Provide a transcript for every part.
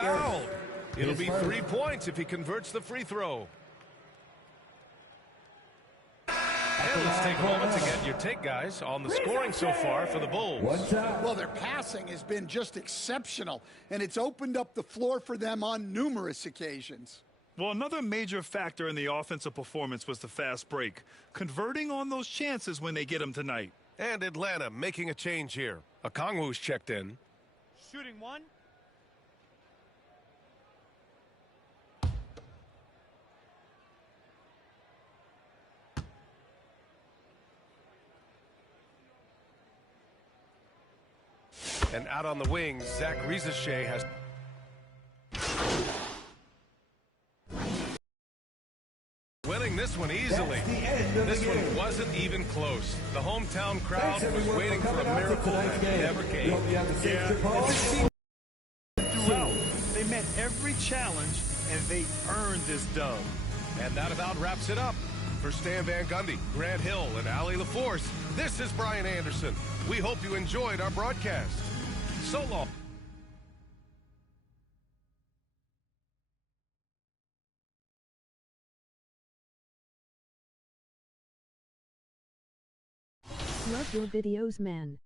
Fouled. It'll be 3 points if he converts the free throw. And let's take a moment to get your take, guys, on the scoring so far for the Bulls. Well, their passing has been just exceptional, and it's opened up the floor for them on numerous occasions. Well, another major factor in the offensive performance was the fast break, converting on those chances when they get them tonight. And Atlanta making a change here. Okongwu's checked in. Shooting one. And out on the wing, Zach Rizachet has... winning this one easily. This one wasn't even close. The hometown crowd was waiting for a miracle that never came. Throughout, they met every challenge, and they earned this dub. And that about wraps it up. For Stan Van Gundy, Grant Hill, and Allie LaForce, this is Brian Anderson. We hope you enjoyed our broadcast. So long. Love your videos, man.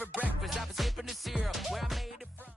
for breakfast. I've been skipping the cereal. Where I made it from.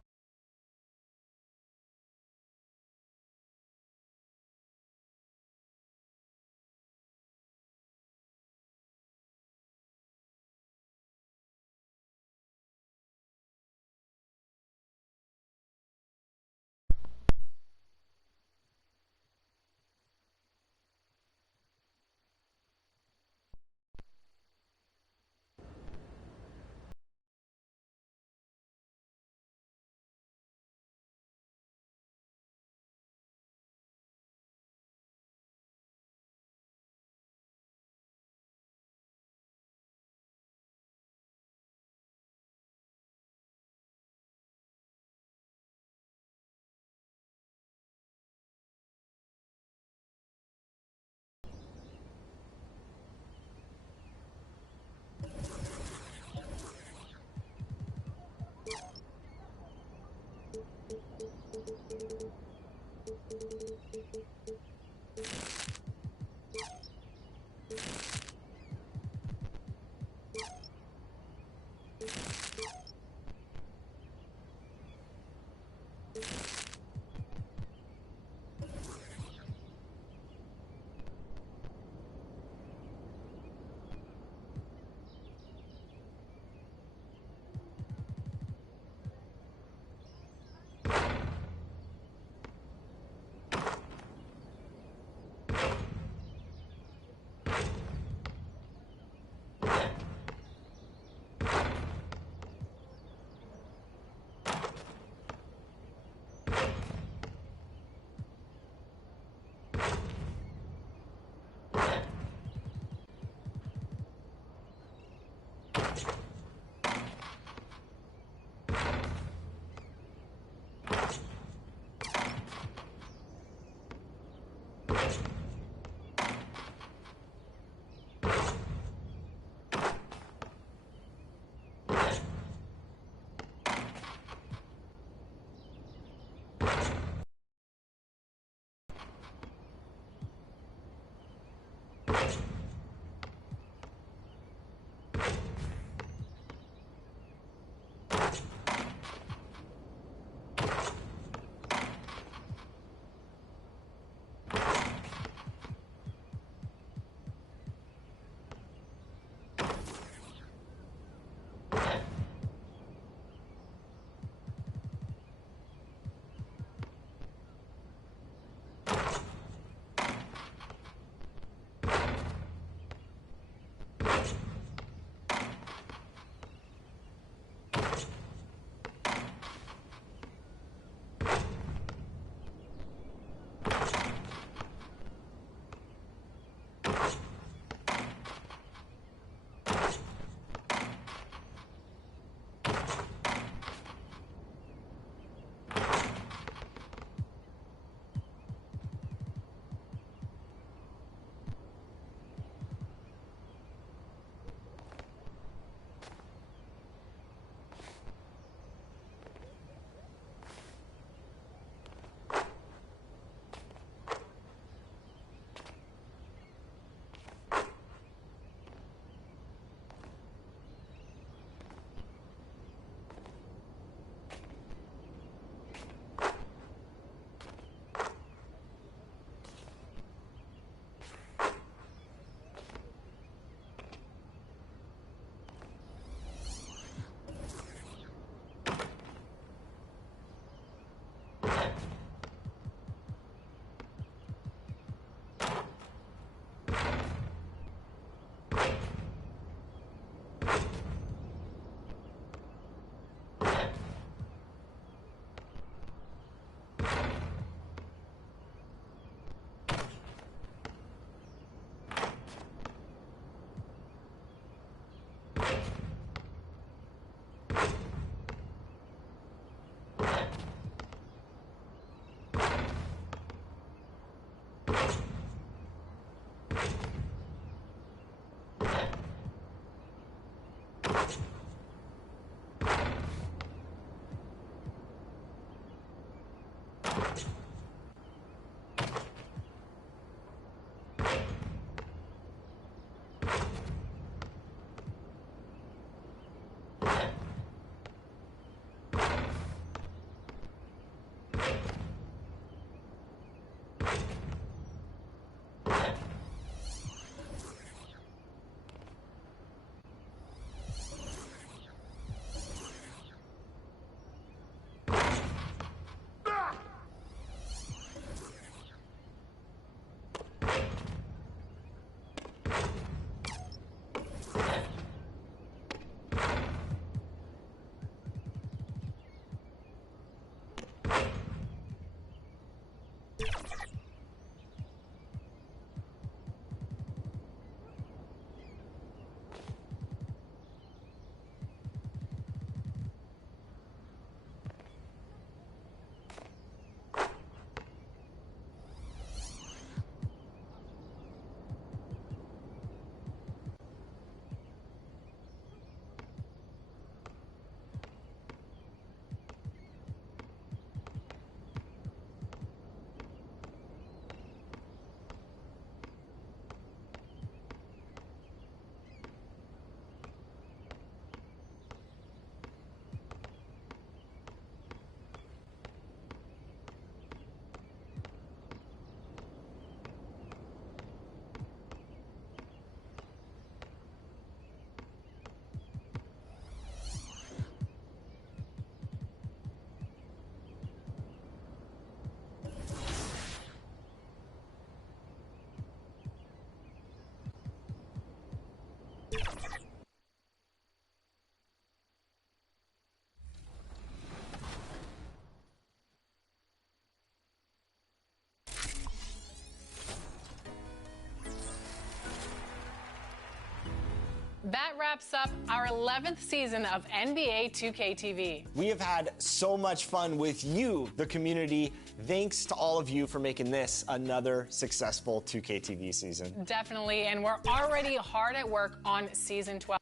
That wraps up our 11th season of NBA 2K TV. We have had so much fun with you, the community. Thanks to all of you for making this another successful 2K TV season. Definitely, and we're already hard at work on season 12.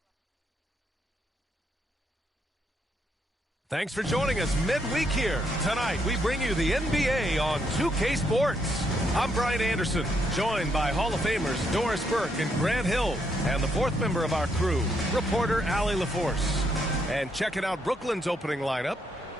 Thanks for joining us midweek here. Tonight, we bring you the NBA on 2K Sports. I'm Brian Anderson, joined by Hall of Famers Doris Burke and Grant Hill, and the fourth member of our crew, reporter Allie LaForce. And checking out Brooklyn's opening lineup,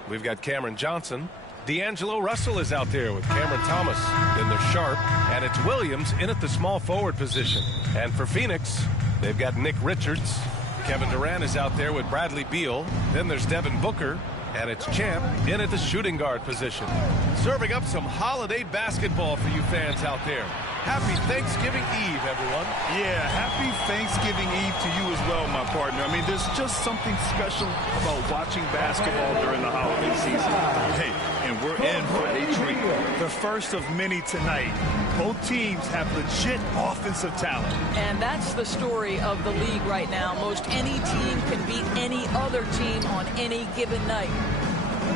we've got Cameron Johnson. D'Angelo Russell is out there with Cameron Thomas. Then there's Sharp, and it's Williams in at the small forward position. And for Phoenix, they've got Nick Richards. Kevin Durant is out there with Bradley Beal. Then there's Devin Booker, and it's Champ in at the shooting guard position. Serving up some holiday basketball for you fans out there. Happy Thanksgiving Eve, everyone. Yeah, happy Thanksgiving Eve to you as well, my partner. I mean, there's just something special about watching basketball during the holiday season. Hey, and we're in for a treat. The first of many tonight. Both teams have legit offensive talent. And that's the story of the league right now. Most any team can beat any other team on any given night.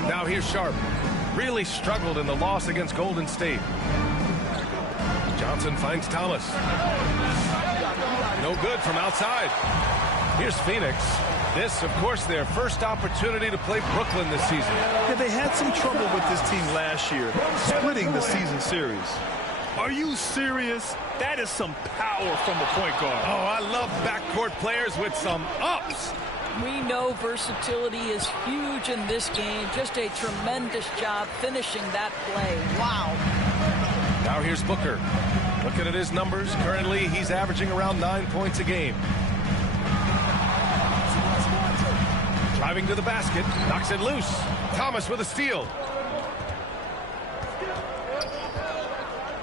Now here's Sharp. Really struggled in the loss against Golden State. Johnson finds Thomas. No good from outside. Here's Phoenix. This, of course, their first opportunity to play Brooklyn this season. Yeah, they had some trouble with this team last year, splitting the season series. Are you serious? That is some power from a point guard. Oh, I love backcourt players with some ups. We know versatility is huge in this game. Just a tremendous job finishing that play. Wow. Now here's Booker. Looking at his numbers, currently he's averaging around 9 points a game. Driving to the basket, knocks it loose. Thomas with a steal.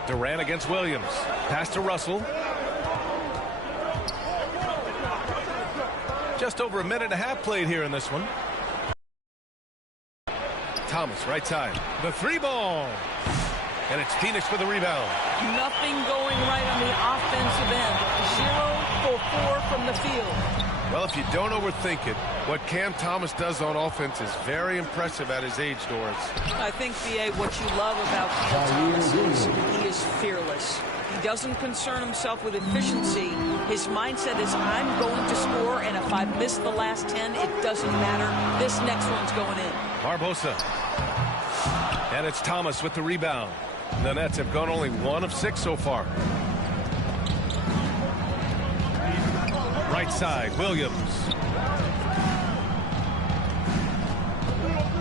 Durant against Williams. Pass to Russell. Just over a minute and a half played here in this one. Thomas, right side. The three ball. And it's Phoenix with the rebound. Nothing going right on the offensive end. 0 for 4 from the field. Well, if you don't overthink it, what Cam Thomas does on offense is very impressive at his age, Doris. I think, B.A., what you love about Cam Thomas is he is fearless. He doesn't concern himself with efficiency. His mindset is, I'm going to score, and if I miss the last 10, it doesn't matter. This next one's going in. Barbosa. And it's Thomas with the rebound. The Nets have gone only 1 of 6 so far. Right side, Williams.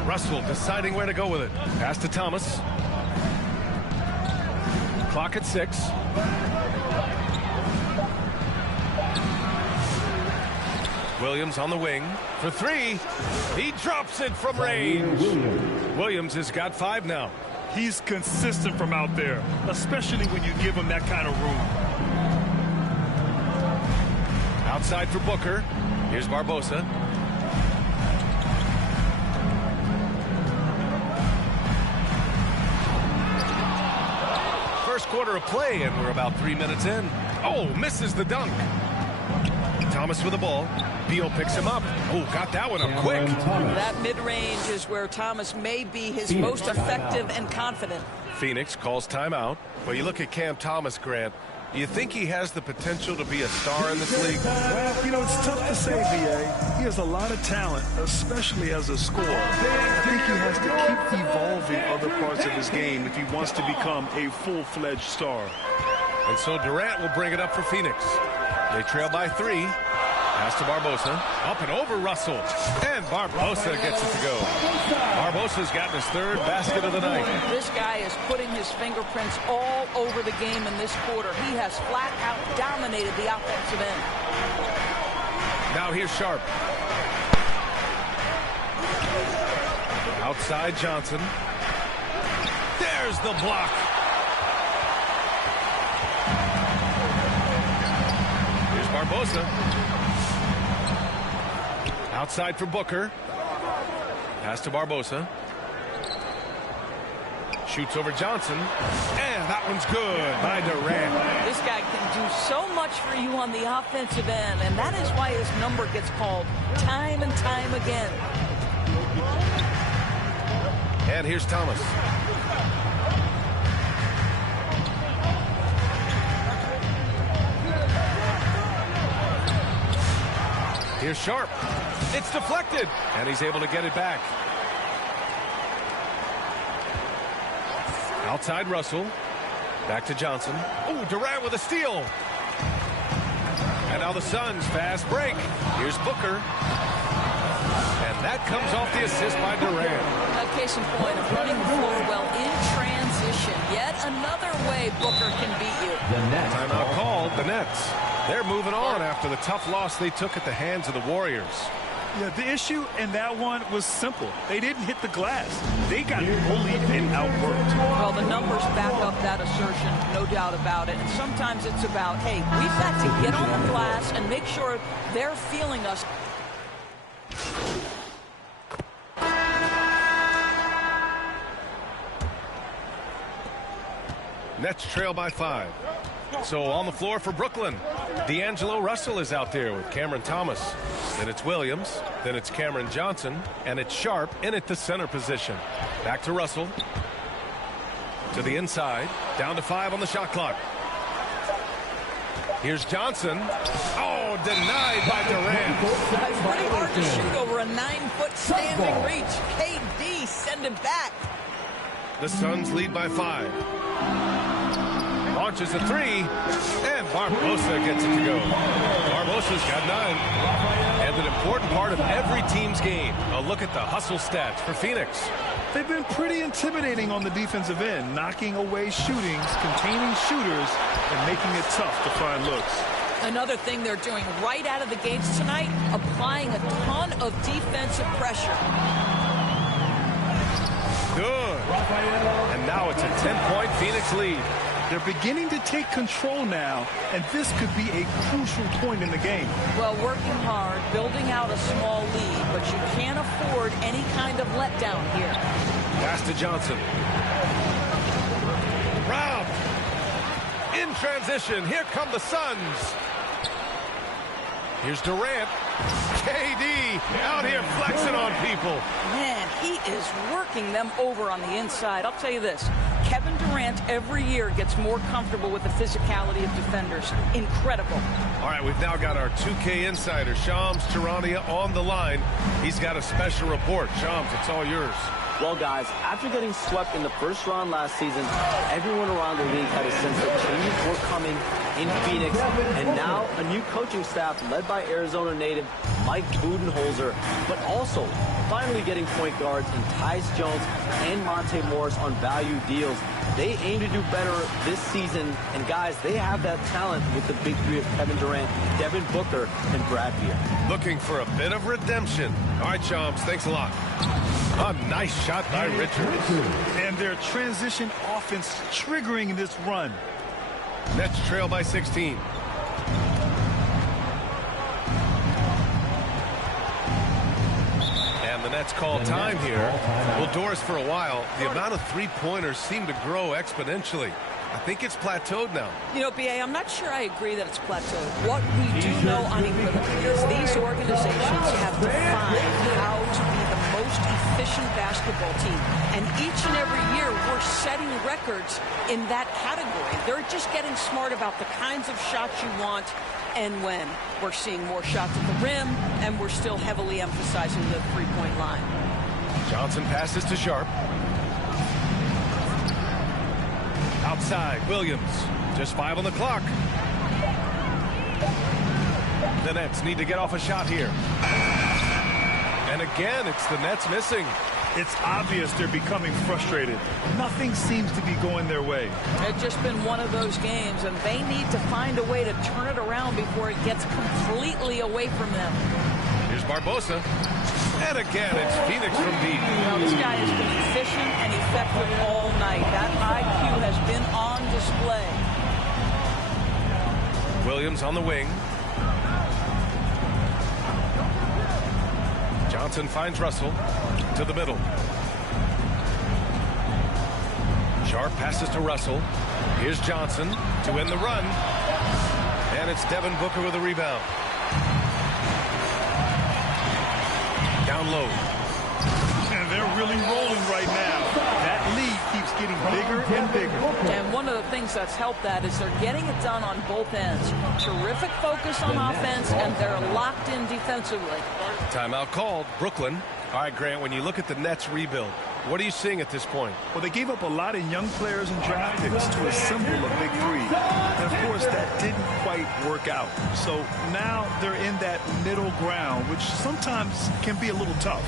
Russell deciding where to go with it. Pass to Thomas. Clock at 6. Williams on the wing for 3. He drops it from range. Williams has got 5 now. He's consistent from out there, especially when you give him that kind of room. Outside for Booker. Here's Barbosa. First quarter of play, and we're about 3 minutes in. Oh, misses the dunk. Thomas with the ball. Beal picks him up. Oh, got that one up quick. That mid-range is where Thomas may be his most effective and confident. Phoenix calls timeout. Well, you look at Cam Thomas, Grant. You think he has the potential to be a star in this league? Well, you know, it's tough to say, B.A. He has a lot of talent, especially as a scorer. I think he has to keep evolving other parts of his game if he wants to become a full-fledged star. And so Durant will bring it up for Phoenix. They trail by 3. Pass to Barbosa. Up and over Russell. And Barbosa gets it to go. Barbosa's gotten his 3rd basket of the night. This guy is putting his fingerprints all over the game in this quarter. He has flat out dominated the offensive end. Now here's Sharp. Outside Johnson. There's the block. Here's Barbosa. Outside for Booker. Pass to Barbosa. Shoots over Johnson. And that one's good by Durant. This guy can do so much for you on the offensive end, and that is why his number gets called time and time again. And here's Thomas. Here's Sharp. It's deflected, and he's able to get it back. Outside Russell. Back to Johnson. Ooh, Durant with a steal. And now the Suns fast break. Here's Booker. And that comes off the assist by Durant. Case in point of running the floor well in transition. Yet another way Booker can beat you. Timeout called. The Nets. They're moving on after the tough loss they took at the hands of the Warriors. Yeah, the issue in that one was simple. They didn't hit the glass. They got bullied and outworked. Well, the numbers back up that assertion, no doubt about it. And sometimes it's about, hey, we've got to get on the glass and make sure they're feeling us. Nets trail by 5. So on the floor for Brooklyn, D'Angelo Russell is out there with Cameron Thomas. Then it's Williams. Then it's Cameron Johnson. And it's Sharp in at the center position. Back to Russell. To the inside. Down to 5 on the shot clock. Here's Johnson. Oh, denied by Durant. It's pretty hard to shoot over a 9-foot standing reach. KD send him back. The Suns lead by 5. Launches a 3, and Barbosa gets it to go. Barbosa's got 9. And an important part of every team's game. A look at the hustle stats for Phoenix. They've been pretty intimidating on the defensive end, knocking away shootings, containing shooters, and making it tough to find looks. Another thing they're doing right out of the gates tonight, applying a ton of defensive pressure. Good. And now it's a 10-point Phoenix lead. They're beginning to take control now, and this could be a crucial point in the game. Well, working hard, building out a small lead, but you can't afford any kind of letdown here. Pass to Johnson. Robbed. In transition, here come the Suns. Here's Durant. KD out here flexing on people. Man, he is working them over on the inside. I'll tell you this. Kevin Durant every year gets more comfortable with the physicality of defenders. Incredible. All right, we've now got our 2K insider, Shams Charania, on the line. He's got a special report. Shams, it's all yours. Well, guys, after getting swept in the first round last season, everyone around the league had a sense that changes were coming in Phoenix. And now a new coaching staff led by Arizona native Mike Budenholzer, but also finally getting point guards in Tyus Jones and Monte Morris on value deals. They aim to do better this season. And, guys, they have that talent with the big three of Kevin Durant, Devin Booker, and Brad Beal. Looking for a bit of redemption. All right, Shams, thanks a lot. A nice shot by Richards. And their transition offense triggering this run. Nets trail by 16. And the Nets call time here. Well, Doris, for a while, the amount of three-pointers seemed to grow exponentially. I think it's plateaued now. You know, B.A., I'm not sure I agree that it's plateaued. What we do know unequivocally is these organizations have defined how to be the most efficient basketball team. And each and every year, we're setting records in that category. They're just getting smart about the kinds of shots you want and when. We're seeing more shots at the rim, and we're still heavily emphasizing the three-point line. Johnson passes to Sharp. Outside, Williams. Just 5 on the clock. The Nets need to get off a shot here. And again, it's the Nets missing. It's obvious they're becoming frustrated. Nothing seems to be going their way. It's just been one of those games, and they need to find a way to turn it around before it gets completely away from them. Here's Barbosa. And again, it's Phoenix from deep. Now, this guy has been efficient and effective all night. That IQ has been on display. Williams on the wing. Johnson finds Russell to the middle. Sharp passes to Russell. Here's Johnson to win the run. And it's Devin Booker with a rebound. Down low. And they're really rolling right now. That lead keeps getting bigger and bigger. And one of the things that's helped that is they're getting it done on both ends. Terrific focus on offense, and they're locked in defensively. Timeout called. Brooklyn. All right, Grant, when you look at the Nets rebuild, what are you seeing at this point? Well, they gave up a lot of young players and draft picks to assemble a big three. And, of course, that didn't quite work out. So now they're in that middle ground, which sometimes can be a little tough.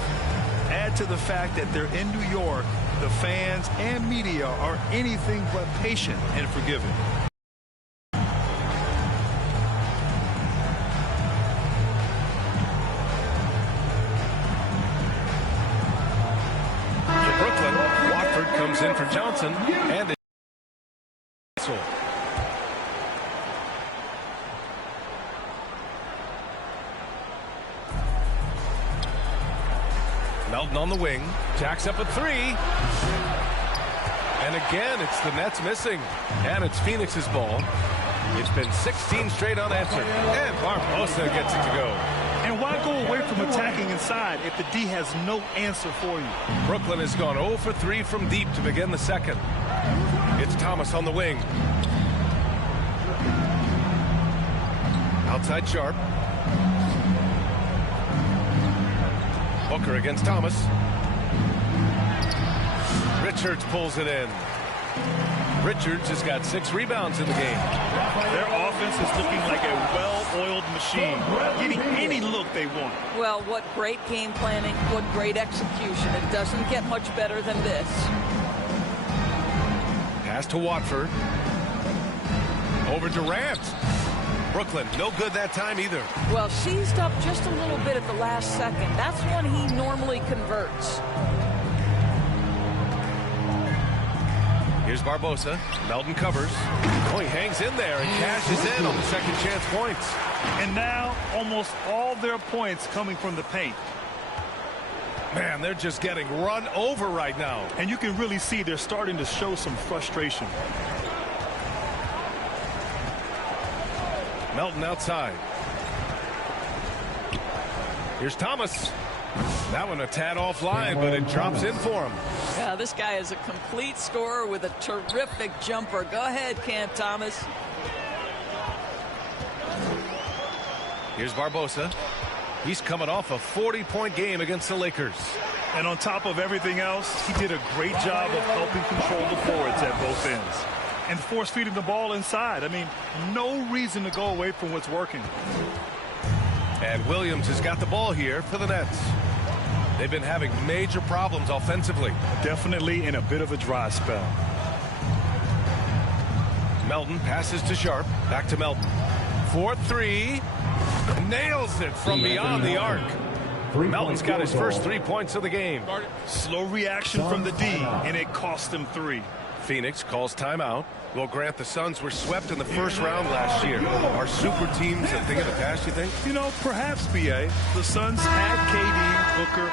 Add to the fact that they're in New York, the fans and media are anything but patient and forgiving. Comes in for Johnson, and it's Melton on the wing, jacks up a three, and again it's the Nets missing, and it's Phoenix's ball. It's been 16 straight unanswered, and Barbosa gets it to go. And why go away from attacking inside if the D has no answer for you? Brooklyn has gone 0 for 3 from deep to begin the second. It's Thomas on the wing. Outside Sharp. Booker against Thomas. Richards pulls it in. Richards has got 6 rebounds in the game. Their offense is looking like a well-oiled machine, getting any look they want. Well, what great game planning, what great execution. It doesn't get much better than this. Pass to Watford. Over Durant. Brooklyn, no good that time either. Well, seized up just a little bit at the last second. That's when he normally converts. Here's Barbosa. Melton covers. Oh, he hangs in there and cashes in on the second chance points. And now almost all their points coming from the paint. Man, they're just getting run over right now. And you can really see they're starting to show some frustration. Melton outside. Here's Thomas. That one a tad offline, but it drops in for him. Yeah, this guy is a complete scorer with a terrific jumper. Go ahead, Cam Thomas. Here's Barbosa. He's coming off a 40-point game against the Lakers. And on top of everything else, he did a great job of helping control the boards at both ends. And force feeding the ball inside. I mean, no reason to go away from what's working. And Williams has got the ball here for the Nets. They've been having major problems offensively. Definitely in a bit of a dry spell. Melton passes to Sharp. Back to Melton. 4-3. Nails it from beyond the arc. Melton's got his first 3 points of the game. Slow reaction from the D, and it cost them 3. Phoenix calls timeout. Well, Grant, the Suns were swept in the first round last year. Are super teams a thing of the past, you think? You know, perhaps, B.A. The Suns had KD, Booker,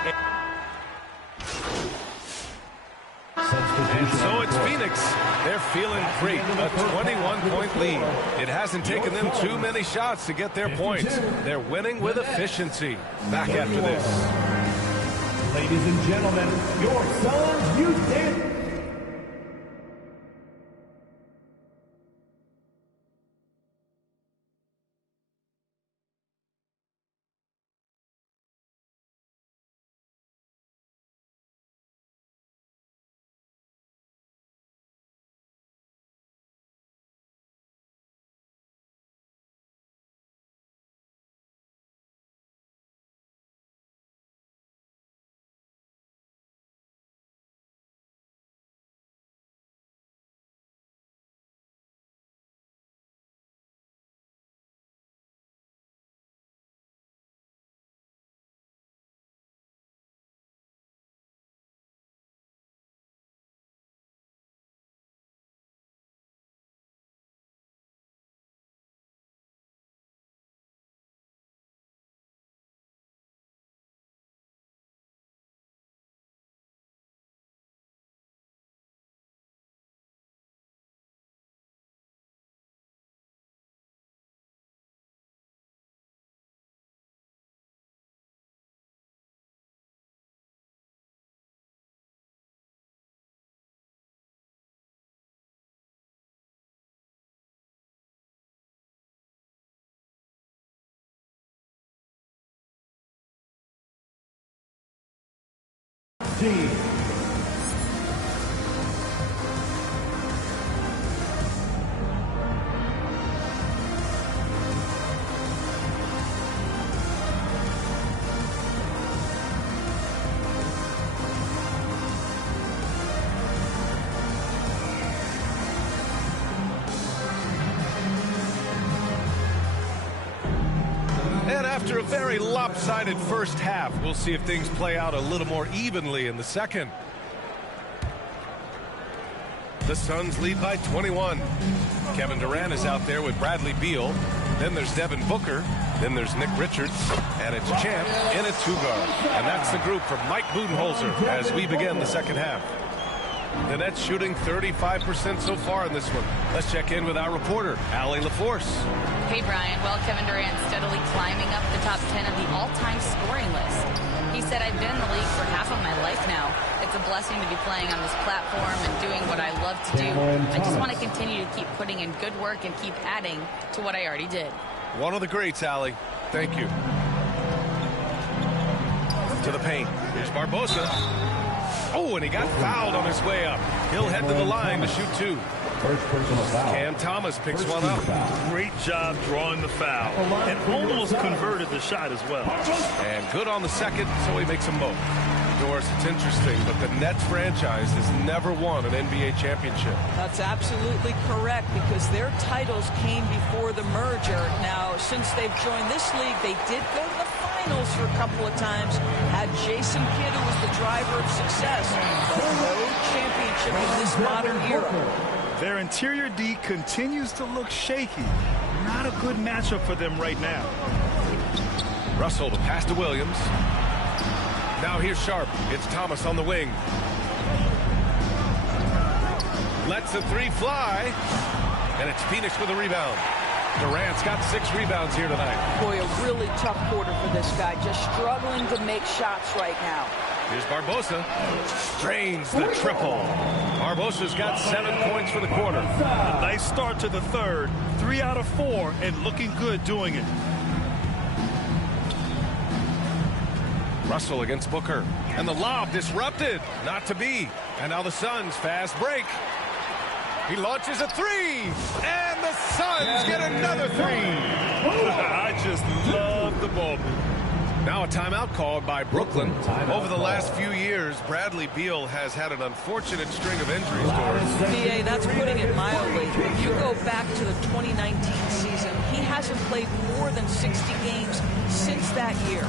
and so it's Phoenix. They're feeling great. A 21-point lead. It hasn't taken them too many shots to get their points. They're winning with efficiency. Back after this. Ladies and gentlemen, your Suns Houston team. And after a very lopsided first half, we'll see if things play out a little more evenly in the second. The Suns lead by 21. Kevin Durant is out there with Bradley Beal. Then there's Devin Booker. Then there's Nick Richards. And it's Champ in a two-guard. And that's the group from Mike Budenholzer as we begin the second half. The Nets shooting 35% so far in this one. Let's check in with our reporter, Allie LaForce. Hey, Brian. Well, Kevin Durant steadily climbing up the top 10 of the all-time scoring list. He said, I've been in the league for half of my life now. It's a blessing to be playing on this platform and doing what I love to do. I just want to continue to keep putting in good work and keep adding to what I already did. One of the greats, Allie. Thank you. To the paint. Here's Barbosa. Oh, and he got fouled on his way up. He'll head to the line to shoot two. First personal foul. Cam Thomas picks one up. Great job drawing the foul. And almost converted the shot as well. And good on the second, so he makes them both. Doris, it's interesting, but the Nets franchise has never won an NBA championship. That's absolutely correct because their titles came before the merger. Now, since they've joined this league, they did go to the finals for a couple of times. Had Jason Kidd, who was the driver of success, but no championship in this modern era. Their interior D continues to look shaky. Not a good matchup for them right now. Russell to pass to Williams. Now here's Sharp. It's Thomas on the wing. Lets the three fly. And it's Phoenix with a rebound. Durant's got 6 rebounds here tonight. Boy, a really tough quarter for this guy. Just struggling to make shots right now. Here's Barbosa. Drains the triple. Barbosa's got 7 points for the quarter. A nice start to the third. 3 out of 4 and looking good doing it. Russell against Booker. And the lob disrupted. Not to be. And now the Suns fast break. He launches a three. And the Suns get another three. I just love the ball. Now a timeout called by Brooklyn. Over the last few years, Bradley Beal has had an unfortunate string of injuries, Doris. BA, that's putting it mildly. If you go back to the 2019 season, he hasn't played more than 60 games since that year.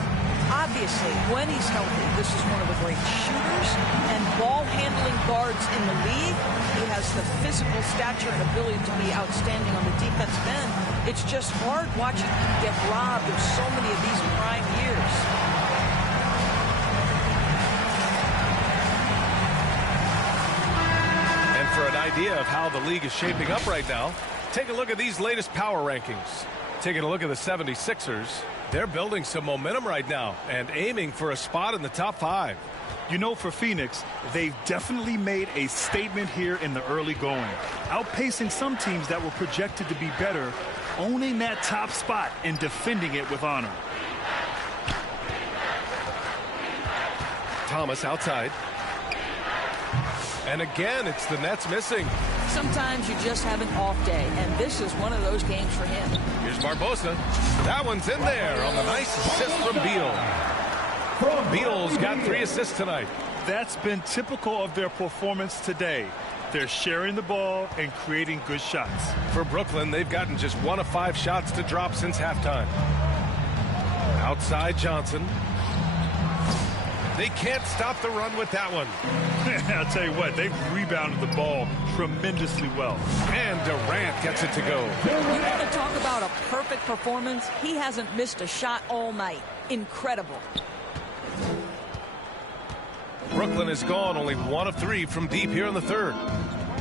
Obviously, when he's healthy, this is one of the great shooters and ball-handling guards in the league. He has the physical stature and ability to be outstanding on the defensive end. It's just hard watching him get robbed of so many of these prime years. And for an idea of how the league is shaping up right now, take a look at these latest power rankings. Taking a look at the 76ers. They're building some momentum right now and aiming for a spot in the top 5. You know, for Phoenix, they've definitely made a statement here in the early going, outpacing some teams that were projected to be better, owning that top spot and defending it with honor. Thomas outside. And again, it's the Nets missing. Sometimes you just have an off day, and this is one of those games for him. Here's Barbosa. That one's in there on the nice assist from Beal. Beal's got 3 assists tonight. That's been typical of their performance today. They're sharing the ball and creating good shots. For Brooklyn, they've gotten just 1 of 5 shots to drop since halftime. Outside Johnson. They can't stop the run with that one. I'll tell you what, they've rebounded the ball tremendously well. And Durant gets it to go. You want to talk about a perfect performance? He hasn't missed a shot all night. Incredible. Brooklyn is gone only 1 of 3 from deep here in the third.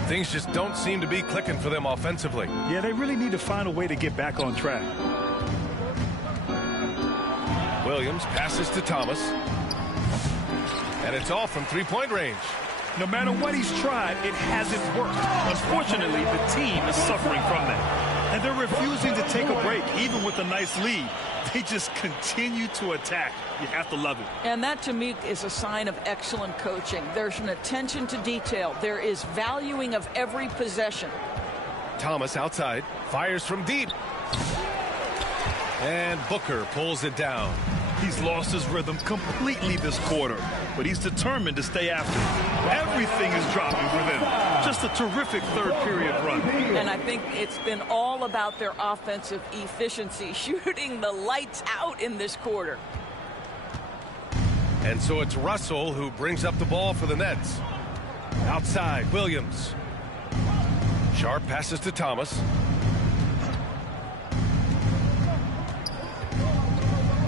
Things just don't seem to be clicking for them offensively. Yeah, they really need to find a way to get back on track. Williams passes to Thomas. And it's all from 3-point range. No matter what he's tried, it hasn't worked. Unfortunately, the team is suffering from that. And they're refusing to take a break, even with a nice lead. They just continue to attack. You have to love it. And that, to me, is a sign of excellent coaching. There's an attention to detail. There is valuing of every possession. Thomas outside, fires from deep. And Booker pulls it down. He's lost his rhythm completely this quarter, but he's determined to stay after it. Everything is dropping for them. Just a terrific third period run. And I think it's been all about their offensive efficiency, shooting the lights out in this quarter. And so it's Russell who brings up the ball for the Nets. Outside, Williams. Sharp passes to Thomas.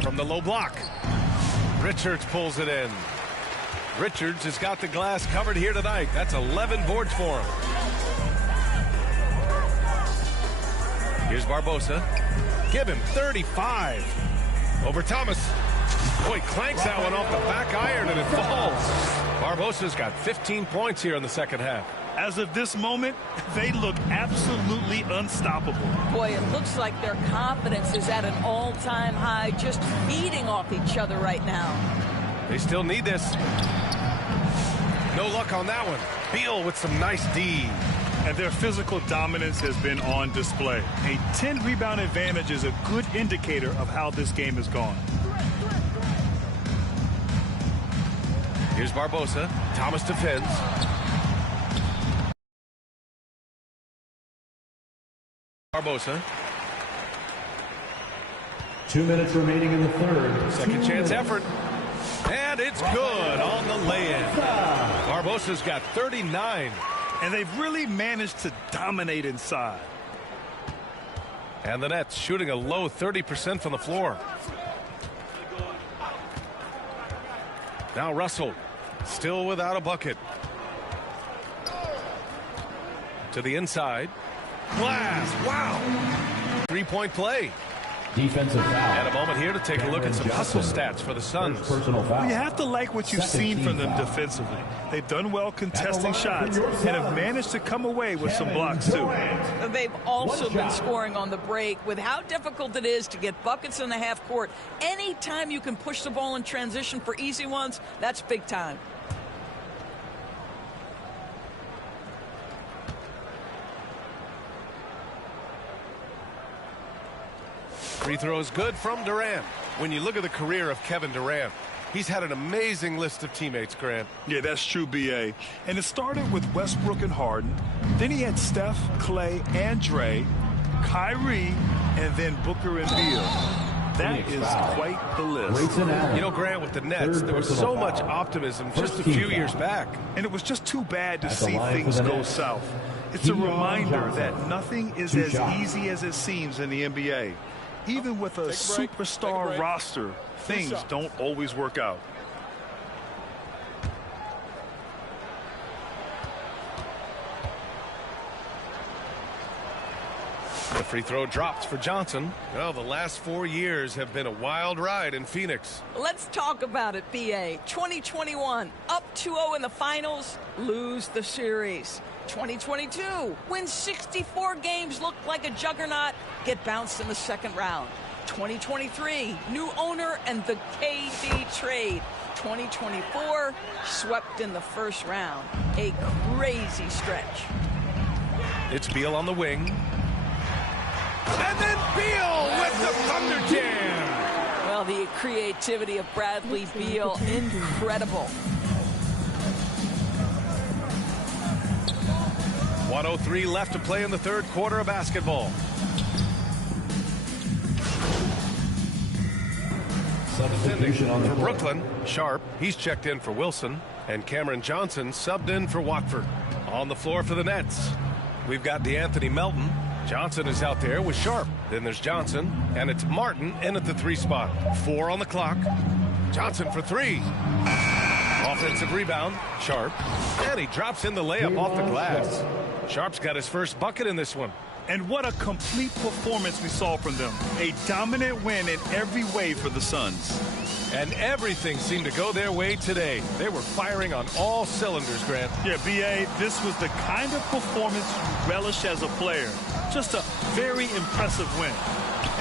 From the low block. Richards pulls it in. Richards has got the glass covered here tonight. That's 11 boards for him. Here's Barbosa. Give him 35. Over Thomas. Boy, clanks that one off the back iron and it falls. Barbosa's got 15 points here in the second half. As of this moment, they look absolutely unstoppable. Boy, it looks like their confidence is at an all-time high, just feeding off each other right now. They still need this. No luck on that one. Beal with some nice D. And their physical dominance has been on display. A 10-rebound advantage is a good indicator of how this game has gone. Here's Barbosa. Thomas defends. Barbosa. 2 minutes remaining in the third. Second chance effort. And it's good on the lay-in. Barbosa's got 39. And they've really managed to dominate inside. And the Nets shooting a low 30% from the floor. Now Russell, still without a bucket. To the inside. Glass, wow. Three-point play. Defensive foul. And a moment here to take a look at some hustle stats for the Suns. Personal foul. Well, you have to like what you've seen from them defensively. They've done well contesting shots and have managed to come away with some blocks, too. They've also been scoring on the break. With how difficult it is to get buckets in the half court, anytime you can push the ball in transition for easy ones, that's big time. Free throw is good from Durant. When you look at the career of Kevin Durant, he's had an amazing list of teammates, Grant. Yeah, that's true, B.A. And it started with Westbrook and Harden. Then he had Steph, Clay, and Dre, Kyrie, and then Booker and Beal. That is quite the list. You know, Grant, with the Nets, there was so much optimism just a few years back. And it was just too bad to see things go south. It's a reminder that nothing is as easy as it seems in the NBA. Even with a superstar roster, things don't always work out. The free throw drops for Johnson. Well, the last 4 years have been a wild ride in Phoenix. Let's talk about it, B.A. 2021, up 2-0 in the finals, lose the series. 2022, win 64 games, look like a juggernaut, get bounced in the second round. 2023, new owner and the KD trade. 2024, swept in the first round. A crazy stretch. It's Beal on the wing. And then Beal with the Thunder Jam. Well, the creativity of Bradley Beal, incredible. 1:03 left to play in the third quarter of basketball. Substitution on the for floor. Brooklyn, Sharp. He's checked in for Wilson. And Cameron Johnson subbed in for Watford. On the floor for the Nets, we've got DeAnthony Melton. Johnson is out there with Sharp. Then there's Johnson, and it's Martin in at the 3 spot. 4 on the clock. Johnson for 3. Offensive rebound, Sharp. And he drops in the layup off the glass. Sharp's got his first bucket in this one. And what a complete performance we saw from them. A dominant win in every way for the Suns. And everything seemed to go their way today. They were firing on all cylinders, Grant. Yeah, B.A., this was the kind of performance you relish as a player. Just a very impressive win.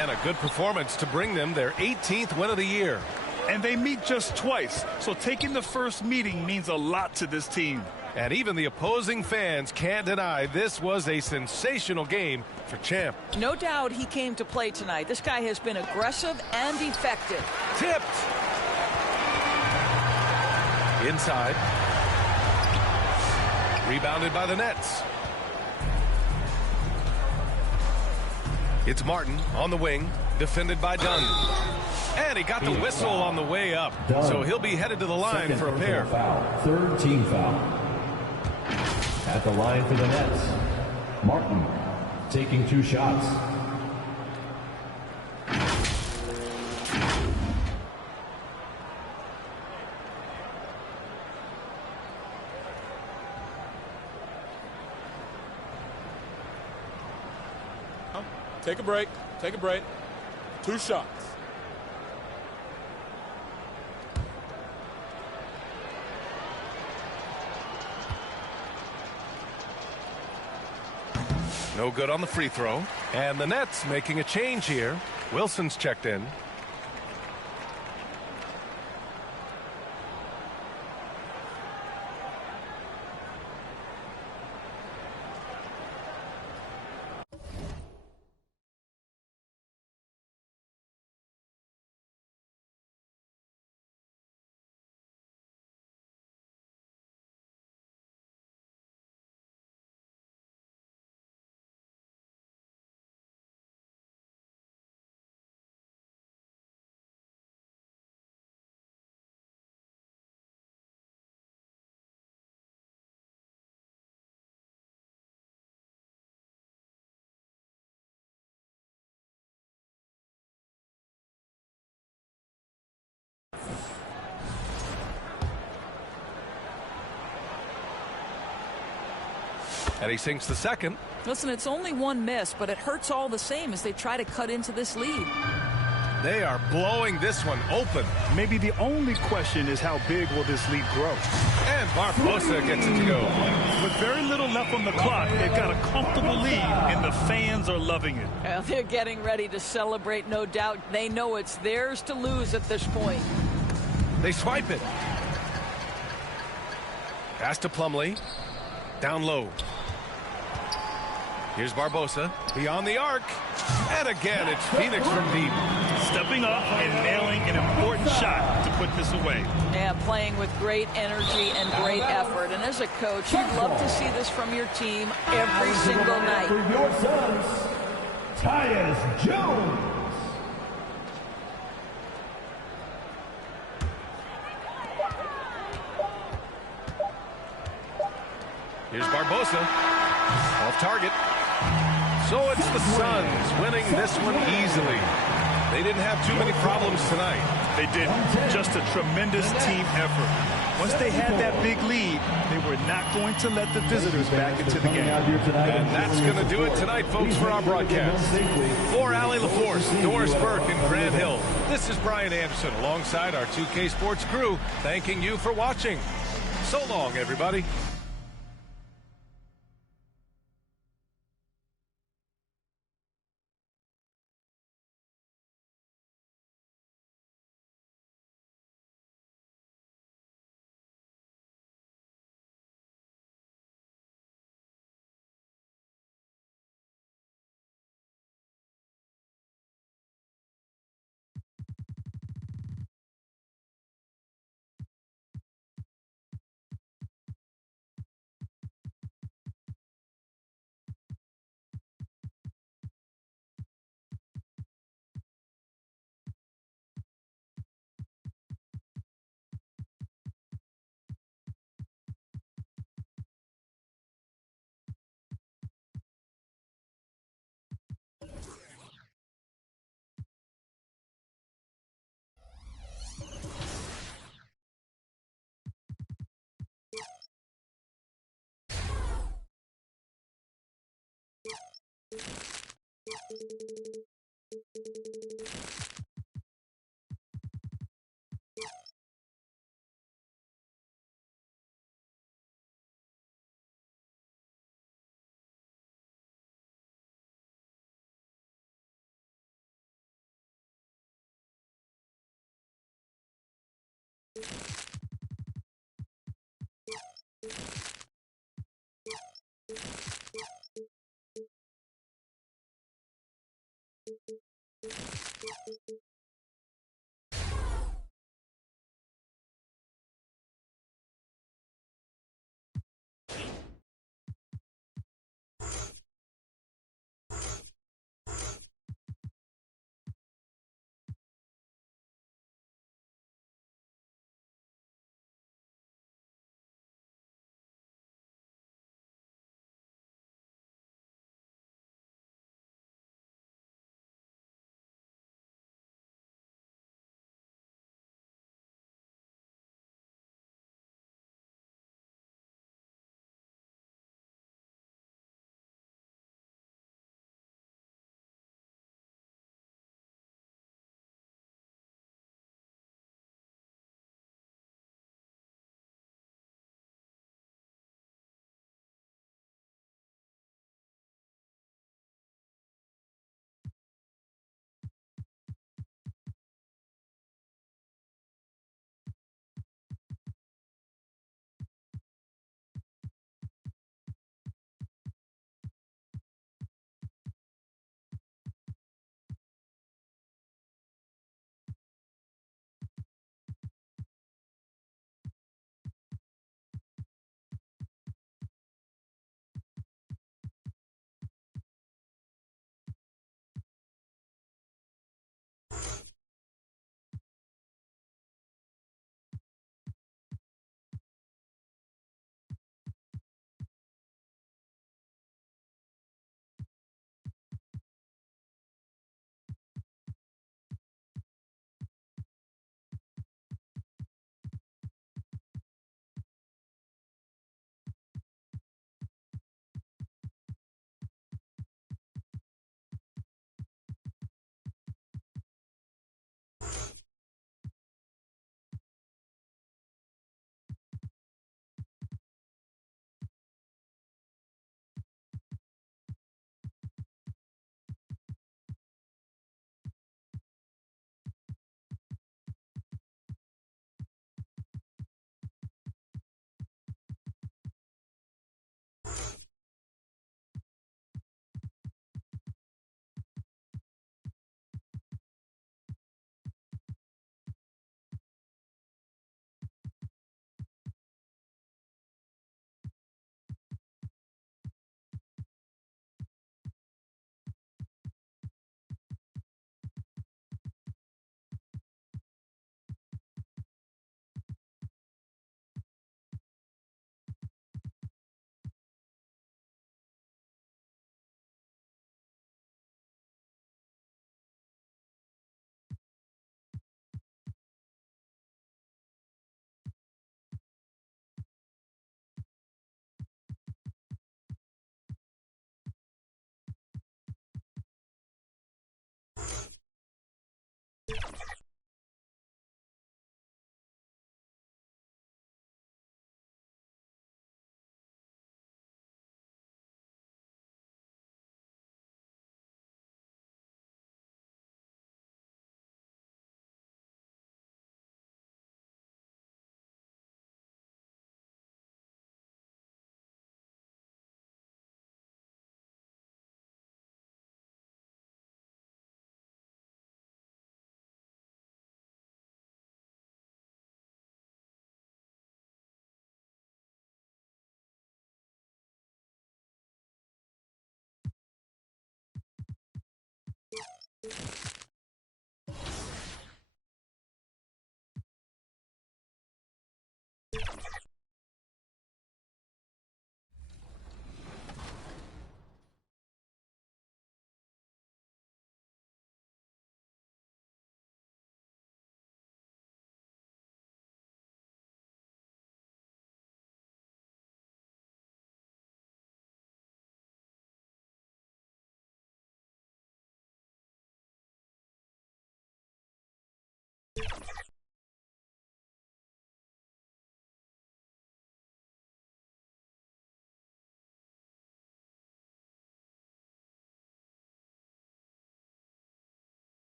And a good performance to bring them their 18th win of the year. And they meet just twice, so taking the first meeting means a lot to this team. And even the opposing fans can't deny this was a sensational game for Champ. No doubt he came to play tonight. This guy has been aggressive and effective. Tipped. Inside. Rebounded by the Nets. It's Martin on the wing, defended by Dunn. And he got the whistle on the way up, so he'll be headed to the line for a pair. Foul. Third team foul. At the line for the Nets, Martin taking 2 shots. Take a break. Take a break. 2 shots. No good on the free throw. And the Nets making a change here. Wilson's checked in. And he sinks the second. Listen, it's only 1 miss, but it hurts all the same as they try to cut into this lead. They are blowing this one open. Maybe the only question is how big will this lead grow? And Barbosa gets it to go. With very little left on the clock, they've got a comfortable lead, and the fans are loving it. Well, they're getting ready to celebrate, no doubt. They know it's theirs to lose at this point. They swipe it. Pass to Plumlee. Down low. Here's Barbosa, beyond the arc. And again, it's Phoenix from deep. Stepping up and nailing an important shot to put this away. Yeah, playing with great energy and great effort. And as a coach, you'd love to see this from your team every single night. For your sons, Tyus Jones. Here's Barbosa. Off target. So it's the Suns winning this one easily. They didn't have too many problems tonight. They didn't. Just a tremendous team effort. Once they had that big lead, they were not going to let the visitors back into the game. And that's going to do it tonight, folks, for our broadcast. For Allie LaForce, Doris Burke, and Grant Hill, this is Brian Anderson alongside our 2K Sports crew, thanking you for watching. So long, everybody.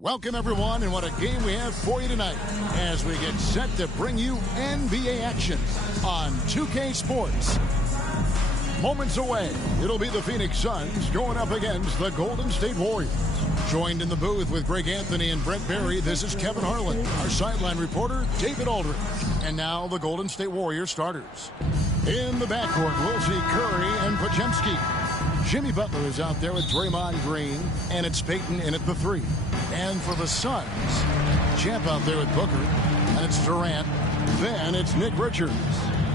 Welcome, everyone, and what a game we have for you tonight as we get set to bring you NBA action on 2K Sports. Moments away, it'll be the Phoenix Suns going up against the Golden State Warriors. Joined in the booth with Greg Anthony and Brent Barry, this is Kevin Harlan, our sideline reporter, David Aldridge. And now the Golden State Warriors starters. In the backcourt, we'll see Curry and Podziemski. Jimmy Butler is out there with Draymond Green, and it's Peyton in at the 3. And for the Suns, Champ out there with Booker, and it's Durant. Then it's Nick Richards,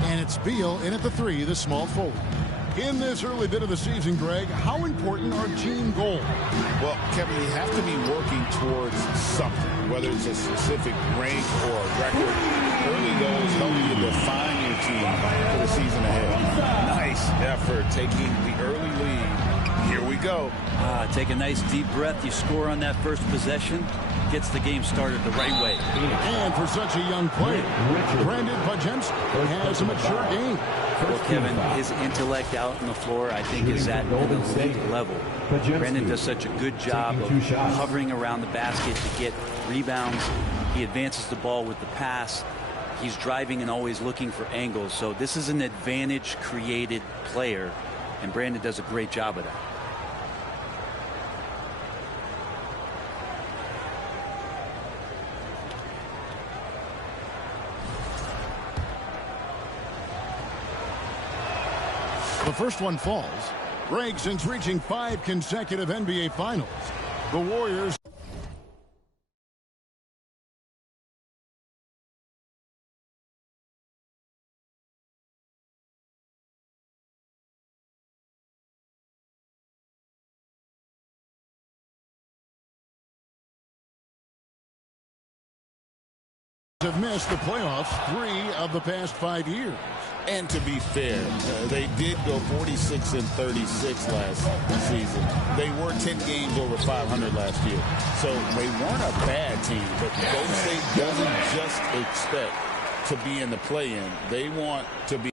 and it's Beal in at the 3, the small forward. In this early bit of the season, Greg, how important are team goals? Well, Kevin, you have to be working towards something, whether it's a specific rank or a record. Early goals help you define your team for the season ahead. Nice effort taking the early lead. Here we go. Take a nice deep breath. You score on that first possession. Gets the game started the right way. And for such a young player, Brandon Podziemski has a mature game. Well, Kevin, his intellect out on the floor, I think, is at an elite level. Brandon does such a good job of hovering around the basket to get rebounds. He advances the ball with the pass. He's driving and always looking for angles. So this is an advantage-created player, and Brandon does a great job of that. The first one falls. Greg, since reaching 5 consecutive NBA Finals, the Warriors have missed the playoffs 3 of the past 5 years. And to be fair, they did go 46 and 36 last season. They were 10 games over 500 last year. So they weren't a bad team, but Golden State doesn't just expect to be in the play-in. They want to be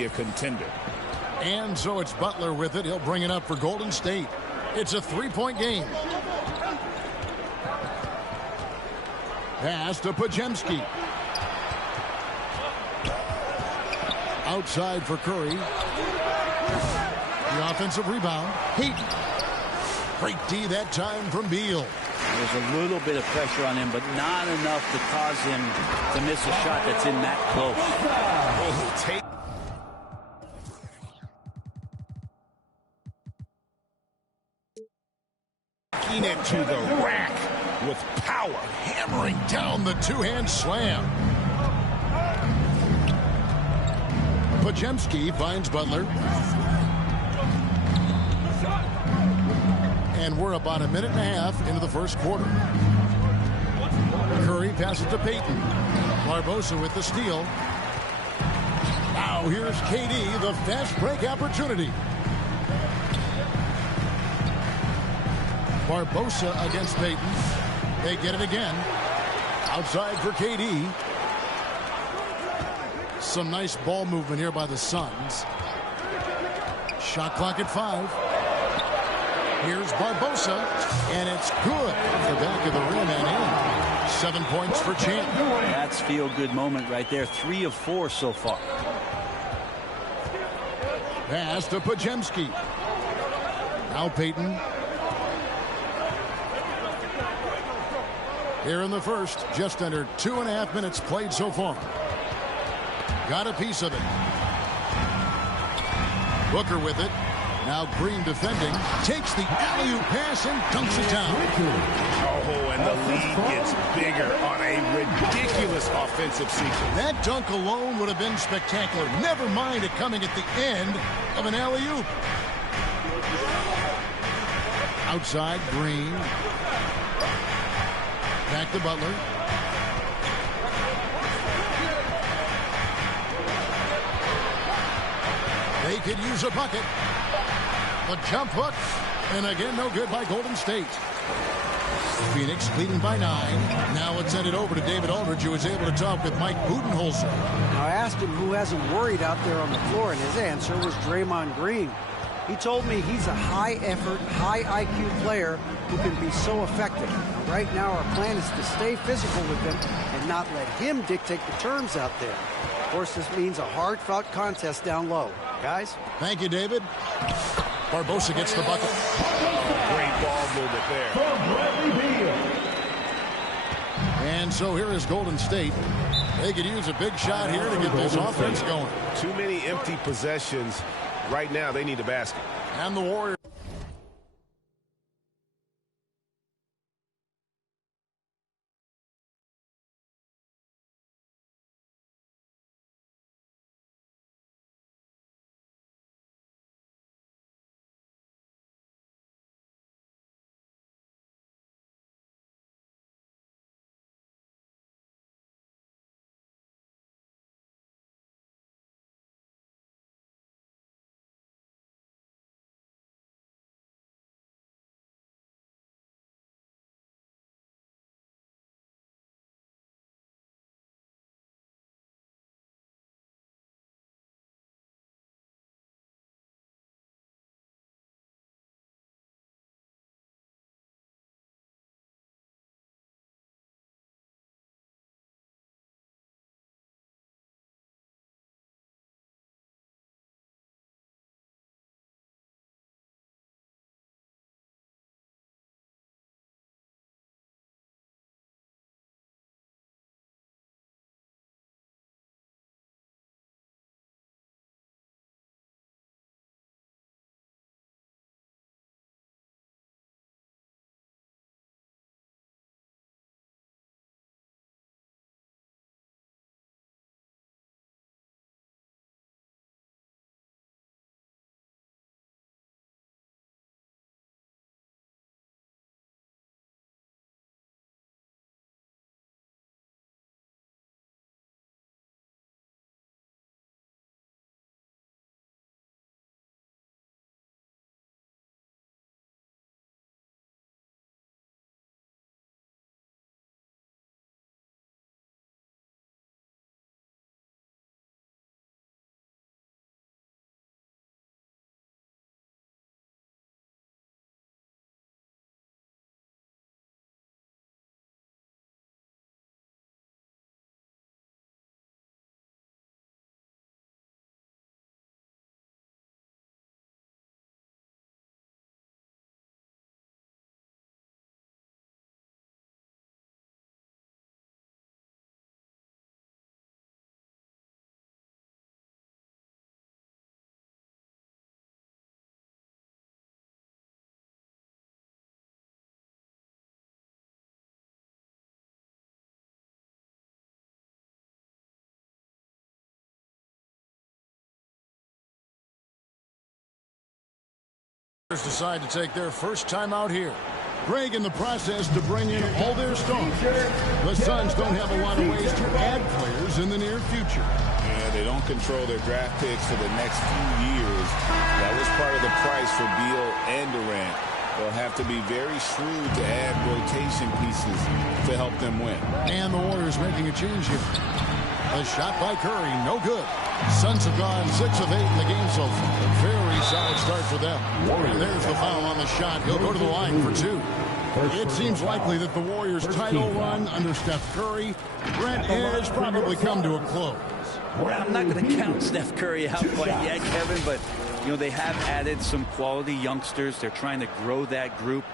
A contender. And so it's Butler with it. He'll bring it up for Golden State. It's a three-point game. Pass to Pajemski. Outside for Curry. The offensive rebound. Heaton. Great D that time from Beal. There's a little bit of pressure on him, but not enough to cause him to miss a shot that's in that close. Taking it to the rack with power, hammering down the two-hand slam. Pajemski finds Butler. And we're about a minute and a half into the first quarter. Curry passes to Payton. Barbosa with the steal. Now here's KD, the fast break opportunity. Barbosa against Payton. They get it again. Outside for KD. Some nice ball movement here by the Suns. Shot clock at 5. Here's Barbosa, and it's good off the back of the rim and in. 7 points for Champ. That's feel-good moment right there. 3 of 4 so far. Pass to Pajemski. Now Payton. Here in the first, just under 2.5 minutes played so far. Got a piece of it. Booker with it. Now Green defending. Takes the alley-oop pass and dunks it down. Oh, and the lead gets bigger on a ridiculous offensive sequence. That dunk alone would have been spectacular. Never mind it coming at the end of an alley-oop. Outside, Green. Back to Butler. They could use a bucket. The jump hook. And again, no good by Golden State. Phoenix leading by 9. Now let's send it over to David Aldridge, who was able to talk with Mike Budenholzer. Now, I asked him who hasn't worried out there on the floor, and his answer was Draymond Green. He told me he's a high-effort, high-IQ player who can be so effective. Now, right now, our plan is to stay physical with him and not let him dictate the terms out there. Of course, this means a hard-fought contest down low. Guys? Thank you, David. Barbosa gets the bucket. Great ball movement there. And so here is Golden State. They could use a big shot here to get this offense going. Too many empty possessions. Right now, they need a basket. And the Warriors. Decide to take their first time out here. Greg in the process to bring in all their stars. The Suns don't have a lot of ways to add players in the near future. Yeah, they don't control their draft picks for the next few years. That was part of the price for Beal and Durant. They'll have to be very shrewd to add rotation pieces to help them win. And the Warriors making a change here. A shot by Curry, no good. Suns have gone 6 of 8 in the game so far. A very solid start for them. And there's the foul on the shot. He'll go to the line for 2. It seems likely that the Warriors' title run under Steph Curry, Brent, has probably come to a close. I'm not going to count Steph Curry out quite yet, Kevin, but you know they have added some quality youngsters. They're trying to grow that group.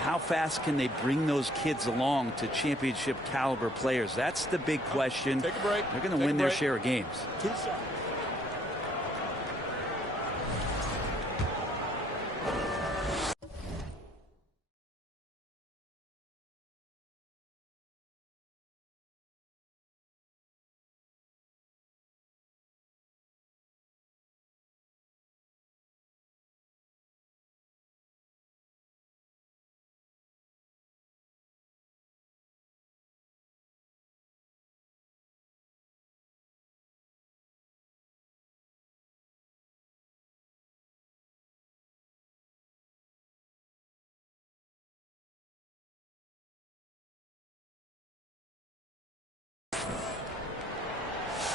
How fast can they bring those kids along to championship caliber players? That's the big question. Take a break. They're going to win their share of games. 2 shots.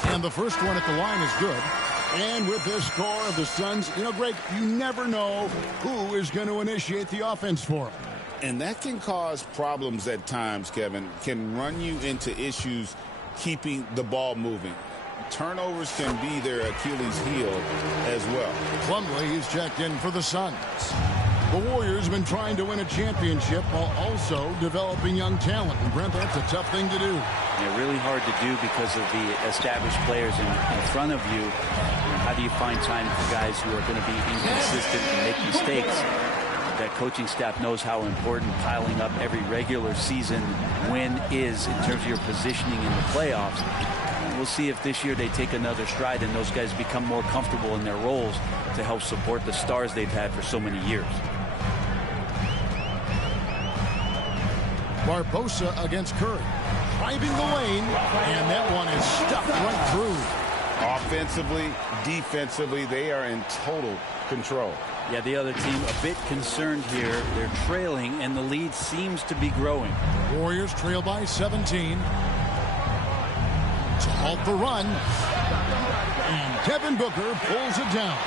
And the first one at the line is good. And with this score of the Suns, you know, Greg, you never know who is going to initiate the offense for them. And that can cause problems at times, Kevin. Can run you into issues keeping the ball moving. Turnovers can be their Achilles heel as well. Plumlee is checked in for the Suns. The Warriors have been trying to win a championship while also developing young talent. And Brent, that's a tough thing to do. Yeah, really hard to do because of the established players in front of you. How do you find time for guys who are going to be inconsistent and make mistakes? That coaching staff knows how important piling up every regular season win is in terms of your positioning in the playoffs. We'll see if this year they take another stride and those guys become more comfortable in their roles to help support the stars they've had for so many years. Barbosa against Curry. Driving the lane, and that one is stuffed right through. Offensively, defensively, they are in total control. Yeah, the other team a bit concerned here. They're trailing, and the lead seems to be growing. Warriors trail by 17. To halt the run. And Devin Booker pulls it down.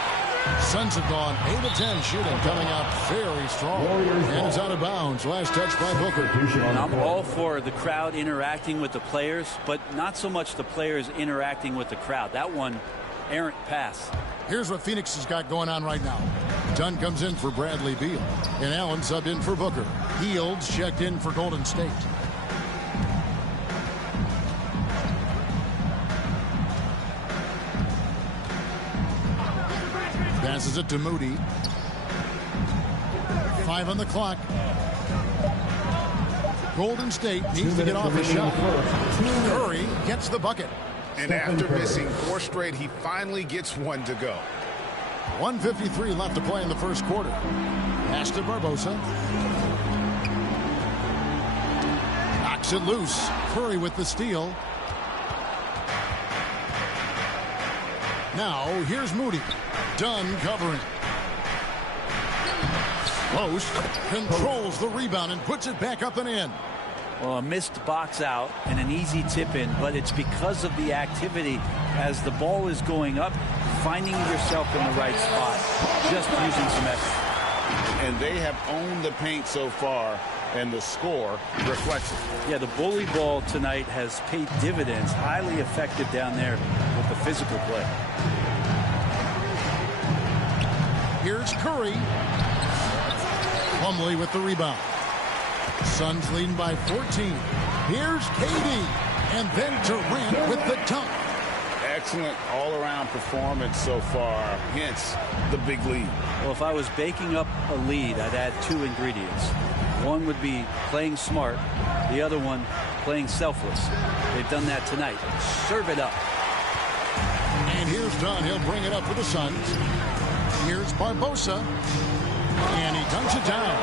Suns have gone 8 of 10 shooting, coming out very strong. And it's out of bounds. Last touch by Booker. And I'm all for the crowd interacting with the players, but not so much the players interacting with the crowd. That one, errant pass. Here's what Phoenix has got going on right now. Dunn comes in for Bradley Beal. And Allen subbed in for Booker. Fields checked in for Golden State. Passes it to Moody. 5 on the clock. Golden State needs to get off a shot. Curry gets the bucket. And after missing 4 straight, he finally gets one to go. 1:53 left to play in the first quarter. Pass to Barbosa. Knocks it loose. Curry with the steal. Now, here's Moody. Dunn covering. Post controls the rebound and puts it back up and in. Well, a missed box out and an easy tip in, but it's because of the activity as the ball is going up, finding yourself in the right spot, just using some effort. And they have owned the paint so far, and the score reflects it. Yeah, the bully ball tonight has paid dividends, highly effective down there with the physical play. Here's Curry. Plumlee with the rebound. Suns leading by 14. Here's KD. And then Durant with the dunk. Excellent all-around performance so far, hence the big lead. Well, if I was baking up a lead, I'd add 2 ingredients. One would be playing smart. The other one, playing selfless. They've done that tonight. Serve it up. And here's Dunn. He'll bring it up for the Suns. Here's Barbosa. And he dunks it down.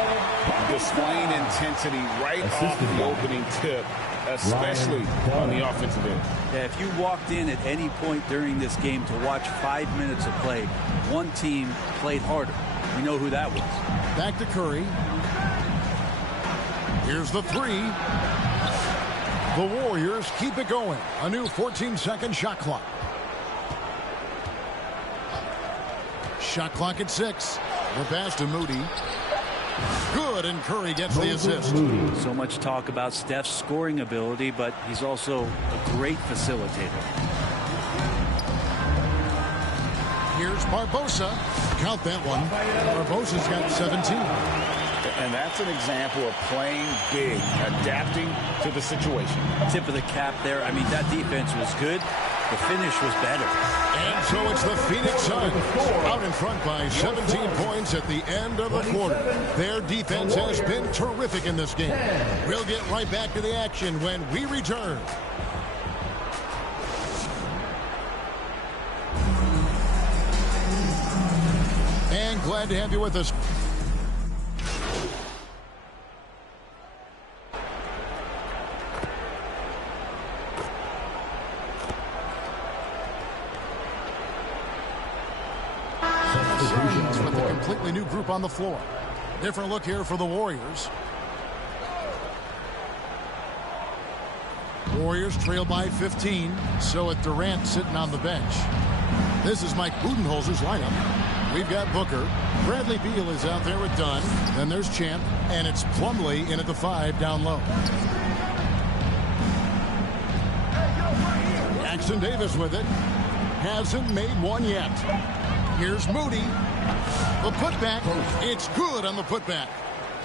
Displaying intensity right off the opening tip, especially on the offensive end. Yeah, if you walked in at any point during this game to watch 5 minutes of play, one team played harder. We know who that was. Back to Curry. Here's the three. The Warriors keep it going. A new 14-second shot clock. Shot clock at 6. The pass to Moody. Good, and Curry gets the assist. So much talk about Steph's scoring ability, but he's also a great facilitator. Here's Barbosa. Count that one. Barbosa's got 17. And that's an example of playing big, adapting to the situation. Tip of the cap there. I mean, that defense was good. The finish was better. And so it's the Phoenix Suns out in front by 17 points at the end of the quarter. Their defense has been terrific in this game. We'll get right back to the action when we return. And glad to have you with us. With a completely new group on the floor. Different look here for the Warriors. Warriors trail by 15. So with Durant sitting on the bench. This is Mike Budenholzer's lineup. We've got Booker. Bradley Beal is out there with Dunn. Then there's Champ. And it's Plumlee in at the 5 down low. Jackson Davis with it. Hasn't made one yet. Here's Moody. The putback. It's good on the putback.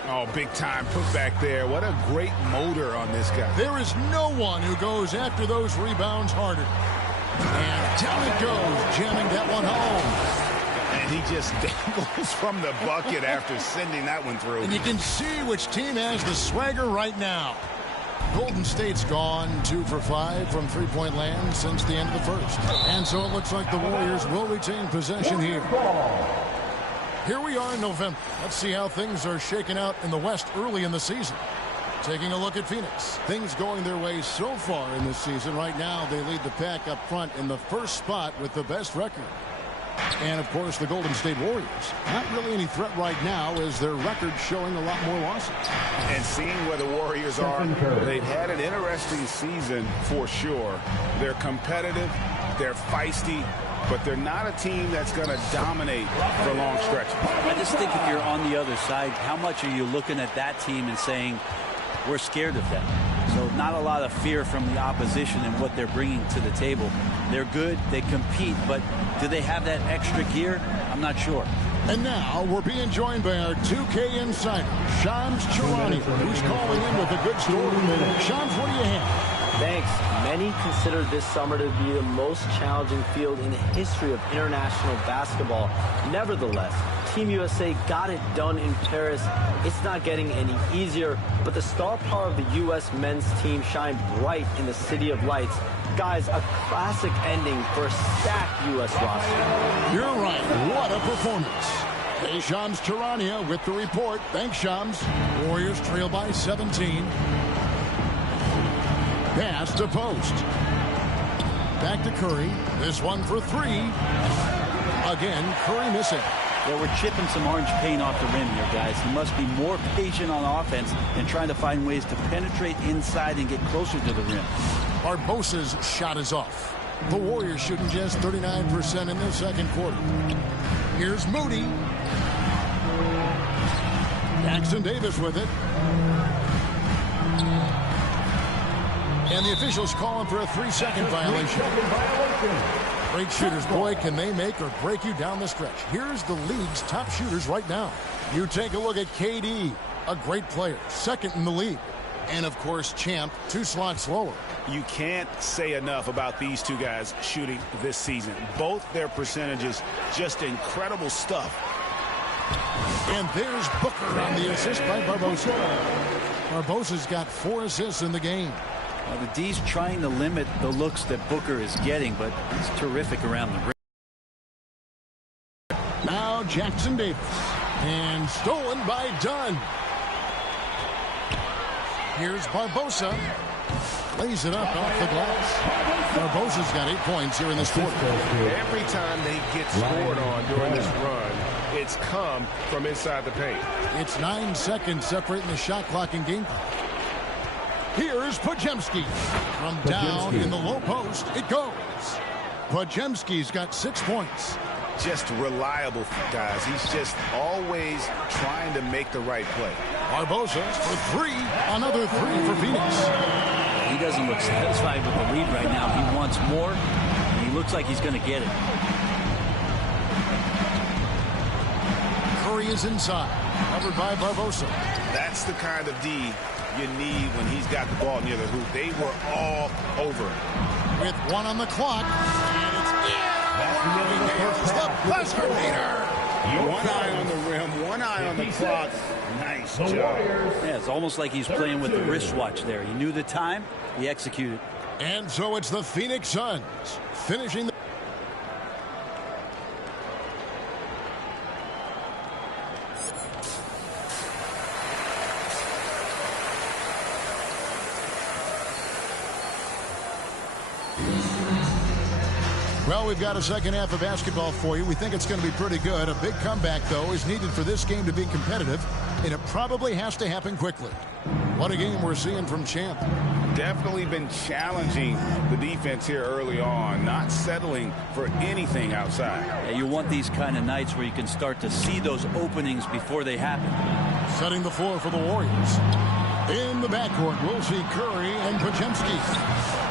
Oh, big time putback there. What a great motor on this guy. There is no one who goes after those rebounds harder. And down it goes, jamming that one home. And he just dangles from the bucket after sending that one through. And you can see which team has the swagger right now. Golden State's gone 2 for 5 from three-point land since the end of the first. And so it looks like the Warriors will retain possession here. Here we are in November. Let's see how things are shaking out in the West early in the season. Taking a look at Phoenix. Things going their way so far in this season. Right now, they lead the pack up front in the first spot with the best record. And, of course, the Golden State Warriors. Not really any threat right now as their record showing a lot more losses. And seeing where the Warriors are, they've had an interesting season for sure. They're competitive, they're feisty, but they're not a team that's going to dominate for long stretches. I just think if you're on the other side, how much are you looking at that team and saying, we're scared of them? So not a lot of fear from the opposition and what they're bringing to the table. They're good, they compete, but do they have that extra gear? I'm not sure. And now we're being joined by our 2K insider, Shams Charania, who's calling in with a good story. Shams, what do you have? Thanks. Many consider this summer to be the most challenging field in the history of international basketball. Nevertheless, Team USA got it done in Paris. It's not getting any easier, but the star power of the U.S. men's team shined bright in the City of Lights. Guys, a classic ending for a stacked U.S. roster. You're right. What a performance. Hey, Shams Charania with the report. Thanks, Shams. Warriors trail by 17. Pass to post. Back to Curry. This one for 3. Again, Curry missing. Well, we're chipping some orange paint off the rim here, guys. He must be more patient on offense and trying to find ways to penetrate inside and get closer to the rim. Barbosa's shot is off. The Warriors shooting just 39% in the second quarter. Here's Moody. Jackson Davis with it. And the officials calling for a 3-second violation. Great shooters, boy, can they make or break you down the stretch. Here's the league's top shooters right now. You take a look at KD, a great player, second in the league. And, of course, Champ, 2 slots lower. You can't say enough about these two guys shooting this season. Both their percentages, just incredible stuff. And there's Booker on the assist by Barbosa. Barbosa's got 4 assists in the game. Well, the D's trying to limit the looks that Booker is getting, but he's terrific around the rim. Now Jackson Davis. And stolen by Dunn. Here's Barbosa. Lays it up off the glass. Barbosa's got 8 points here in this quarter. Every time they get scored on during this run, it's come from inside the paint. It's 9 seconds separating the shot clock and game clock. Here's Podziemski. From down in the low post, it goes. Podziemski's got 6 points. Just reliable, guys. He's just always trying to make the right play. Barbosa for 3. Another 3 for Phoenix. He doesn't look satisfied with the lead right now. He wants more, and he looks like he's going to get it. Curry is inside, covered by Barbosa. That's the kind of D you need when he's got the ball near the hoop. They were all over it. With 1 on the clock, and it's in. The buzzer beater. One eye on the rim, 1 eye on the clock. Nice job. Yeah, it's almost like he's playing with the wristwatch there. He knew the time, he executed. And so it's the Phoenix Suns finishing the... Well, we've got a second half of basketball for you. We think it's going to be pretty good. A big comeback, though, is needed for this game to be competitive, and it probably has to happen quickly. What a game we're seeing from Champ. Definitely been challenging the defense here early on, not settling for anything outside. Yeah, you want these kind of nights where you can start to see those openings before they happen. Setting the floor for the Warriors. In the backcourt, we'll see Curry and Podziemski.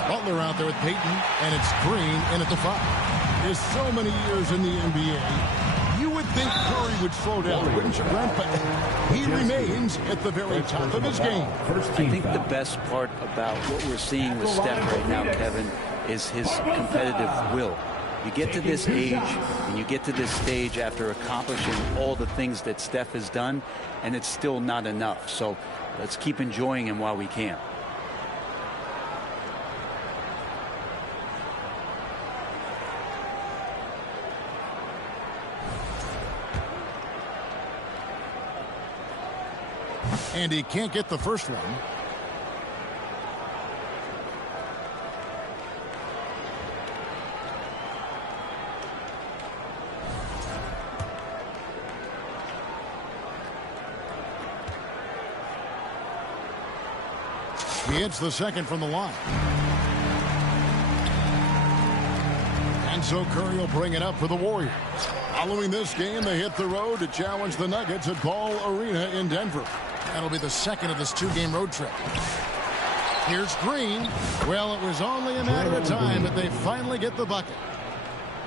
Butler out there with Payton, and it's Green in at the 5. There's so many years in the NBA. You would think Curry would slow down, wouldn't you, Brent? But he remains at the very top of his game. I think the best part about what we're seeing with Steph right now, Kevin, is his competitive will. You get to this age, and you get to this stage after accomplishing all the things that Steph has done, and it's still not enough. So let's keep enjoying him while we can. And he can't get the first one. He hits the second from the line. And so Curry will bring it up for the Warriors. Following this game, they hit the road to challenge the Nuggets at Ball Arena in Denver. That'll be the second of this 2-game road trip. Here's Green. Well, it was only a matter of time that they finally get the bucket.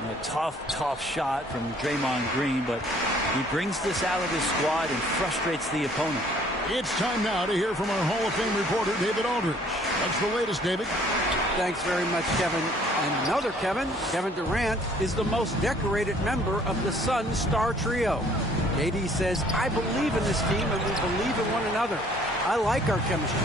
A tough shot from Draymond Green, but he brings this out of his squad and frustrates the opponent. It's time now to hear from our Hall of Fame reporter, David Aldridge. What's the latest, David? Thanks very much, Kevin. And another Kevin Durant, is the most decorated member of the Suns star trio. KD says, I believe in this team and we believe in one another. I like our chemistry.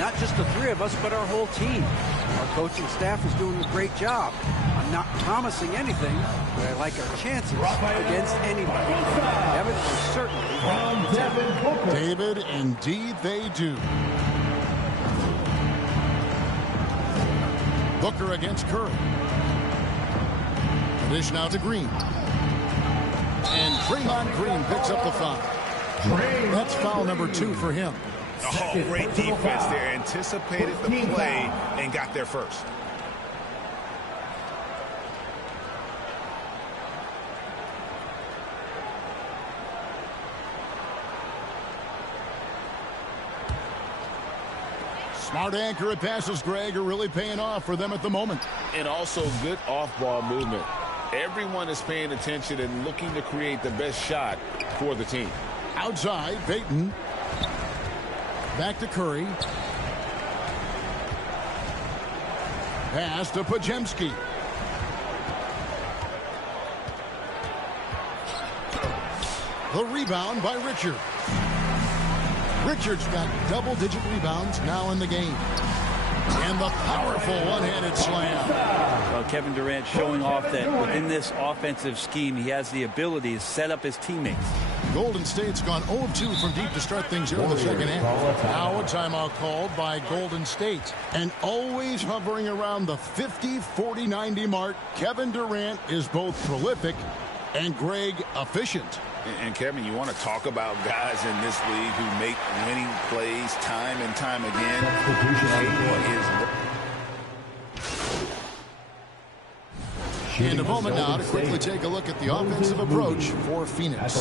Not just the three of us, but our whole team. Our coaching staff is doing a great job. I'm not promising anything, but I like our chances against anybody. Kevin is certainly David, indeed they do. Booker against Curry. Dish now to Green. And Draymond Green picks up the foul. That's foul number 2 for him. Oh, great defense there. Anticipated the play and got there first. Smart accurate passes, Greg, are really paying off for them at the moment. And also good off-ball movement. Everyone is paying attention and looking to create the best shot for the team. Outside, Payton. Back to Curry. Pass to Podziemski. The rebound by Richards. Richards got double-digit rebounds now in the game. And the powerful one-handed slam. Well, Kevin Durant showing off that within this offensive scheme, he has the ability to set up his teammates. Golden State's gone 0-2 from deep to start things here in the second half. Now a timeout called by Golden State. And always hovering around the 50, 40, 90 mark, Kevin Durant is both prolific and Greg efficient. And Kevin, you want to talk about guys in this league who make winning plays time and time again. And a moment now to quickly take a look at the offensive approach for Phoenix.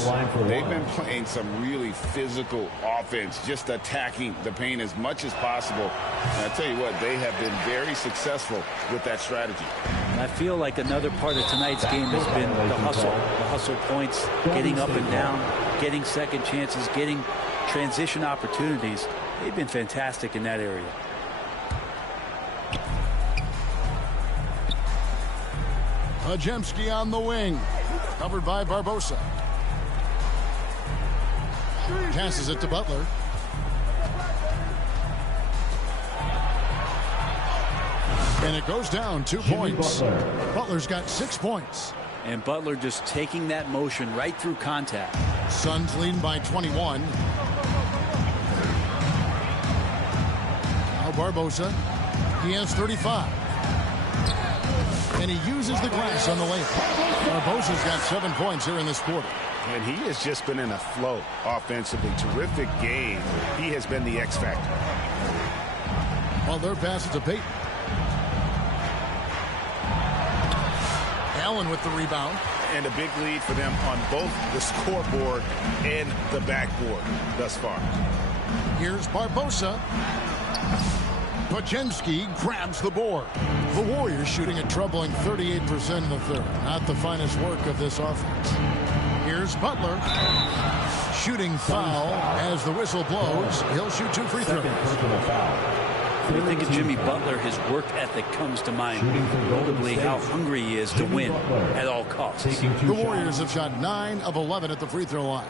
They've been playing some really physical offense, just attacking the paint as much as possible. And I tell you what, they have been very successful with that strategy. And I feel like another part of tonight's game has been the hustle points, getting up and down, getting second chances, getting transition opportunities. They've been fantastic in that area. Pajemski on the wing, covered by Barbosa. Passes it to Butler. And it goes down 2 points. Butler's got 6 points. And Butler just taking that motion right through contact. Suns leading by 21. Now Barbosa. He has 35. And he uses the glass on the layup. Barbosa's got 7 points here in this quarter. And he has just been in a flow offensively. Terrific game. He has been the X factor. Well, their pass to Payton. Allen with the rebound. And a big lead for them on both the scoreboard and the backboard thus far. Here's Barbosa. Pajemski grabs the board. The Warriors shooting a troubling 38% in the third. Not the finest work of this offense. Here's Butler. Shooting foul as the whistle blows. He'll shoot 2 free throws. When you think of Jimmy Butler, his work ethic comes to mind. Notably how hungry he is to win at all costs. The Warriors have shot 9 of 11 at the free throw line.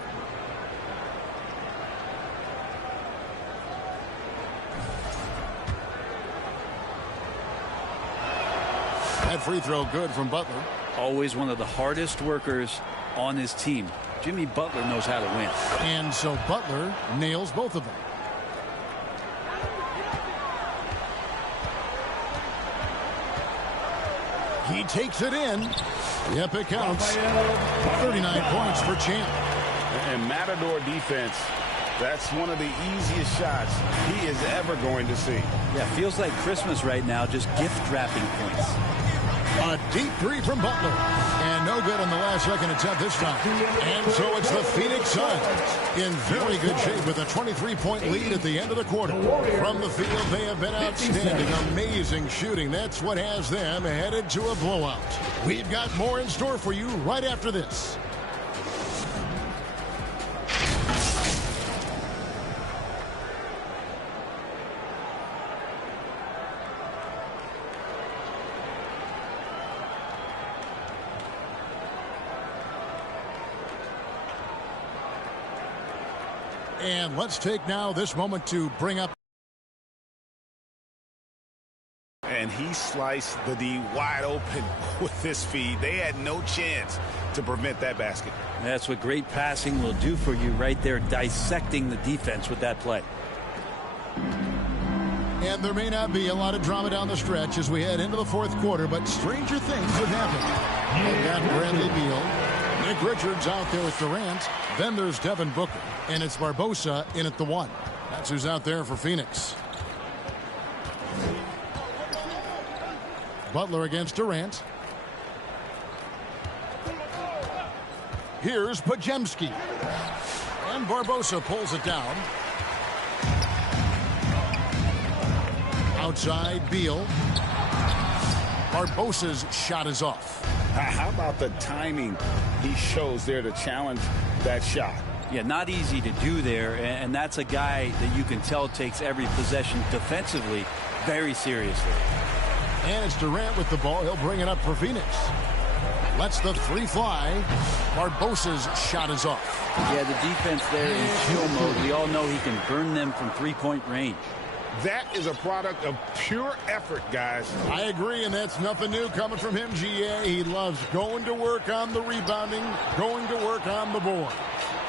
That free throw good from Butler. Always one of the hardest workers on his team. Jimmy Butler knows how to win. And so Butler nails both of them. He takes it in. The epic counts. 39 points for Champ. And Matador defense, that's one of the easiest shots he is ever going to see. Yeah, feels like Christmas right now, just gift wrapping points. A deep three from Butler. And no good on the last second attempt this time. And so it's the Phoenix Suns in very good shape with a 23-point lead at the end of the quarter. From the field, they have been outstanding. Amazing shooting. That's what has them headed to a blowout. We've got more in store for you right after this. And let's take now this moment to bring up. And he sliced the D wide open with his feet. They had no chance to prevent that basket. That's what great passing will do for you right there, dissecting the defense with that play. And there may not be a lot of drama down the stretch as we head into the fourth quarter, but stranger things have happened. They've got Bradley Beal, Nick Richards out there with Durant. Then there's Devin Booker, and it's Barbosa in at the 1. That's who's out there for Phoenix. Butler against Durant. Here's Pajemski. And Barbosa pulls it down. Outside, Beal. Barbosa's shot is off. How about the timing he shows there to challenge that shot? Yeah, not easy to do there, and that's a guy that you can tell takes every possession defensively very seriously. And it's Durant with the ball. He'll bring it up for Phoenix. Lets the 3 fly. Barbosa's shot is off. Yeah, the defense there in chill mode. We all know he can burn them from 3-point range. That is a product of pure effort, guys. I agree, and that's nothing new coming from him, GA. He loves going to work on the rebounding, going to work on the board.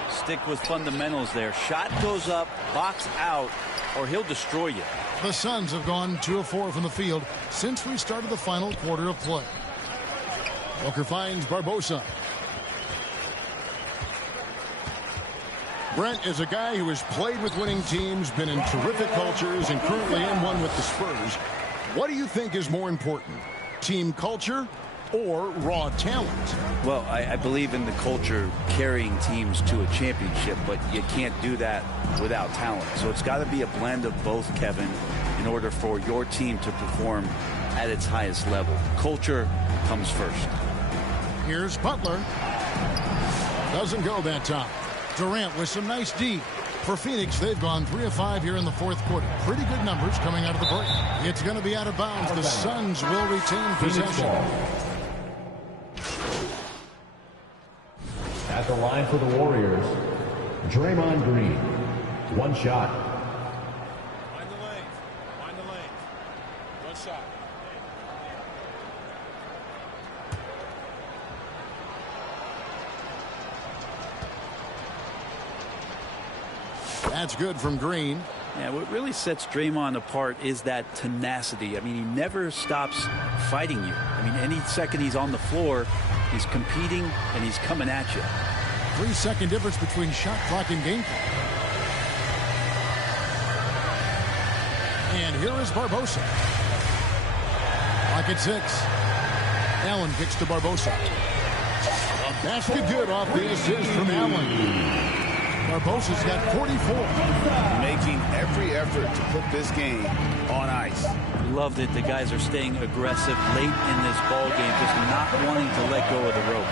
Stick with fundamentals there. Shot goes up, box out, or he'll destroy you. The Suns have gone 2 of 4 from the field since we started the final quarter of play. Booker finds Barbosa. Brent is a guy who has played with winning teams, been in terrific cultures, and currently in one with the Spurs. What do you think is more important, team culture or raw talent? Well, I believe in the culture carrying teams to a championship, but you can't do that without talent. So it's got to be a blend of both, Kevin, in order for your team to perform at its highest level. Culture comes first. Here's Butler. Doesn't go that time. Durant with some nice D. For Phoenix, they've gone 3 of 5 here in the fourth quarter. Pretty good numbers coming out of the break. It's going to be out of bounds. The Suns will retain possession. At the line for the Warriors, Draymond Green. One shot. Find the lane. Find the lane. One shot. That's good from Green. Yeah, what really sets Draymond apart is that tenacity. I mean, he never stops fighting you. I mean, any second he's on the floor, he's competing and he's coming at you. 3-second difference between shot clock and game clock. And here is Barbosa. Clock at 6. Allen kicks to Barbosa. A basket good off the assist from Allen. Barbosa's got 44. Making every effort to put this game on ice. Love that the guys are staying aggressive late in this ball game, just not wanting to let go of the rope.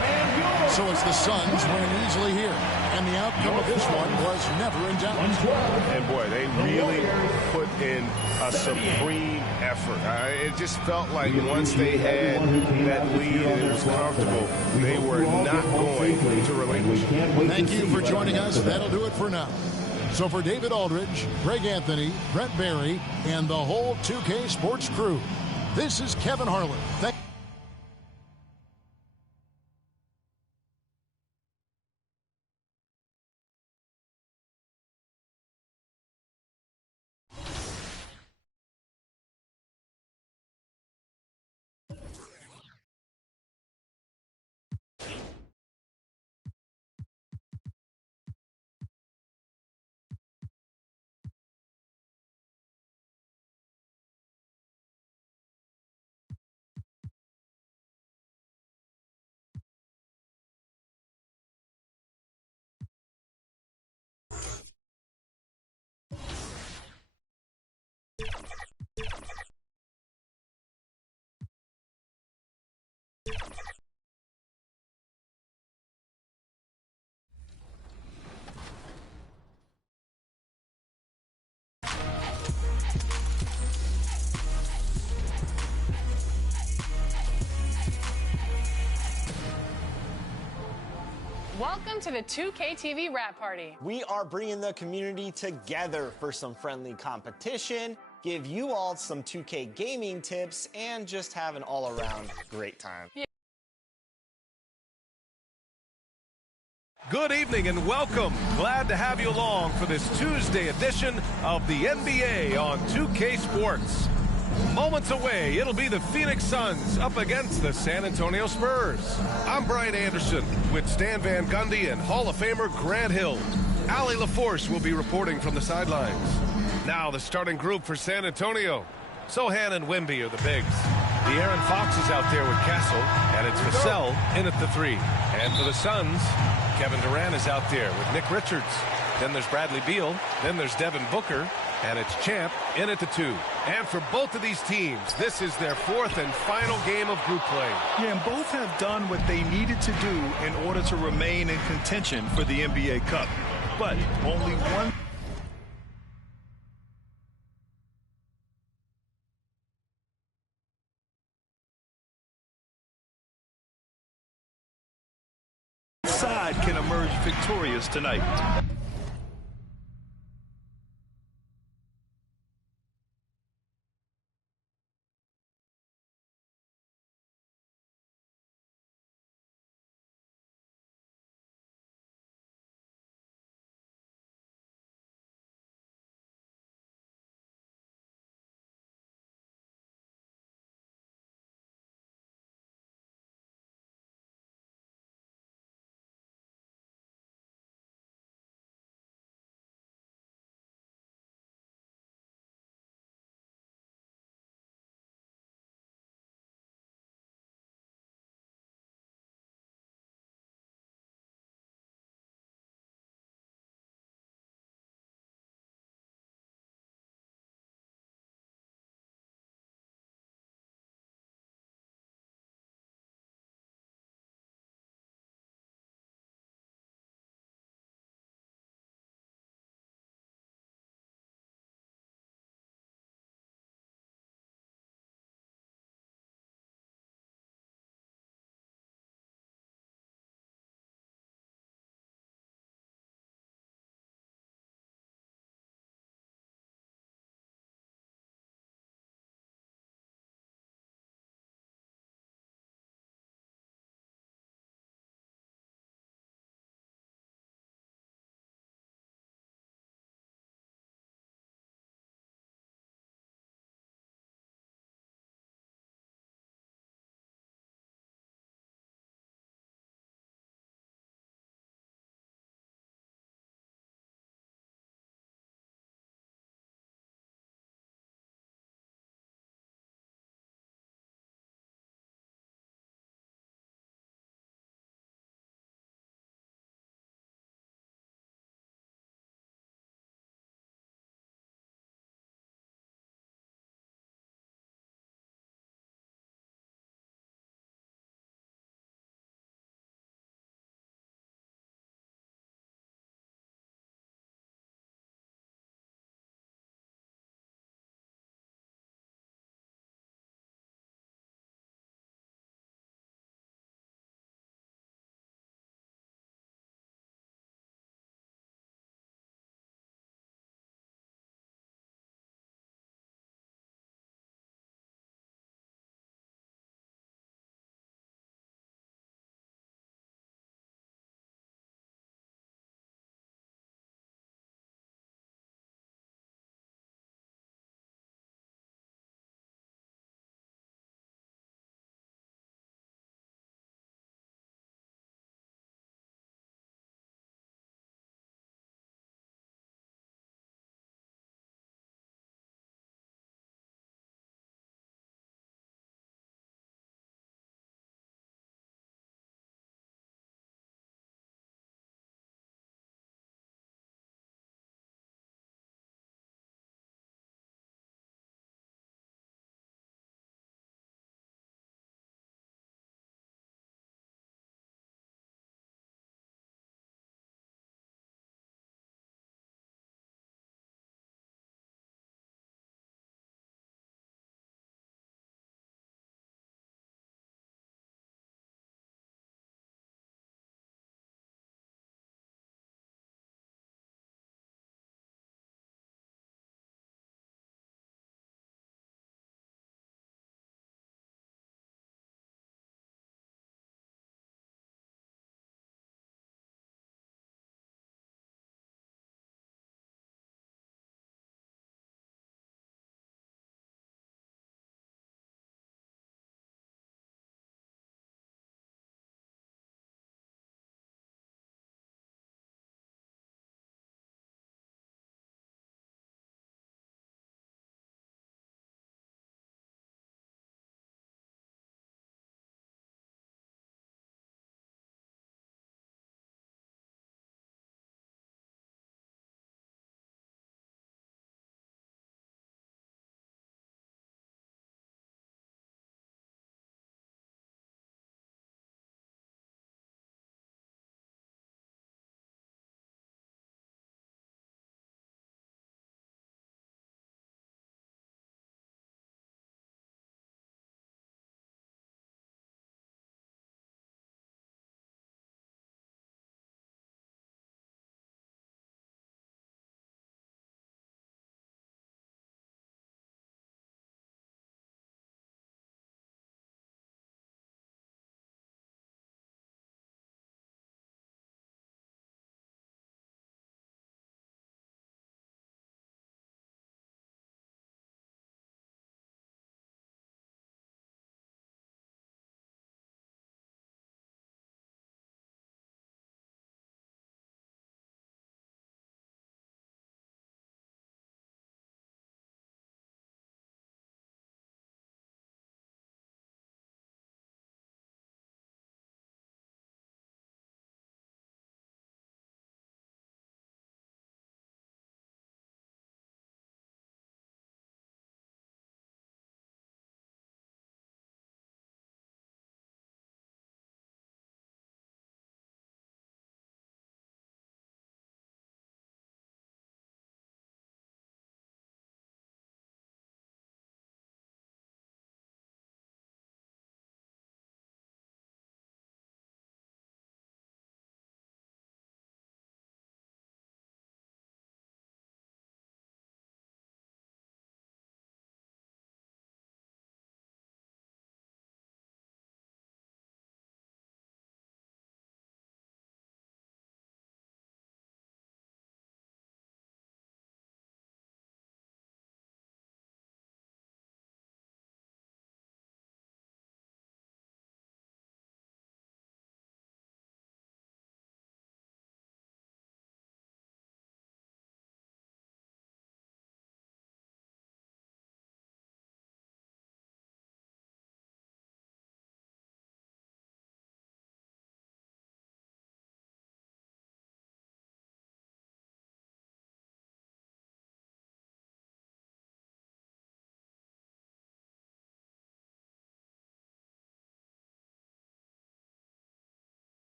So it's the Suns winning easily here. And the outcome of this one was never in doubt. And boy, they really put in a supreme effort. It just felt like once they had that lead and it was comfortable, they were not going to relinquish. Thank you for joining us. That'll do it for now. So for David Aldridge, Greg Anthony, Brett Barry, and the whole 2K Sports crew, this is Kevin Harlan. Welcome to the 2K TV Rap Party. We are bringing the community together for some friendly competition, give you all some 2K gaming tips, and just have an all-around great time. Yeah. Good evening and welcome. Glad to have you along for this Tuesday edition of the NBA on 2K Sports. Moments away, it'll be the Phoenix Suns up against the San Antonio Spurs. I'm Brian Anderson with Stan Van Gundy and Hall of Famer Grant Hill. Allie LaForce will be reporting from the sidelines. Now the starting group for San Antonio. Sohan and Wemby are the bigs. The Aaron Fox is out there with Castle, and it's Vassell in at the 3. And for the Suns, Kevin Durant is out there with Nick Richards. Then there's Bradley Beal. Then there's Devin Booker. And it's Champ in at the 2. And for both of these teams, this is their 4th and final game of group play. Yeah, and both have done what they needed to do in order to remain in contention for the NBA Cup. But only one side can emerge victorious tonight.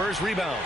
Spurs rebound.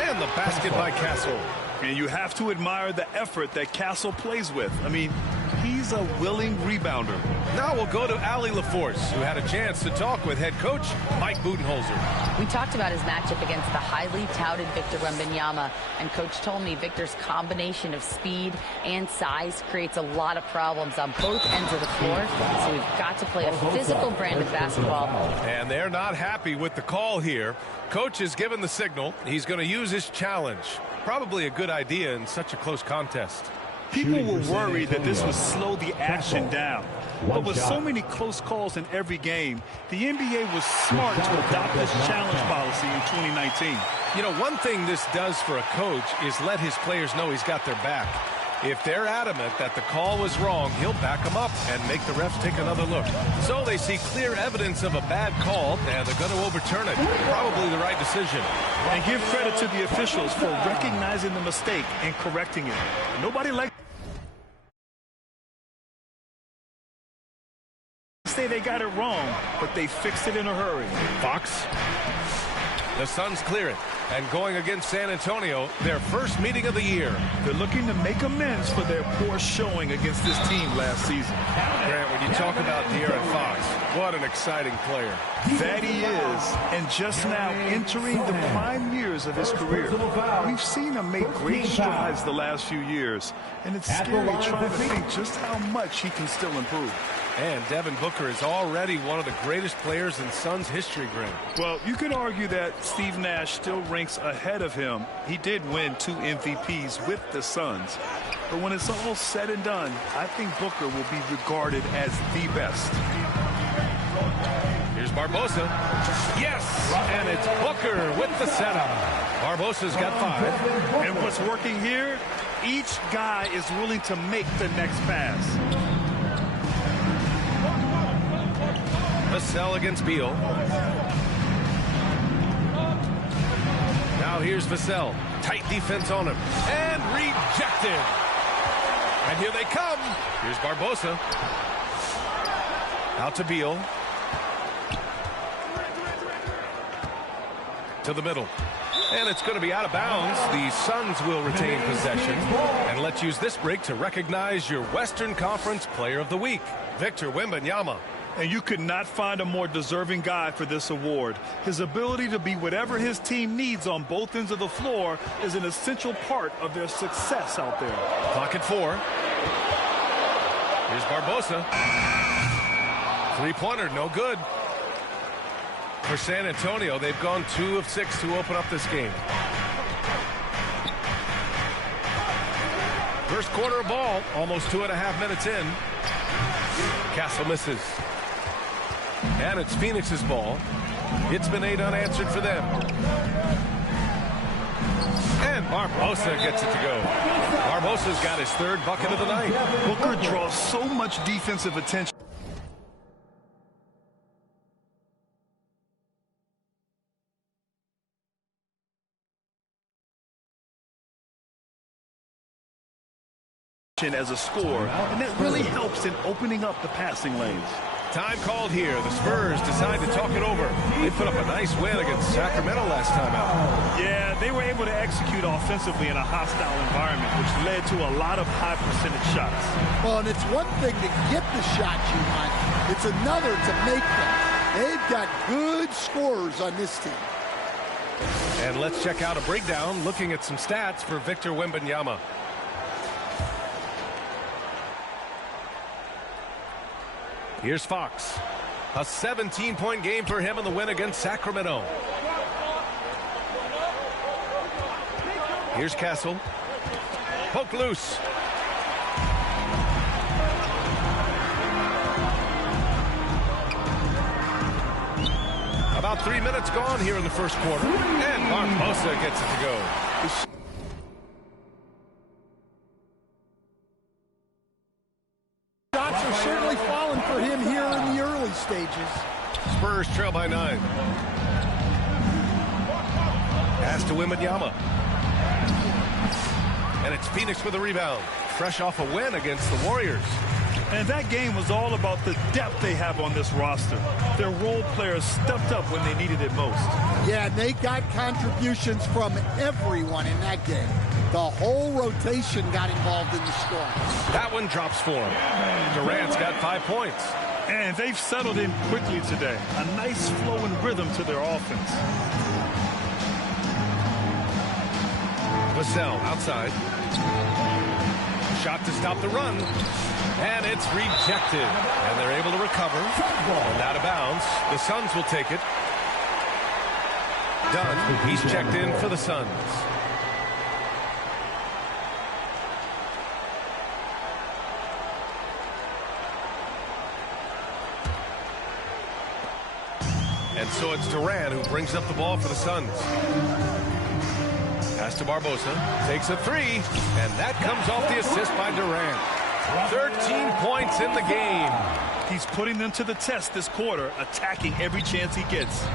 And the basket by Castle. And you have to admire the effort that Castle plays with. I mean, he's a willing rebounder. Now we'll go to Allie LaForce, who had a chance to talk with head coach Mike Budenholzer. We talked about his matchup against the highly touted Victor Wembanyama, and Coach told me Victor's combination of speed and size creates a lot of problems on both ends of the floor, so we've got to play a physical brand of basketball. And they're not happy with the call here. Coach has given the signal. He's going to use his challenge. Probably a good idea in such a close contest. People were worried that this would slow the action down. But with so many close calls in every game, the NBA was smart to adopt this challenge policy in 2019. You know, one thing this does for a coach is let his players know he's got their back. If they're adamant that the call was wrong, he'll back them up and make the refs take another look. So they see clear evidence of a bad call, and they're going to overturn it. Probably the right decision. And give credit to the officials for recognizing the mistake and correcting it. Nobody likes to say they got it wrong, but they fixed it in a hurry. Fox. The Suns clear it. And going against San Antonio, their first meeting of the year. They're looking to make amends for their poor showing against this team last season. Grant, when you talk about De'Aaron Fox, what an exciting player. That he is, and just now entering the prime years of his career. We've seen him make great strides the last few years, and it's scary trying to think just how much he can still improve. And Devin Booker is already one of the greatest players in Suns history, Grant. Well, you could argue that Steve Nash still ranks ahead of him. He did win 2 MVPs with the Suns. But when it's all said and done, I think Booker will be regarded as the best. Here's Barbosa. Yes! And it's Booker with the setup. Barbosa's got 5. And what's working here, each guy is willing to make the next pass. Vassell against Beal. Now here's Vassell. Tight defense on him. And rejected. And here they come. Here's Barbosa. Out to Beal. To the middle. And it's going to be out of bounds. The Suns will retain possession. And let's use this break to recognize your Western Conference Player of the Week, Victor Wembanyama. And you could not find a more deserving guy for this award. His ability to be whatever his team needs on both ends of the floor is an essential part of their success out there. Clock at 4. Here's Barbosa. 3-pointer, no good. For San Antonio, they've gone 2 of 6 to open up this game. First quarter of ball, almost 2.5 minutes in. Castle misses. And it's Phoenix's ball. It's been 8 unanswered for them. And Barbosa gets it to go. Barbosa's got his 3rd bucket of the night. Booker draws so much defensive attention. As a scorer, and that really helps in opening up the passing lanes. Time called here. The Spurs decide to talk it over. They put up a nice win against Sacramento last time out. Yeah, they were able to execute offensively in a hostile environment, which led to a lot of high percentage shots. Well, and it's one thing to get the shots you want. It's another to make them. They've got good scorers on this team. And let's check out a breakdown looking at some stats for Victor Wembanyama. Here's Fox. A 17-point game for him in the win against Sacramento. Here's Castle. Poke loose. About 3 minutes gone here in the first quarter. And Barbosa gets it to go. Shots are certainly falling for him here in the early stages. Spurs trail by 9. Pass to Wembanyama. And it's Phoenix with a rebound. Fresh off a win against the Warriors. And that game was all about the depth they have on this roster. Their role players stepped up when they needed it most. Yeah, they got contributions from everyone in that game. The whole rotation got involved in the scoring. That one drops for him. Durant's got 5 points. And they've settled in quickly today. A nice flow and rhythm to their offense. Vassell outside. Shot to stop the run. And it's rejected. And they're able to recover. And out of bounds. The Suns will take it. Dunn, he's checked in for the Suns. And so it's Durant who brings up the ball for the Suns. Pass to Barbosa. Takes a three. And that comes off the assist by Durant. 13 points in the game. He's putting them to the test this quarter, attacking every chance he gets.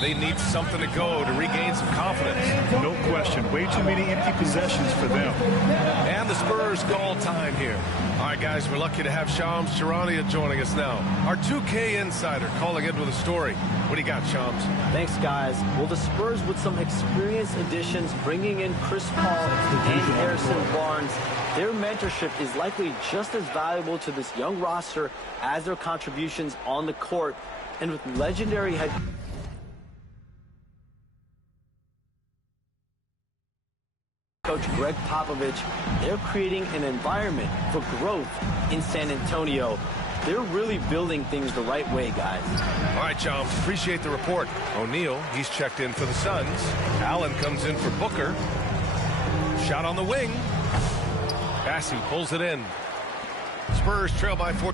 They need something to go to regain some confidence. No question. Way too many empty possessions for them. And the Spurs call time here. All right, guys, we're lucky to have Shams Charania joining us now. Our 2K insider calling in with a story. What do you got, Shams? Thanks, guys. Well, the Spurs with some experienced additions, bringing in Chris Paul and Harrison Barnes, their mentorship is likely just as valuable to this young roster as their contributions on the court. And with legendary head coach Greg Popovich, they're creating an environment for growth in San Antonio. They're really building things the right way, guys. All right, John, appreciate the report. O'Neal, he's checked in for the Suns. Allen comes in for Booker. Shot on the wing. Bassey pulls it in. Spurs trail by 4.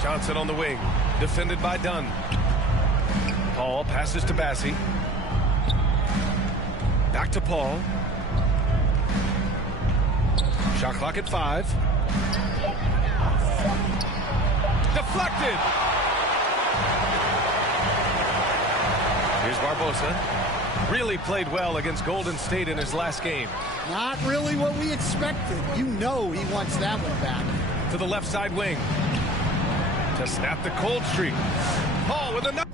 Johnson on the wing, defended by Dunn. Paul passes to Bassey. Back to Paul. Shot clock at 5. Deflected. Here's Barbosa. Really played well against Golden State in his last game. Not really what we expected. You know he wants that one back. To the left side wing. To snap the cold streak. Paul with another.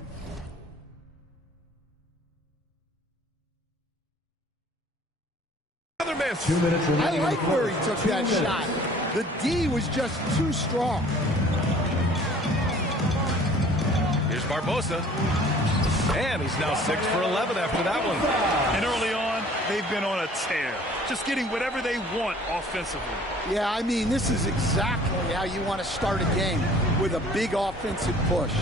Another miss. 2 minutes remaining. I like where he took that shot. The D was just too strong. Here's Barbosa. And he's now 6 for 11 after that one. And early on, they've been on a tear. Just getting whatever they want offensively. Yeah, I mean, this is exactly how you want to start a game, with a big offensive push.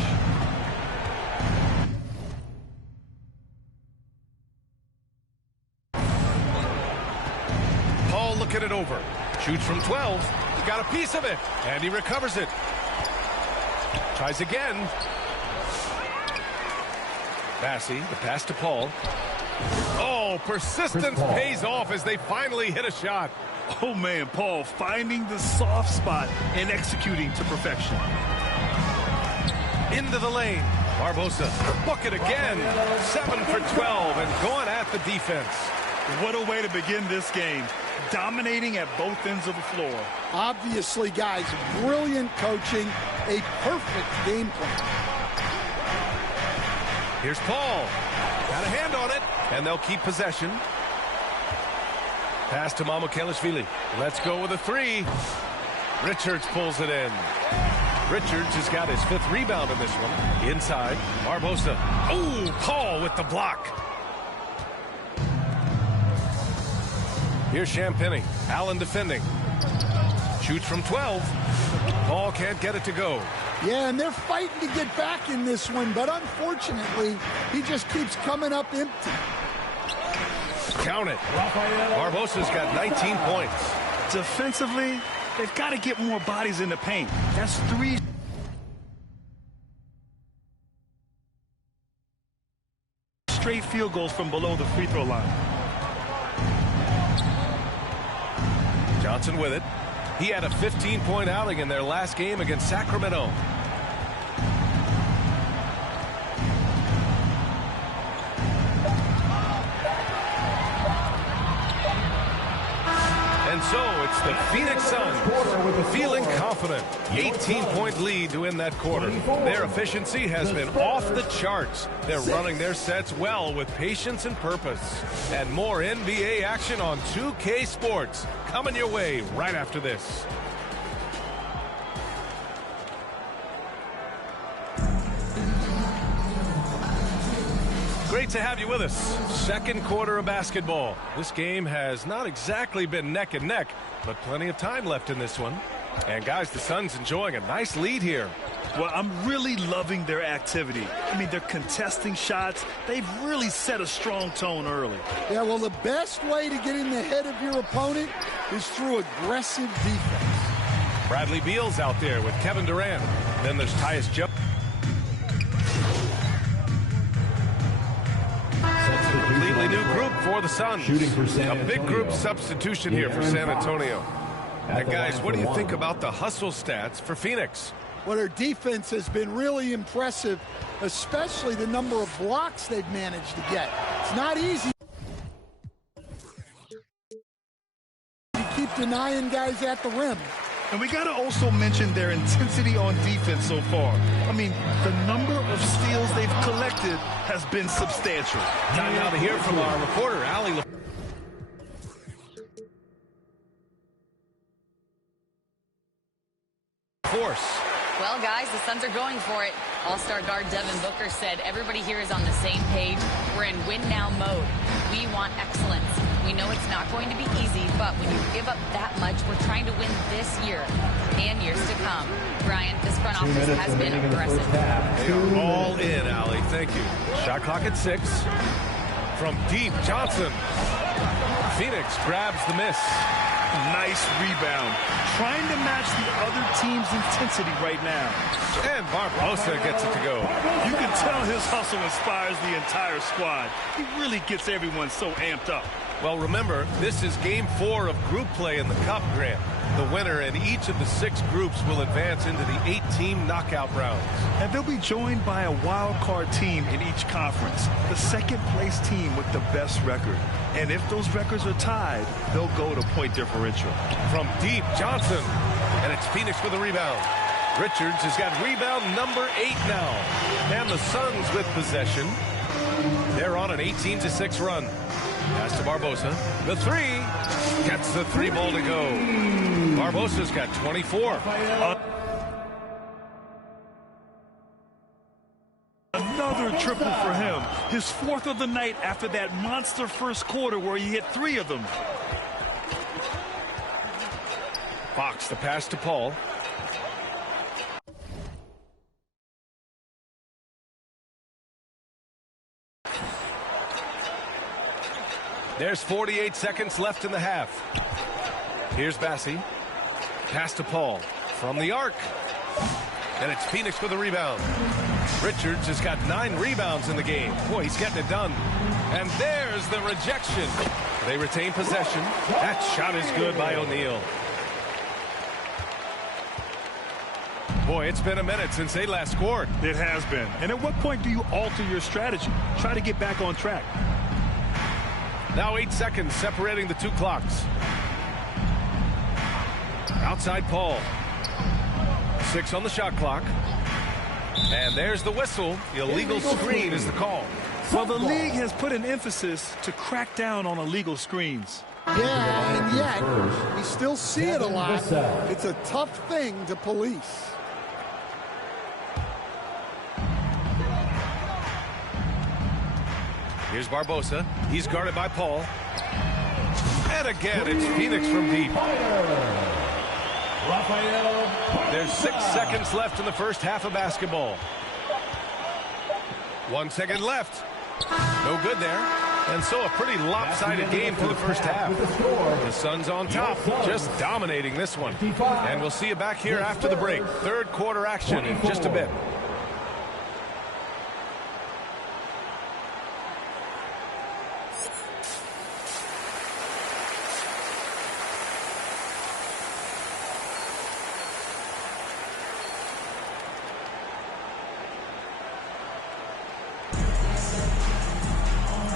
Paul looking it over. Shoots from 12. He got a piece of it. And he recovers it. Tries again. Bassey, the pass to Paul. Oh, persistence pays off as they finally hit a shot. Oh, man, Paul finding the soft spot and executing to perfection. Into the lane. Barbosa, bucket again. 7 for 12 and going at the defense. What a way to begin this game. Dominating at both ends of the floor. Obviously, guys, brilliant coaching. A perfect game plan. Here's Paul. Got a hand on it, and they'll keep possession. Pass to Mamukelashvili. Let's go with a 3. Richards pulls it in. Richards has got his 5th rebound in this one. Inside, Barbosa. Oh, Paul with the block. Here's Champagny. Allen defending. Shoots from 12. Paul can't get it to go. Yeah, and they're fighting to get back in this one, but unfortunately, he just keeps coming up empty. Count it. Barbosa's got 19 points. Defensively, they've got to get more bodies in the paint. That's 3 straight field goals from below the free throw line. Johnson with it. He had a 15-point outing in their last game against Sacramento. And so it's the Phoenix Suns feeling confident. 18-point lead to win that quarter. Their efficiency has been off the charts. They're running their sets well with patience and purpose. And more NBA action on 2K Sports coming your way right after this. Great to have you with us. Second quarter of basketball. This game has not exactly been neck and neck, but plenty of time left in this one. And guys, the Suns enjoying a nice lead here. Well, I'm really loving their activity. I mean, they're contesting shots. They've really set a strong tone early. Yeah, well, the best way to get in the head of your opponent is through aggressive defense. Bradley Beal's out there with Kevin Durant. Then there's Tyus Jones. Completely new group for the Suns. A big group substitution here for San Antonio. And guys, what do you think about the hustle stats for Phoenix? Well, their defense has been really impressive, especially the number of blocks they've managed to get. It's not easy to keep denying guys at the rim. And we got to also mention their intensity on defense so far. I mean, the number of steals they've collected has been substantial. Time now to hear from our reporter, Allie. Well, guys, the Suns are going for it. All-star guard Devin Booker said everybody here is on the same page. We're in win-now mode. We want excellence. We know it's not going to be easy, but when you give up that much, we're trying to win this year and years to come. Brian, this front office has been aggressive. They are all in, Allie. Thank you. Shot clock at 6. From deep, Johnson. Phoenix grabs the miss. Nice rebound. Trying to match the other team's intensity right now. And Barbosa gets it to go. You can tell his hustle inspires the entire squad. He really gets everyone so amped up. Well, remember, this is Game 4 of group play in the Cup, Grant. The winner in each of the 6 groups will advance into the 8-team knockout rounds. And they'll be joined by a wild card team in each conference, the second-place team with the best record. And if those records are tied, they'll go to point differential. From deep, Johnson. And it's Phoenix with a rebound. Richards has got rebound number 8 now. And the Suns with possession. They're on an 18-6 run. Pass to Barbosa. The 3. Gets the 3-ball to go. Barbosa's got 24. Another triple for him. His 4th of the night after that monster first quarter where he hit 3 of them. Fox, the pass to Paul. There's 48 seconds left in the half. Here's Bassi. Pass to Paul from the arc. And it's Phoenix with a rebound. Richards has got 9 rebounds in the game. Boy, he's getting it done. And there's the rejection. They retain possession. That shot is good by O'Neal. Boy, it's been a minute since they last scored. It has been. And at what point do you alter your strategy? Try to get back on track. Now 8 seconds separating the 2 clocks. Outside Paul. 6 on the shot clock. And there's the whistle. The illegal screen is the call. Well, the league has put an emphasis to crack down on illegal screens. Yeah, and yet we still see it a lot. It's a tough thing to police. Here's Barbosa. He's guarded by Paul. And again, it's Phoenix from deep. There's 6 seconds left in the first half of basketball. 1 second left. No good there. And so a pretty lopsided game for the first half. The Suns on top, just dominating this one. And we'll see you back here after the break. Third quarter action in just a bit.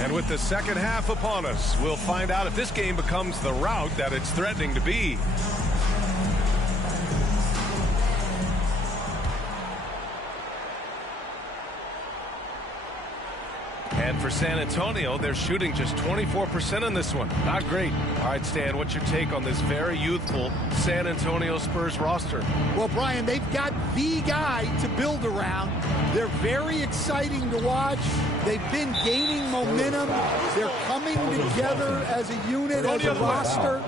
And with the second half upon us, we'll find out if this game becomes the rout that it's threatening to be. And for San Antonio, they're shooting just 24% in this one. Not great. All right, Stan, what's your take on this very youthful San Antonio Spurs roster? Well, Brian, they've got the guy to build around. They're very exciting to watch. They've been gaining momentum. They're coming together as a unit, as a roster.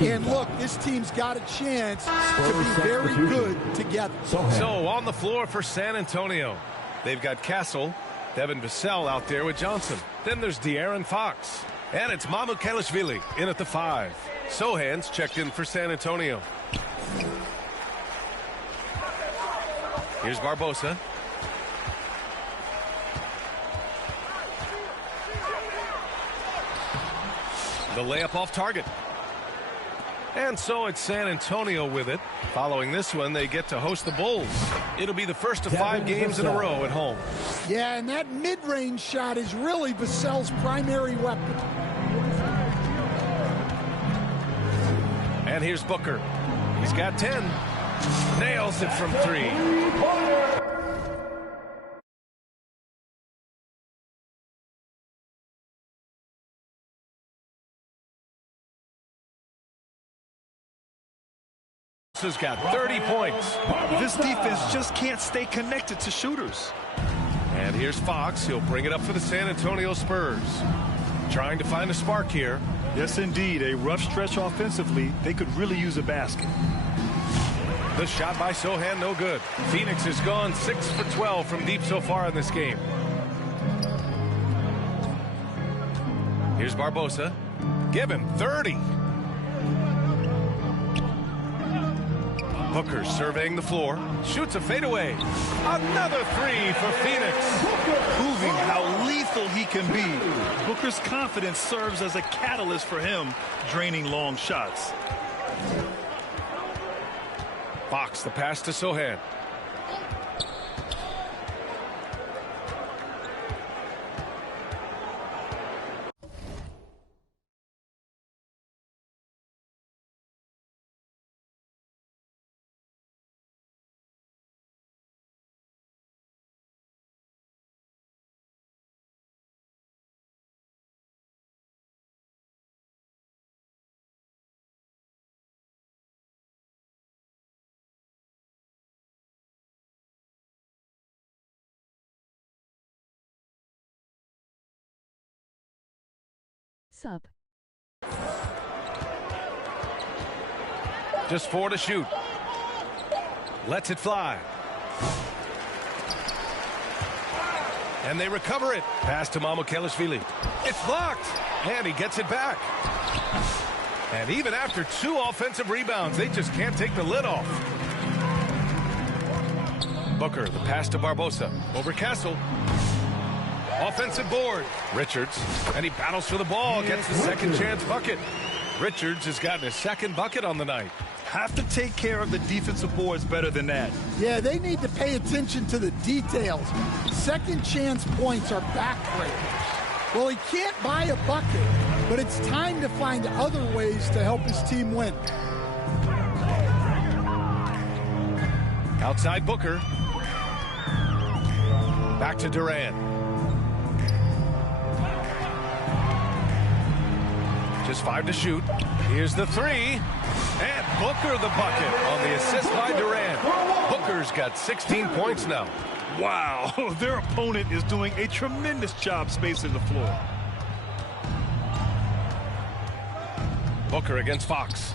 And look, this team's got a chance to be very good together. So on the floor for San Antonio, they've got Castle, Devin Vassell out there with Johnson. Then there's De'Aaron Fox. And it's mycareer in at the 5. Sohan's checked in for San Antonio. Here's Barbosa. The layup off target. And so it's San Antonio with it. Following this one, they get to host the Bulls. It'll be the first of 5 games in a row at home. Yeah, and that mid-range shot is really Vassell's primary weapon. And here's Booker. He's got 10. Nails it from 3. Has got 30 points. This defense just can't stay connected to shooters. And here's Fox. He'll bring it up for the San Antonio Spurs. Trying to find a spark here. Yes, indeed. A rough stretch offensively. They could really use a basket. The shot by Sohan, no good. Phoenix has gone 6 for 12 from deep so far in this game. Here's Barbosa. Give him 30. Booker surveying the floor, shoots a fadeaway. Another 3 for Phoenix. Proving how lethal he can be. Booker's confidence serves as a catalyst for him, draining long shots. Fox, the pass to Sohan. Sup. Just 4 to shoot. Lets it fly. And they recover it. Pass to mycareer. It's blocked. And he gets it back. And even after 2 offensive rebounds, they just can't take the lid off. Booker, the pass to Barbosa. Over Castle. Offensive board. Richards. And he battles for the ball. Gets the second chance bucket. Richards has gotten his second bucket on the night. Have to take care of the defensive boards better than that. Yeah, they need to pay attention to the details. Second chance points are backbreakers. Well, he can't buy a bucket, but it's time to find other ways to help his team win. Outside Booker. Back to Durant. Just 5 to shoot. Here's the 3. And Booker the bucket on the assist by Durant. Booker's got 16 points now. Wow, their opponent is doing a tremendous job spacing the floor. Booker against Fox.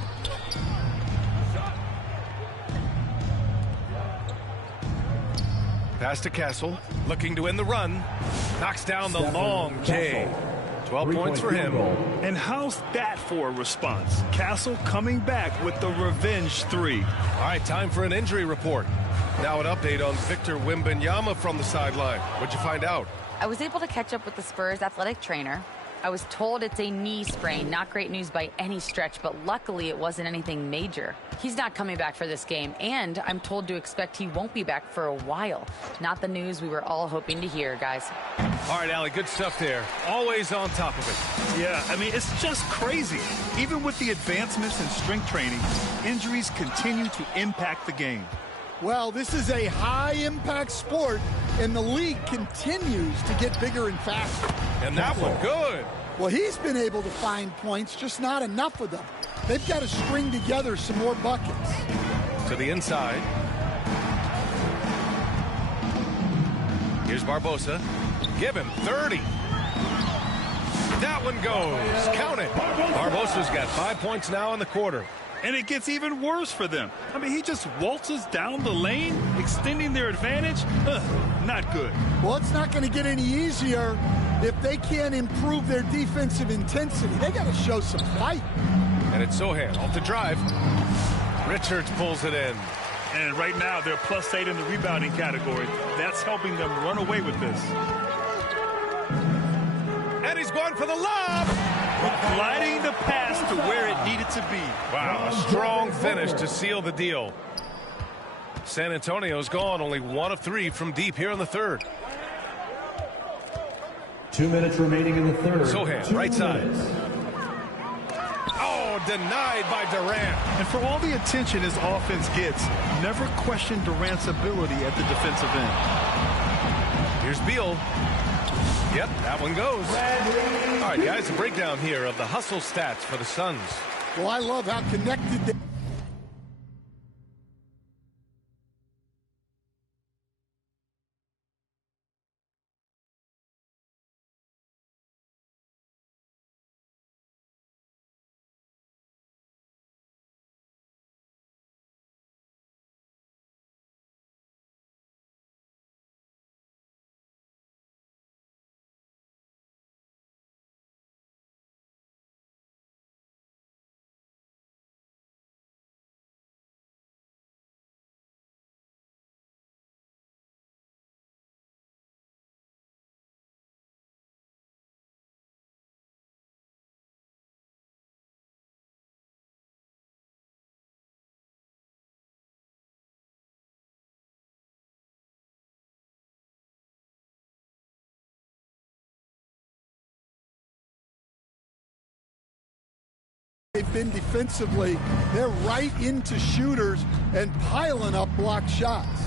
Pass to Castle, looking to win the run. Knocks down the long J. 12 points for him. And how's that for a response? Castle coming back with the revenge 3. All right, time for an injury report. Now an update on Victor Wembanyama from the sideline. What'd you find out? I was able to catch up with the Spurs athletic trainer. I was told it's a knee sprain. Not great news by any stretch, but luckily it wasn't anything major. He's not coming back for this game, and I'm told to expect he won't be back for a while. Not the news we were all hoping to hear, guys. All right, Allie, good stuff there. Always on top of it. Yeah, I mean, it's just crazy. Even with the advancements in strength training, injuries continue to impact the game. Well, this is a high-impact sport, and the league continues to get bigger and faster. And that one, good. Well, he's been able to find points, just not enough of them. They've got to string together some more buckets. To the inside. Here's Barbosa. Give him 30. That one goes. Count it. Barbosa's got 5 points now in the quarter. And it gets even worse for them. I mean, he just waltzes down the lane, extending their advantage. Not good. Well, it's not going to get any easier if they can't improve their defensive intensity. They got to show some fight. And it's Sohan off the drive. Richards pulls it in. And right now, they're +8 in the rebounding category. That's helping them run away with this. And he's going for the lob. Gliding the pass to where it needed to be. Wow, a strong finish to seal the deal. San Antonio's gone only 1 of 3 from deep here in the third. 2 minutes remaining in the third. Sohan, right side. Oh, denied by Durant. And for all the attention his offense gets, never question Durant's ability at the defensive end. Here's Beal. Yep, that one goes. All right, guys, a breakdown here of the hustle stats for the Suns. Well, I love how connected they they've been defensively, they're right into shooters and piling up blocked shots.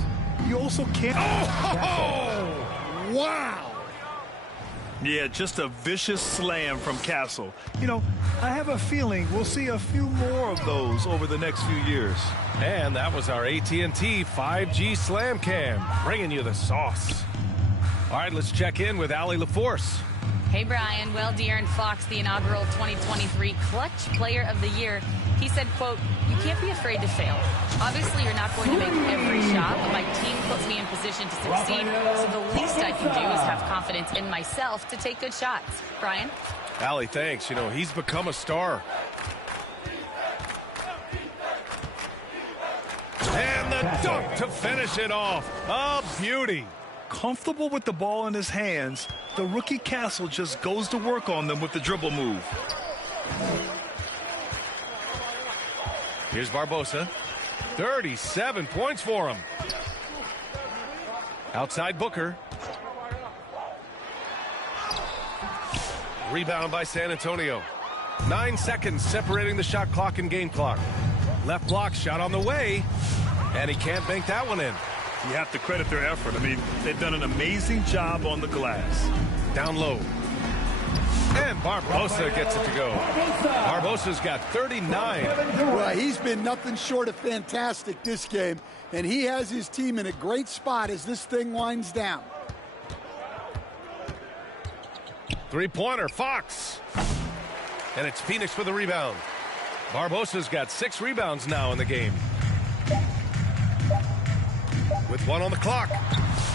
You also can't... Oh! Wow! Yeah, just a vicious slam from Castle. You know, I have a feeling we'll see a few more of those over the next few years. And that was our AT&T 5G Slam Cam, bringing you the sauce. All right, let's check in with Allie LaForce. Hey, Brian. Well, De'Aaron Fox, the inaugural 2023 Clutch Player of the Year, he said, quote, "You can't be afraid to fail. Obviously, you're not going to make every shot, but my team puts me in position to succeed, so the least I can do is have confidence in myself to take good shots." Brian? Allie, thanks. You know, he's become a star. And the dunk to finish it off. A beauty. Comfortable with the ball in his hands, the rookie Castle just goes to work on them with the dribble move. Here's Barbosa. 37 points for him. Outside Booker. Rebound by San Antonio. 9 seconds separating the shot clock and game clock. Left block shot on the way, and he can't bank that one in. You have to credit their effort. I mean, they've done an amazing job on the glass. Down low. And Barbosa gets it to go. Barbosa's got 39. Well, he's been nothing short of fantastic this game, and he has his team in a great spot as this thing winds down. Three-pointer, Fox. And it's Phoenix with a rebound. Barbosa's got 6 rebounds now in the game. With 1 on the clock.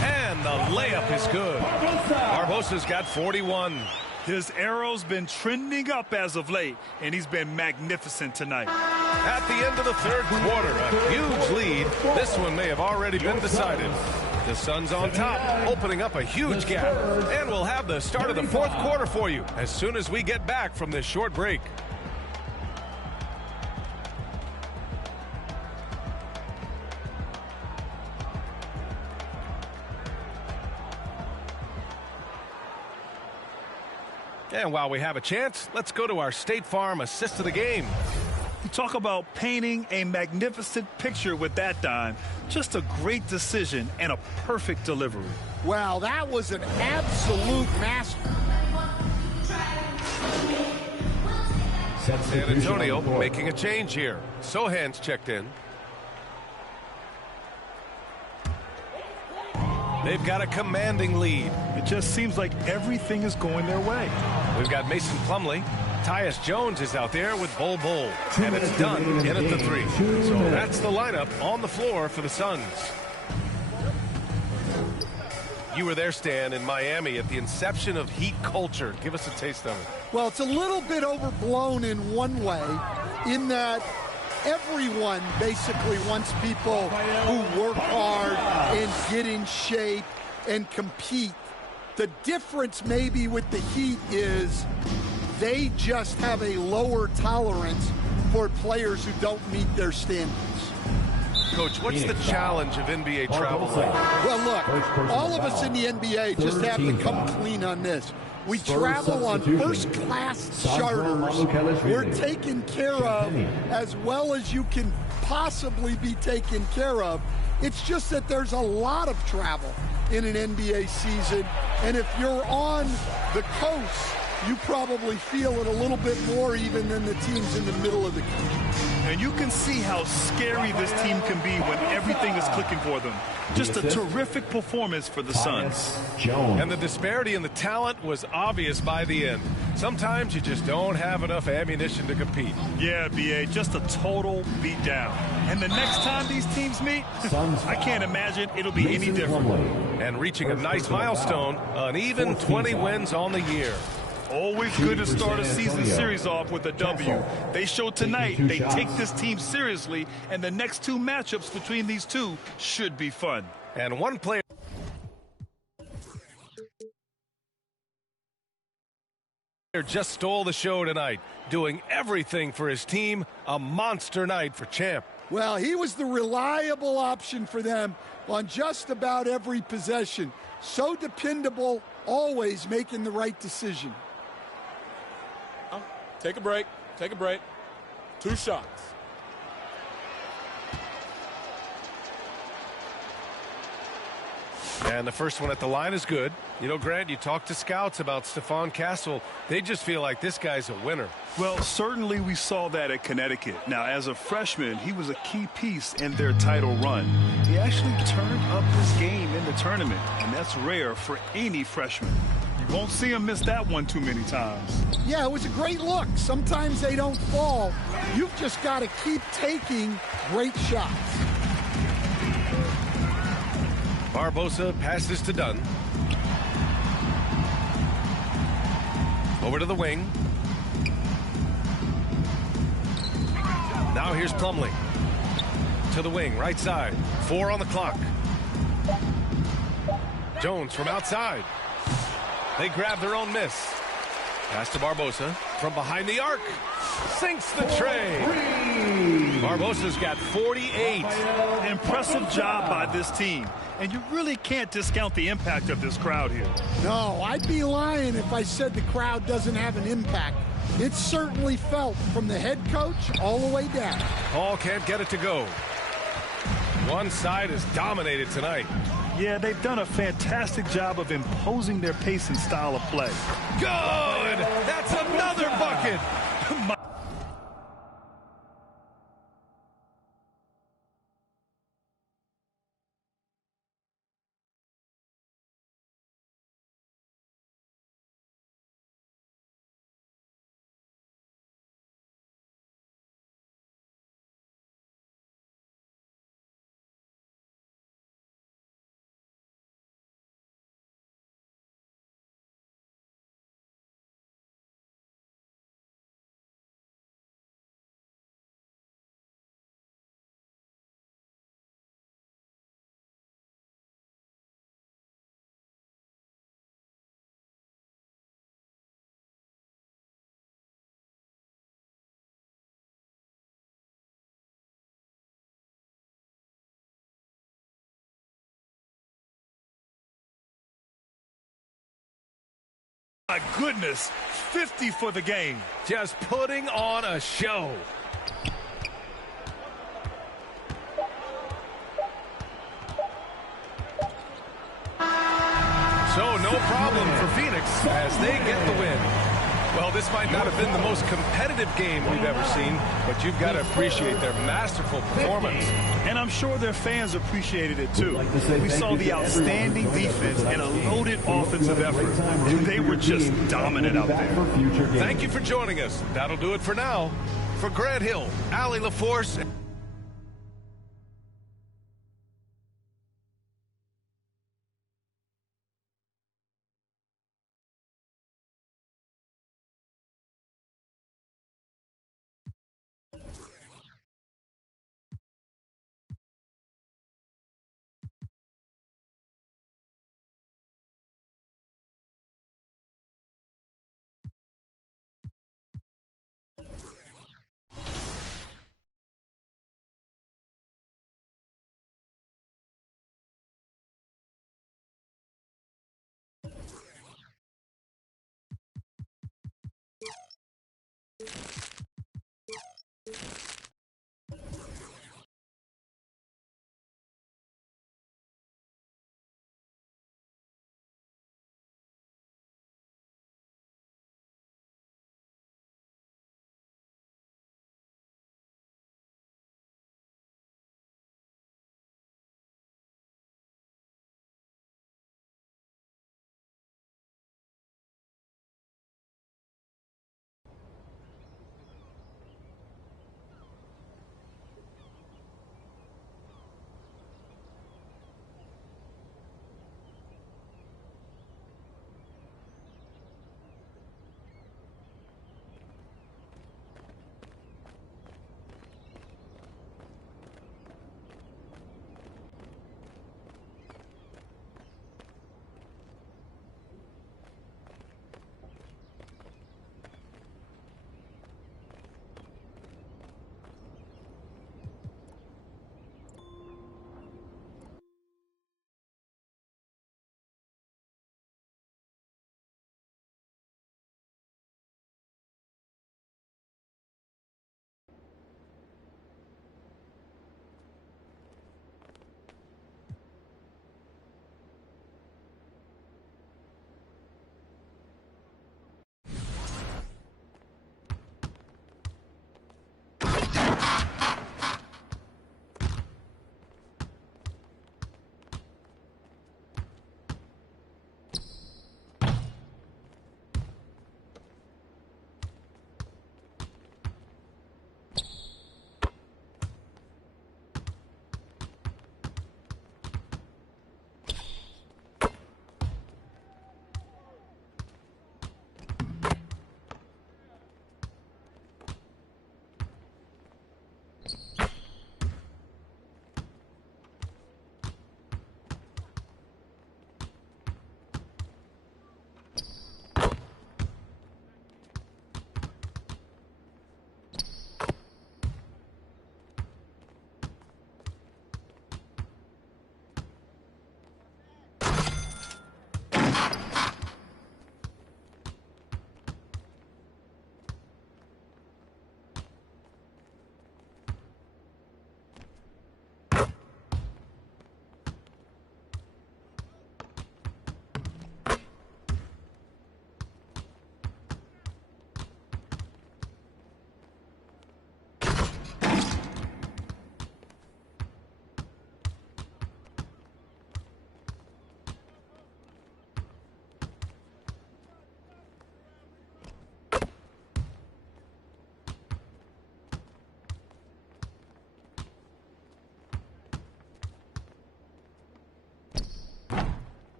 And the layup is good. Barbosa's got 41. His arrow's been trending up as of late, and he's been magnificent tonight. At the end of the third quarter, a huge lead. This one may have already been decided. The Suns on top, opening up a huge gap. And we'll have the start of the fourth quarter for you as soon as we get back from this short break. And while we have a chance, let's go to our State Farm assist of the game. You talk about painting a magnificent picture with that dime. Just a great decision and a perfect delivery. Well, that was an absolute master. San Antonio making a change here. Sohan's checked in. They've got a commanding lead. It just seems like everything is going their way. We've got Mason Plumlee. Tyus Jones is out there with Bol Bol. And it's done in at the 3. So that's the lineup on the floor for the Suns. You were there, Stan, in Miami at the inception of Heat culture. Give us a taste of it. Well, it's a little bit overblown in one way, in that everyone basically wants people who work hard and get in shape and compete. The difference maybe with the Heat is they just have a lower tolerance for players who don't meet their standards. Coach, what's the challenge of NBA travel like? Well, look, all of us in the NBA just have to come clean on this. We travel on first-class charters. We're taken care of as well as you can possibly be taken care of. It's just that there's a lot of travel in an NBA season, and if you're on the coast, you probably feel it a little bit more even than the teams in the middle of the country. And you can see how scary this team can be when everything is clicking for them. Just a terrific performance for the Suns. And the disparity in the talent was obvious by the end. Sometimes you just don't have enough ammunition to compete. Yeah, B.A., just a total beatdown. And the next time these teams meet, I can't imagine it'll be any different. And reaching a nice milestone, an even 20 wins on the year. Always good to start a season series off with a W. They showed tonight they take this team seriously, and the next 2 matchups between these two should be fun. And one player just stole the show tonight, doing everything for his team. A monster night for Champ. Well, he was the reliable option for them on just about every possession. So dependable, always making the right decision. Take a break. Take a break. 2 shots. And the first one at the line is good. You know, Grant, you talk to scouts about Stephon Castle. They just feel like this guy's a winner. Well, certainly we saw that at Connecticut. Now, as a freshman, he was a key piece in their title run. He actually turned up his game in the tournament, and that's rare for any freshman. You won't see him miss that one too many times. Yeah, it was a great look. Sometimes they don't fall. You've just got to keep taking great shots. Barbosa passes to Dunn. Over to the wing. Now here's Plumlee. To the wing, right side. 4 on the clock. Jones from outside. They grab their own miss. Pass to Barbosa from behind the arc. Sinks the tray. Barbosa's got 48. Impressive job by this team. And you really can't discount the impact of this crowd here. No, I'd be lying if I said the crowd doesn't have an impact. It's certainly felt from the head coach all the way down. Paul can't get it to go. One side is dominated tonight. Yeah, they've done a fantastic job of imposing their pace and style of play. Good! That's another bucket! My goodness, 50 for the game. Just putting on a show. So no problem for Phoenix as they get the win. Well, this might not have been the most competitive game we've ever seen, but you've got to appreciate their masterful performance. And I'm sure their fans appreciated it too. We saw the outstanding defense and a loaded offensive effort. They were just dominant out there. Thank you for joining us. That'll do it for now. For Grant Hill, Allie LaForce,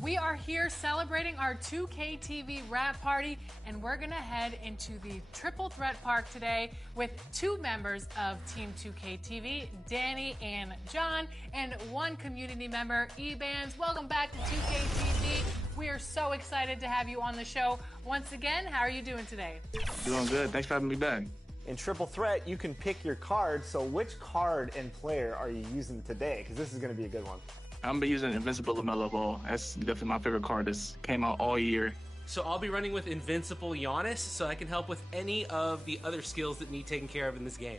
We are here celebrating our 2K TV wrap party, and we're going to head into the Triple Threat Park today with two members of Team 2K TV, Danny and John, and one community member, Ebans. Welcome back to 2K TV. We are so excited to have you on the show. Once again, how are you doing today? Doing good. Thanks for having me back. In Triple Threat, you can pick your card. So which card and player are you using today? Because this is going to be a good one. I'm gonna be using Invincible LaMelo Ball. That's definitely my favorite card that's came out all year. So I'll be running with Invincible Giannis, so I can help with any of the other skills that need taken care of in this game.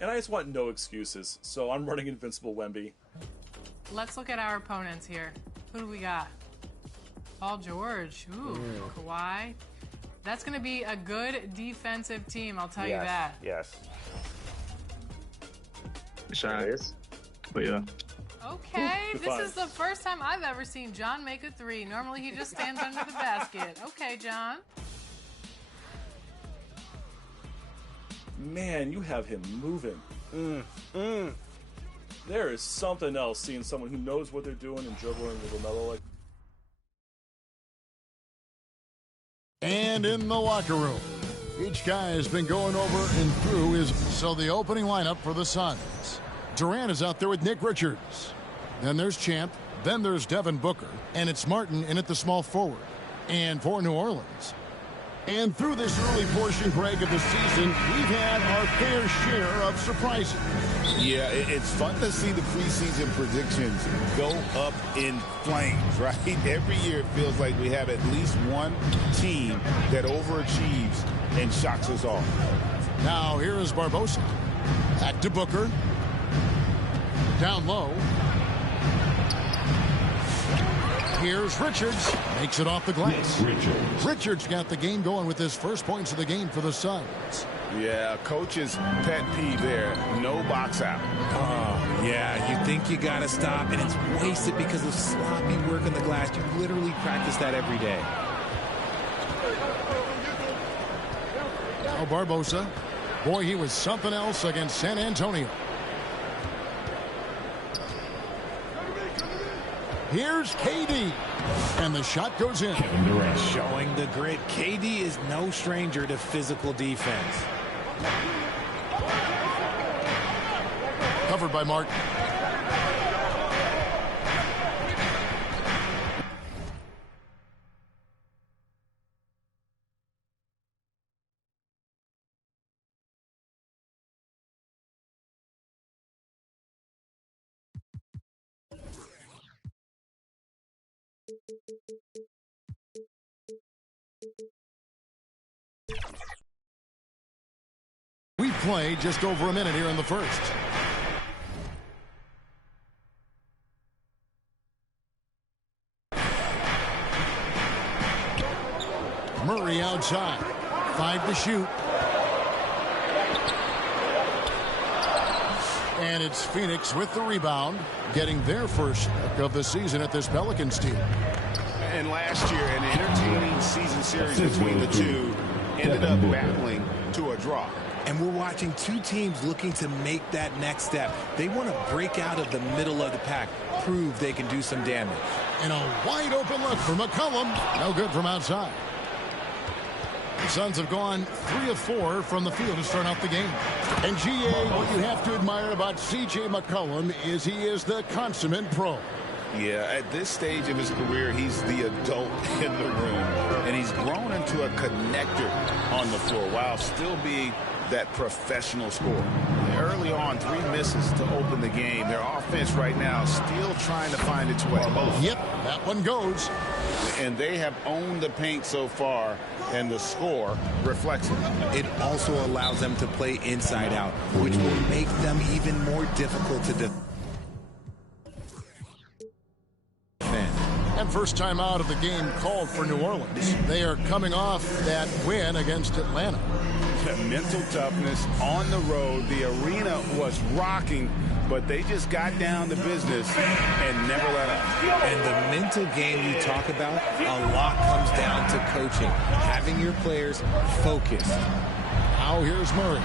And I just want no excuses, so I'm running Invincible Wemby. Let's look at our opponents here. Who do we got? Paul George. Ooh, Kawhi. That's going to be a good defensive team, I'll tell you that. Yes. Shy. But yeah. Okay, this is the first time I've ever seen John make a three. Normally he just stands under the basket. Okay, John. Man, you have him moving. There is something else seeing someone who knows what they're doing and dribbling with LaMelo like. And in the locker room, each guy has been going over and through his. So the opening lineup for the Suns. Durant is out there with Nick Richards. Then there's Champ. Then there's Devin Booker. And it's Martin in at the small forward. And for New Orleans. And through this early portion, Greg, of the season, we've had our fair share of surprises. Yeah, it's fun to see the preseason predictions go up in flames, right? Every year it feels like we have at least one team that overachieves and shocks us all. Now here is Barbosa. Back to Booker. Down low. Here's Richards. Makes it off the glass. Richards got the game going with his first points of the game for the Suns. Yeah, coach's pet peeve there. No box out. Oh, yeah. You think you got to stop, and it's wasted because of sloppy work on the glass. You literally practice that every day. Now Barbosa. Boy, he was something else against San Antonio. Here's KD. And the shot goes in. Showing the grit. KD is no stranger to physical defense. Covered by Martin. We play just over a minute here in the first. Murray outside. 5 to shoot. And it's Phoenix with the rebound, getting their first of the season at this Pelicans team. And last year, an entertaining season series between the two ended up battling to a draw. And we're watching two teams looking to make that next step. They want to break out of the middle of the pack, prove they can do some damage. And a wide open look for McCollum. No good from outside. The Suns have gone 3 of 4 from the field to start out the game. And GA, what you have to admire about C.J. McCollum is he is the consummate pro. Yeah, at this stage of his career, he's the adult in the room. And he's grown into a connector on the floor while still being that professional scorer. Early on, 3 misses to open the game. Their offense right now still trying to find its way. Yep, that one goes. And they have owned the paint so far, and the score reflects it. It also allows them to play inside out, which will make them even more difficult to defend. And And first time out of the game called for New Orleans. They are coming off that win against Atlanta. Mental toughness on the road. The arena was rocking, but they just got down to business and never let up. And the mental game you talk about, a lot comes down to coaching, having your players focused. Now here's Murray.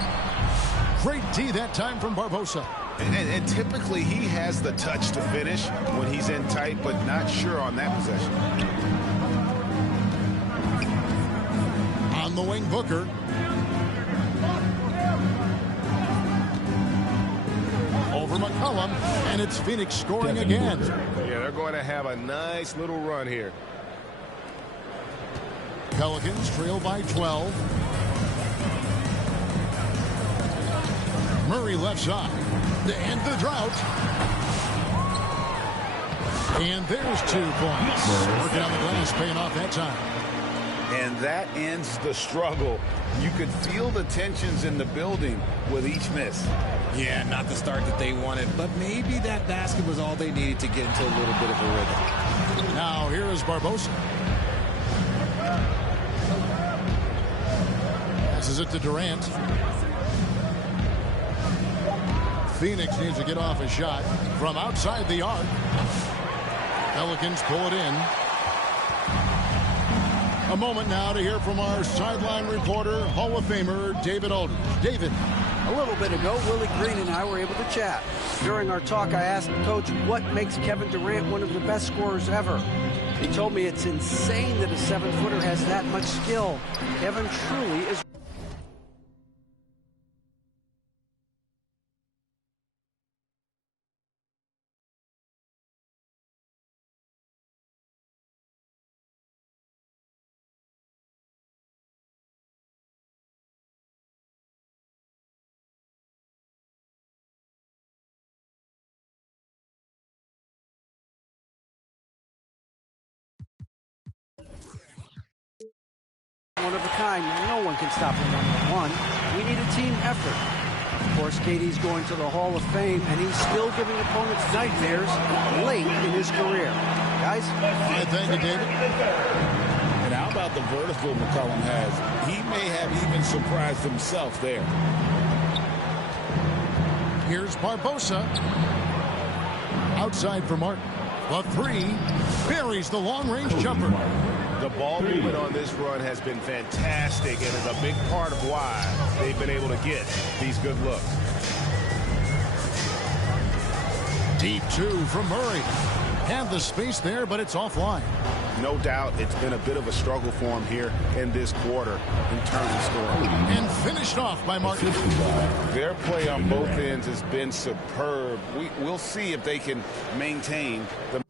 Great D that time from Barbosa. And typically he has the touch to finish when he's in tight, but not sure on that possession. On the wing, Booker. Over McCollum, and it's Phoenix scoring again. Yeah, they're going to have a nice little run here. Pelicans trail by 12. Murray left side to end the drought. And there's 2 points. Working on the glass, paying off that time. And that ends the struggle. You could feel the tensions in the building with each miss. Yeah, not the start that they wanted, but maybe that basket was all they needed to get into a little bit of a rhythm. Now here is Barbosa. Passes it to Durant. Phoenix needs to get off a shot from outside the arc. Pelicans pull it in. A moment now to hear from our sideline reporter, Hall of Famer David Aldridge. David. A little bit ago, Willie Green and I were able to chat. During our talk, I asked Coach what makes Kevin Durant one of the best scorers ever. He told me it's insane that a 7-footer has that much skill. Kevin truly is. One of a kind. No one can stop him one-on-one. We need a team effort. Of course, KD's going to the Hall of Fame, and he's still giving opponents nightmares late in his career. Guys? Thank you, David. And how about the vertical McCollum has? He may have even surprised himself there. Here's Barbosa. Outside for Martin. The 3 buries the long-range jumper. The ball movement on this run has been fantastic and is a big part of why they've been able to get these good looks. Deep 2 from Murray. Had the space there, but it's offline. No doubt it's been a bit of a struggle for him here in this quarter in terms of scoring. And finished off by Martin. Their play on both ends has been superb. We'll see if they can maintain the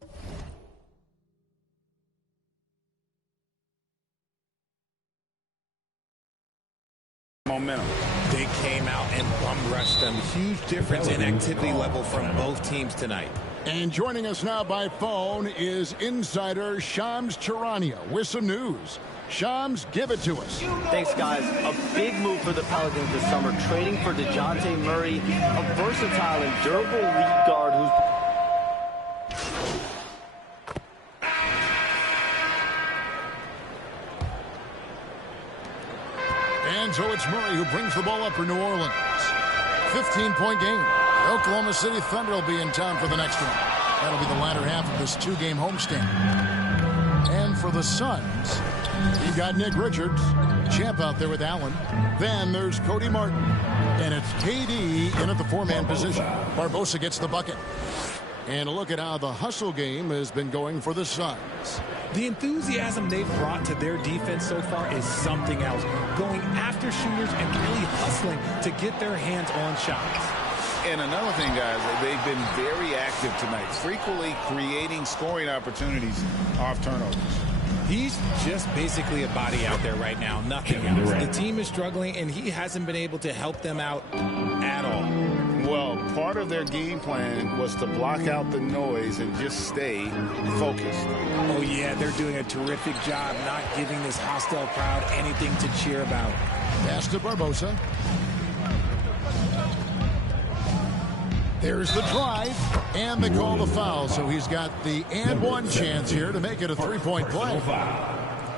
momentum. They came out and bum rushed them. Huge difference in activity level from both teams tonight. And joining us now by phone is insider Shams Charania with some news. Shams, give it to us. Thanks, guys. A big move for the Pelicans this summer, trading for DeJounte Murray, a versatile and durable lead guard who's... And so it's Murray who brings the ball up for New Orleans. 15-point game. The Oklahoma City Thunder will be in town for the next one. That'll be the latter half of this 2-game homestand. And for the Suns, you've got Nick Richards, champ out there with Allen. Then there's Cody Martin. And it's KD in at the 4-man position. Barbosa gets the bucket. And a look at how the hustle game has been going for the Suns. The enthusiasm they've brought to their defense so far is something else. Going after shooters and really hustling to get their hands on shots. And another thing, guys, they've been very active tonight, frequently creating scoring opportunities off turnovers. He's just basically a body out there right now, nothing else. The team is struggling, and he hasn't been able to help them out at all. Well, part of their game plan was to block out the noise and just stay focused. Oh, yeah, they're doing a terrific job not giving this hostile crowd anything to cheer about. Pass to Barbosa. There's the drive, and they call the foul, so he's got the and one chance here to make it a three-point play.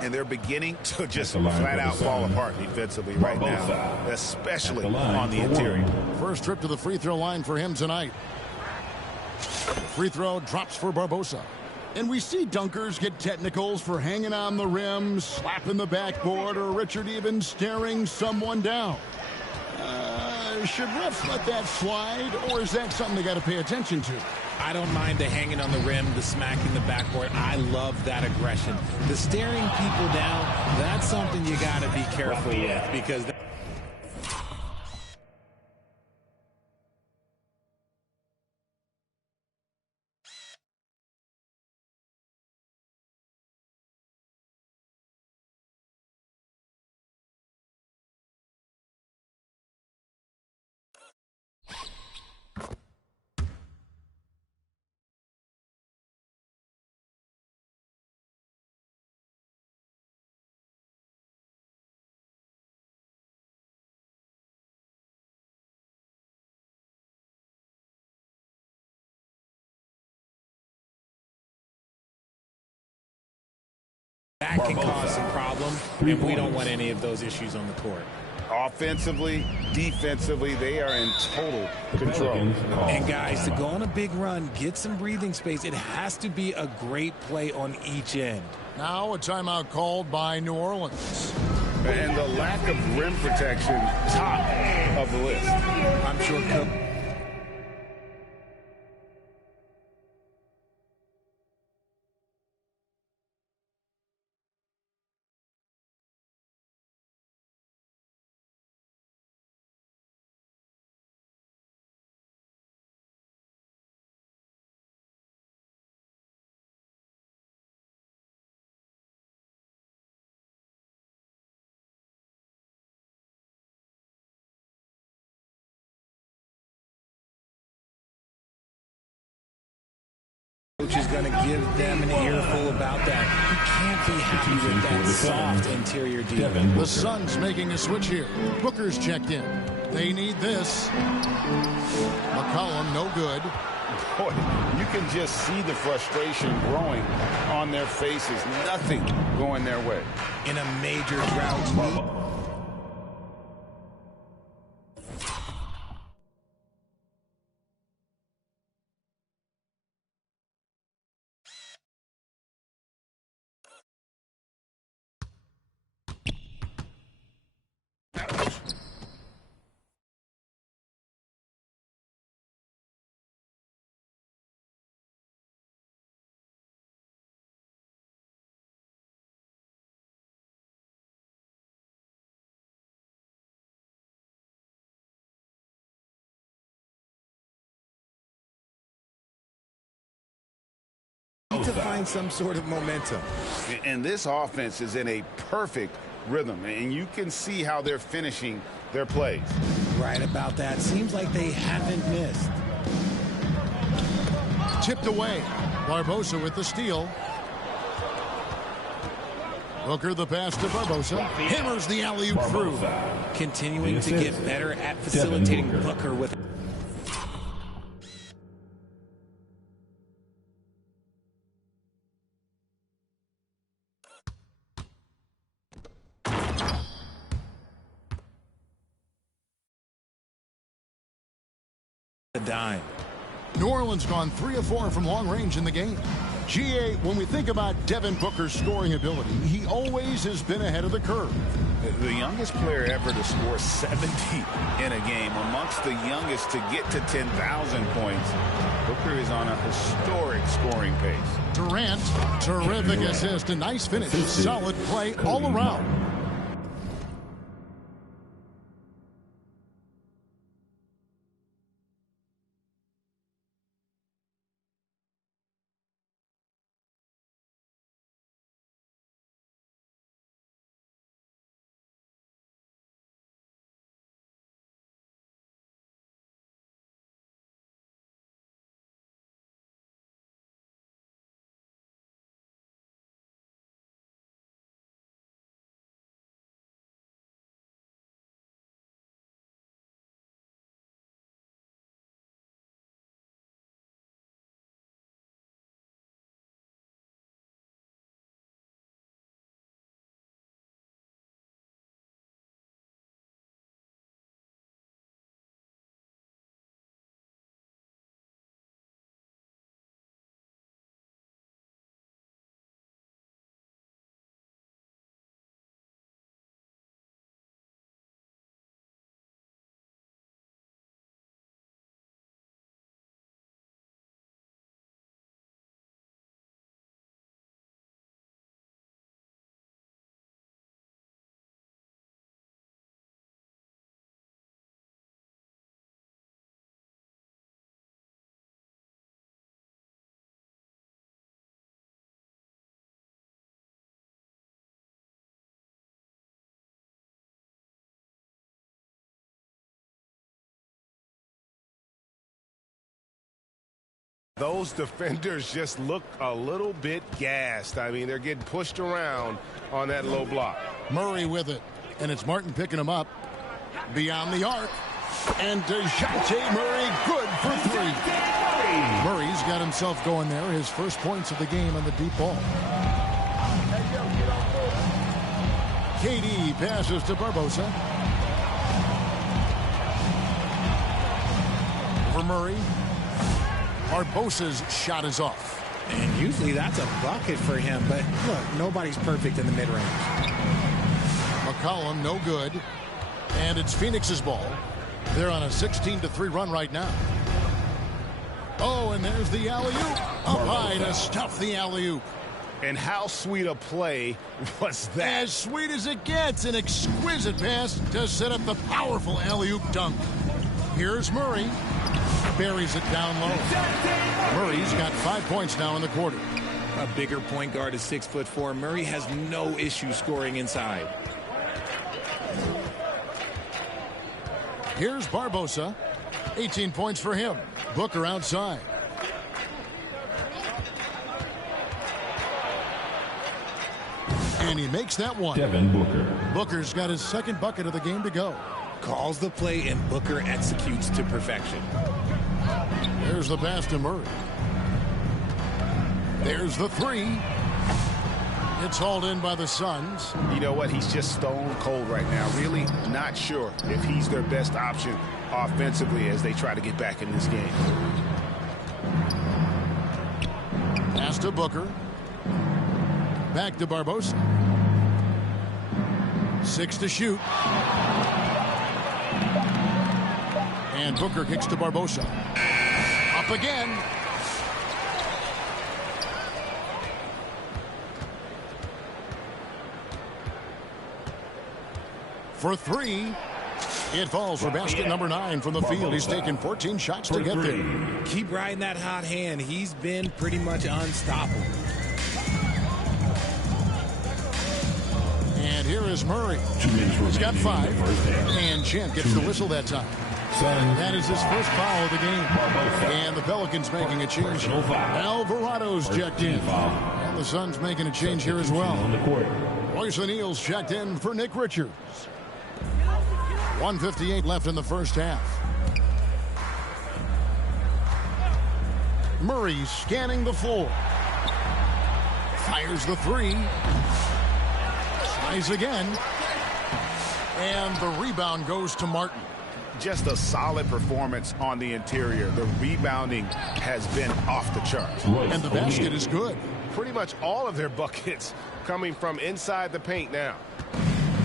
And they're beginning to just flat-out fall apart defensively right now, especially on the interior. First trip to the free throw line for him tonight. Free throw drops for Barbosa. And we see dunkers get technicals for hanging on the rim, slapping the backboard, or Richard even staring someone down. Should refs let that slide, or is that something they got to pay attention to? I don't mind the hanging on the rim, the smacking the backboard. I love that aggression. The staring people down, that's something you got to be careful with, because that can cause some problems, and we don't want any of those issues on the court. Offensively, defensively, they are in total control. And guys, to go on a big run, get some breathing space, it has to be a great play on each end. Now a timeout called by New Orleans. And the lack of rim protection, top of the list. I'm sure Cook. Coach is going to give them an earful about that. He can't be happy with that soft interior defense. The Suns making a switch here. Booker's checked in. They need this. McCollum, no good. Boy, you can just see the frustration growing on their faces. Nothing going their way. In a major drought. To find some sort of momentum. And this offense is in a perfect rhythm, and you can see how they're finishing their plays. Right about that. Seems like they haven't missed. Tipped away. Barbosa with the steal. Booker the pass to Barbosa. Hammers the alley-oop through. Continuing to get better at facilitating Booker with a dime. New Orleans gone 3 of 4 from long range in the game. GA, when we think about Devin Booker's scoring ability, he always has been ahead of the curve. The youngest player ever to score 70 in a game, amongst the youngest to get to 10,000 points. Booker is on a historic scoring pace. Durant, terrific assist, a nice finish. Solid play all around. Those defenders just look a little bit gassed. I mean, they're getting pushed around on that low block. Murray with it, and it's Martin picking him up beyond the arc. And DeJounte Murray good for three. Murray's got himself going there. His first points of the game on the deep ball. KD passes to Barbosa. For Murray. Barbosa's shot is off. And usually that's a bucket for him, but look, nobody's perfect in the mid-range. McCollum, no good. And it's Phoenix's ball. They're on a 16-3 run right now. Oh, and there's the alley-oop. Up high to stuff the alley-oop. And how sweet a play was that? As sweet as it gets. An exquisite pass to set up the powerful alley-oop dunk. Here's Murray. Buries it down low. Murray's got 5 points now in the quarter. A bigger point guard is 6'4". Murray has no issue scoring inside. Here's Barbosa. 18 points for him. Booker outside. And he makes that one. Devin Booker. Booker's got his second bucket of the game to go. Calls the play and Booker executes to perfection. There's the pass to Murray. There's the three. It's hauled in by the Suns. You know what? He's just stone cold right now. Really not sure if he's their best option offensively as they try to get back in this game. Pass to Booker. Back to Barbosa. 6 to shoot. And Booker kicks to Barbosa. Up again. For three. It falls for basket number 9 from the field. He's taken 14 shots to get there. Keep riding that hot hand. He's been pretty much unstoppable. And here is Murray. He's got 5. And Champ gets the whistle that time. That is his first foul of the game. And the Pelicans making a change. Alvarado's checked in. And the Suns making a change here as well. Royce O'Neal's checked in for Nick Richards. 1:58 left in the first half. Murray scanning the floor. Fires the three. Tries again. And the rebound goes to Martin. Just a solid performance on the interior. The rebounding has been off the charts. And the basket is good. Pretty much all of their buckets coming from inside the paint now.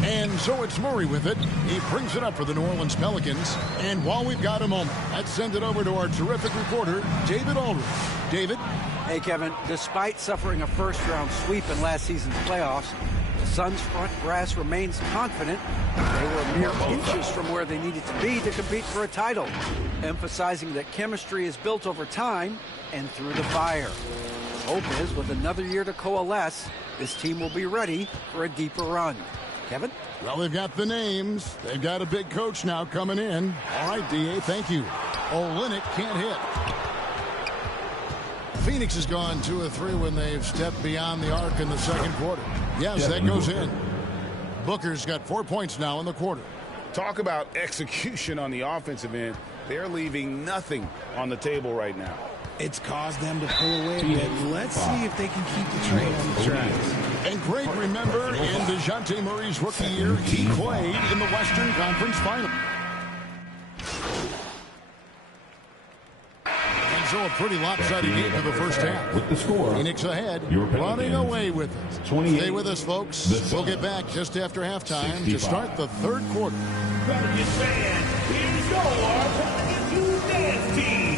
And so it's Murray with it. He brings it up for the New Orleans Pelicans. And while we've got a moment, let's send it over to our terrific reporter, David Aldridge. David? Hey, Kevin. Despite suffering a first-round sweep in last season's playoffs, the Suns' front brass remains confident they were mere inches from where they needed to be to compete for a title, emphasizing that chemistry is built over time and through the fire. Hope is, with another year to coalesce, this team will be ready for a deeper run. Kevin? Well, they've got the names. They've got a big coach now coming in. All right, D.A., thank you. Olynyk can't hit. Phoenix has gone 2 of 3 when they've stepped beyond the arc in the second quarter. Yes, that goes in. Booker's got 4 points now in the quarter. Talk about execution on the offensive end. They're leaving nothing on the table right now. It's caused them to pull away a bit. Let's see if they can keep the train on the tracks. And Greg, remember, in DeJounte Murray's rookie year, he played in the Western Conference Final. And so a pretty lopsided game for the first half. With the score, Phoenix ahead, running away with it. Stay with us, folks. We'll get back just after halftime to start the third quarter. Pelicans fans, here's your Pelicans dance team.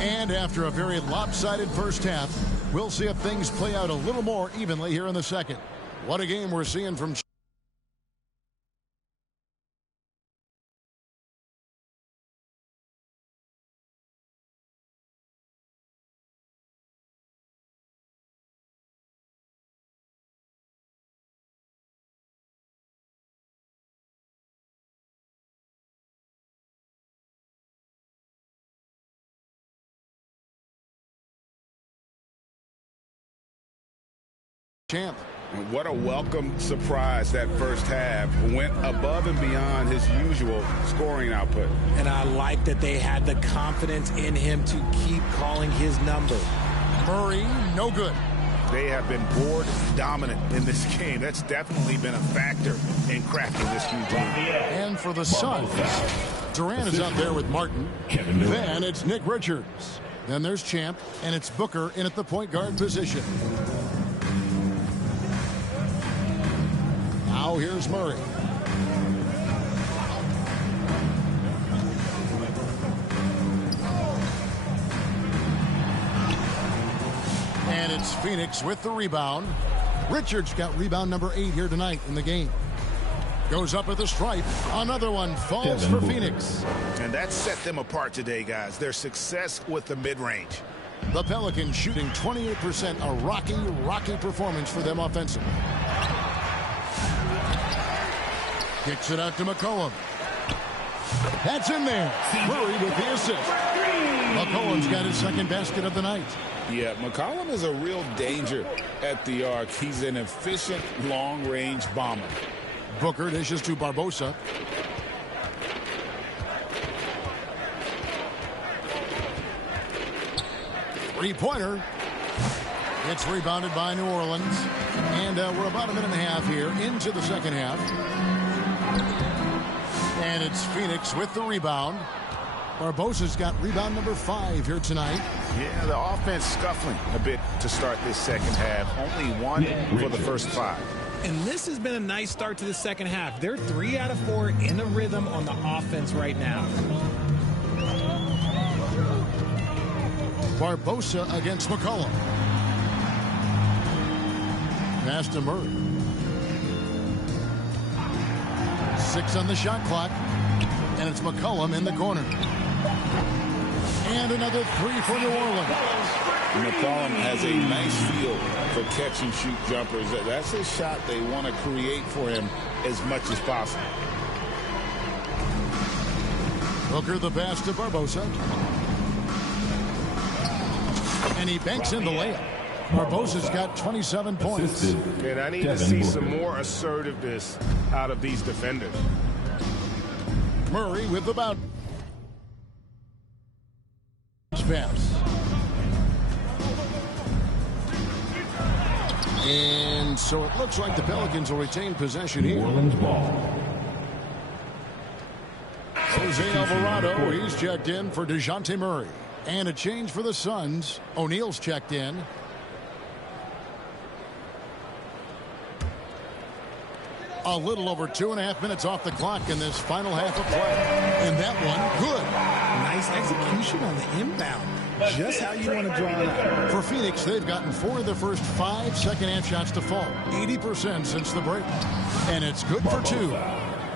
And after a very lopsided first half, we'll see if things play out a little more evenly here in the second. What a game we're seeing from champ. And what a welcome surprise that first half. Went above and beyond his usual scoring output. And I like that they had the confidence in him to keep calling his number. Murray, no good. They have been board dominant in this game. That's definitely been a factor in crafting this huge lead. And for the Suns, Durant is out there with Martin. Then it's Nick Richards. Then there's Champ, and it's Booker in at the point guard position. Now here's Murray. And it's Phoenix with the rebound. Richards got rebound number 8 here tonight in the game. Goes up at the stripe. Another one falls for Phoenix. And that set them apart today, guys. Their success with the mid-range. The Pelicans shooting 28%. A rocky performance for them offensively. Kicks it out to McCollum. That's in there. Murray with the assist. McCollum's got his second basket of the night. Yeah, McCollum is a real danger at the arc. He's an efficient long-range bomber. Booker dishes to Barbosa. Three-pointer. It's rebounded by New Orleans. And we're about a minute and a half here into the second half. And it's Phoenix with the rebound. Barbosa's got rebound number 5 here tonight. Yeah, the offense scuffling a bit to start this second half. Only 1 for the first 5. And this has been a nice start to the second half. They're 3 out of 4 in a rhythm on the offense right now. Barbosa against McCollum. Pass to Murray. 6 on the shot clock. And it's McCollum in the corner. And another 3 for New Orleans. McCollum has a nice feel for catch and shoot jumpers. That's a shot they want to create for him as much as possible. Booker the pass to Barbosa. And he banks in the layup. Barbosa's got 27 points. And I need to see some more assertiveness out of these defenders. Murray with the bounce pass. And so it looks like the Pelicans will retain possession here. New Orleans ball. Jose Alvarado, he's checked in for DeJounte Murray. And a change for the Suns. O'Neal's checked in. A little over 2.5 minutes off the clock in this final half of play. And that one, good. Nice execution on the inbound. Just how you want to draw it out. For Phoenix, they've gotten 4 of their first 5 second-half shots to fall. 80% since the break. And it's good for 2.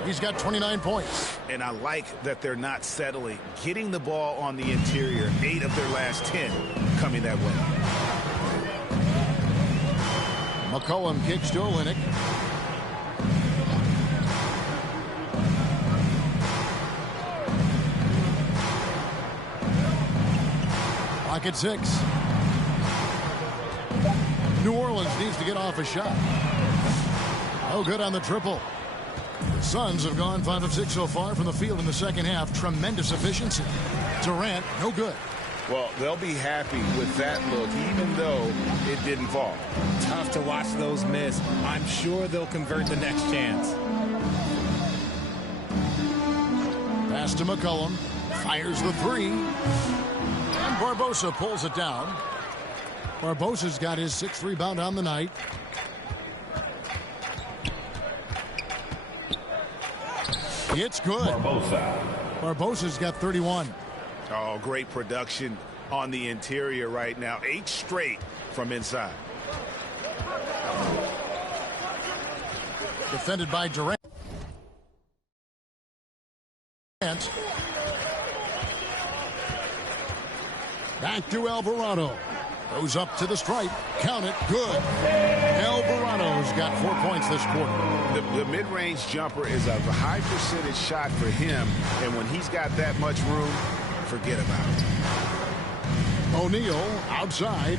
He's got 29 points. And I like that they're not settling. Getting the ball on the interior, 8 of their last 10 coming that way. McCollum kicks to Olynyk. Clock at 6. New Orleans needs to get off a shot. Oh, good on the triple. The Suns have gone 5 of 6 so far from the field in the second half. Tremendous efficiency. Durant, no good. Well, they'll be happy with that look, even though it didn't fall. Tough to watch those miss. I'm sure they'll convert the next chance. Pass to McCollum. Fires the 3. And Barbosa pulls it down. Barbosa's got his 6th rebound on the night. It's good. Barbosa's got 31. Oh, great production on the interior right now. 8 straight from inside. Defended by Durant. Back to Alvarado. Goes up to the stripe. Count it. Good. Alvarado's got 4 points this quarter. The mid-range jumper is a high percentage shot for him. And when he's got that much room, forget about it. O'Neal outside.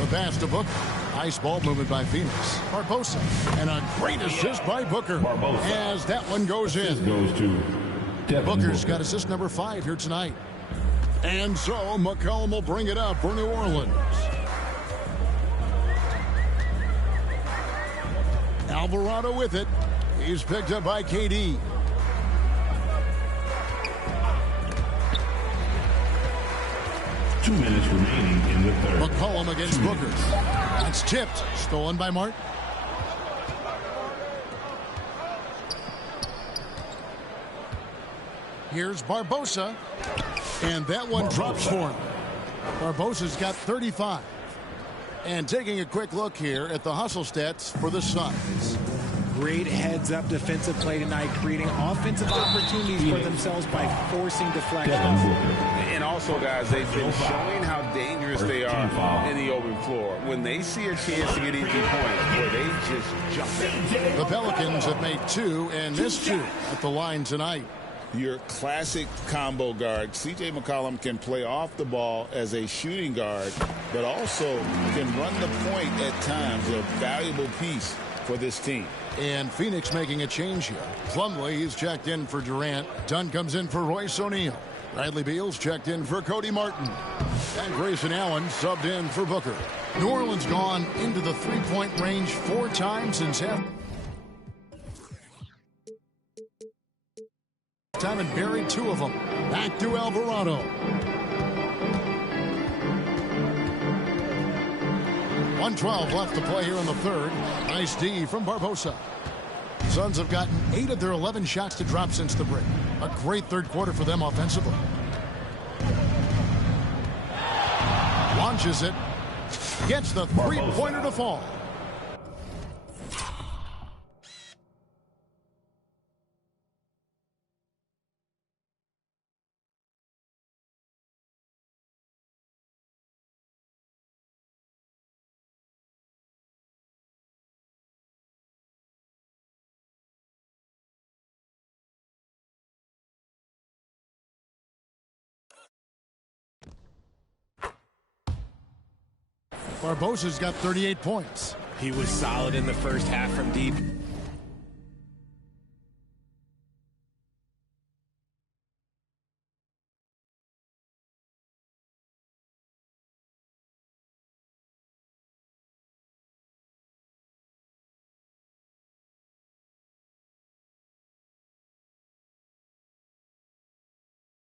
The pass to Booker. Nice ball movement by Phoenix. Barbosa. And a great assist by Booker. As that one goes in. Goes to Booker's got assist number 5 here tonight. And so McCollum will bring it up for New Orleans. Alvarado with it. He's picked up by KD. Two minutes remaining in the third. McCollum against Booker. That's tipped. Stolen by Martin. Here's Barbosa. And that one drops for him. Barbosa's got 35. And taking a quick look here at the hustle stats for the Suns. Great heads-up defensive play tonight, creating offensive opportunities for themselves by forcing deflections. And also, guys, they've been showing how dangerous they are in the open floor. When they see a chance to get easy points, boy, they just jump in. The Pelicans have made 2 and missed 2 at the line tonight. Your classic combo guard. C.J. McCollum can play off the ball as a shooting guard, but also can run the point at times, a valuable piece for this team. And Phoenix making a change here. Plumlee, he's checked in for Durant. Dunn comes in for Royce O'Neal. Bradley Beal's checked in for Cody Martin. And Grayson Allen subbed in for Booker. New Orleans gone into the three-point range 4 times since half time and buried 2 of them. Back to Alvarado. 1:12 left to play here in the third. Nice D from Barbosa. Suns have gotten 8 of their 11 shots to drop since the break. A great third quarter for them offensively. Launches it. Gets the three-pointer to fall. Barbosa's got 38 points. He was solid in the first half from deep.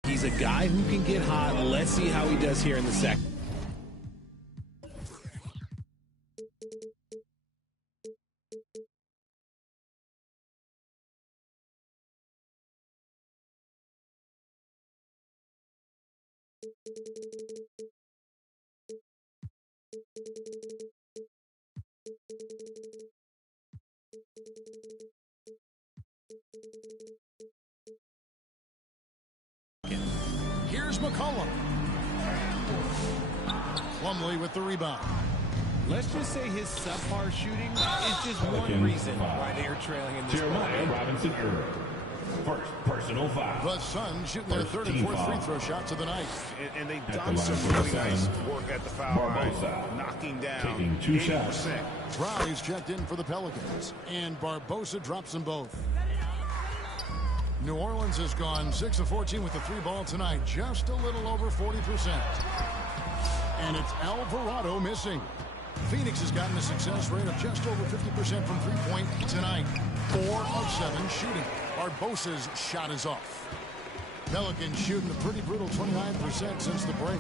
He's a guy who can get hot. Let's see how he does here in the second. Here's McCollum. Plumlee with the rebound. Let's just say his subpar shooting is just one reason why they are trailing in this Jeremiah Robinson Earl. First personal foul. The Suns shooting their third and fourth free throw shots of the night. And they've done some really nice work at the foul line, knocking down taking 2 shots. Riley's checked in for the Pelicans, and Barbosa drops them both. New Orleans has gone 6 of 14 with the 3-ball tonight, just a little over 40%. And it's Alvarado missing. Phoenix has gotten a success rate of just over 50% from three-point tonight. 4 of 7 shooting. Barbosa's shot is off. Pelicans shooting a pretty brutal 29% since the break.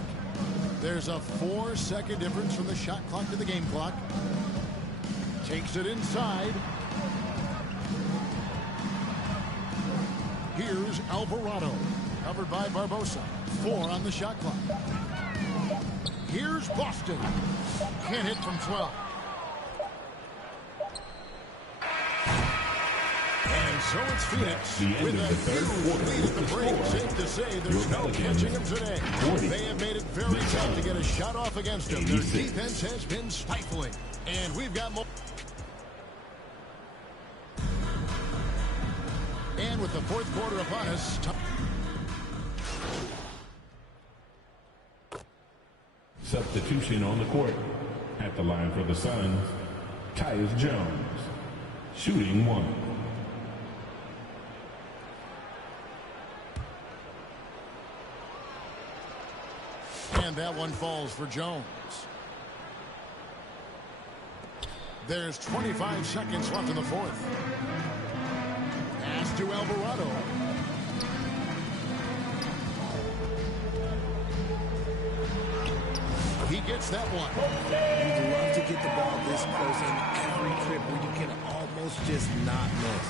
There's a 4-second difference from the shot clock to the game clock. Takes it inside. Here's Alvarado, covered by Barbosa. 4 on the shot clock. Here's Boston. Can't hit from 12. And so it's Phoenix with a huge lead at the break. Safe to say there's no catching them today. They have made it very tough to get a shot off against them. Their defense has been stifling. And we've got more. And with the fourth quarter upon us. Substitution on the court. At the line for the Suns, Tyus Jones, shooting 1. And that one falls for Jones. There's 25 seconds left in the fourth. Pass to Alvarado. He gets that one. You'd love to get the ball this close in every trip where you can almost just not miss.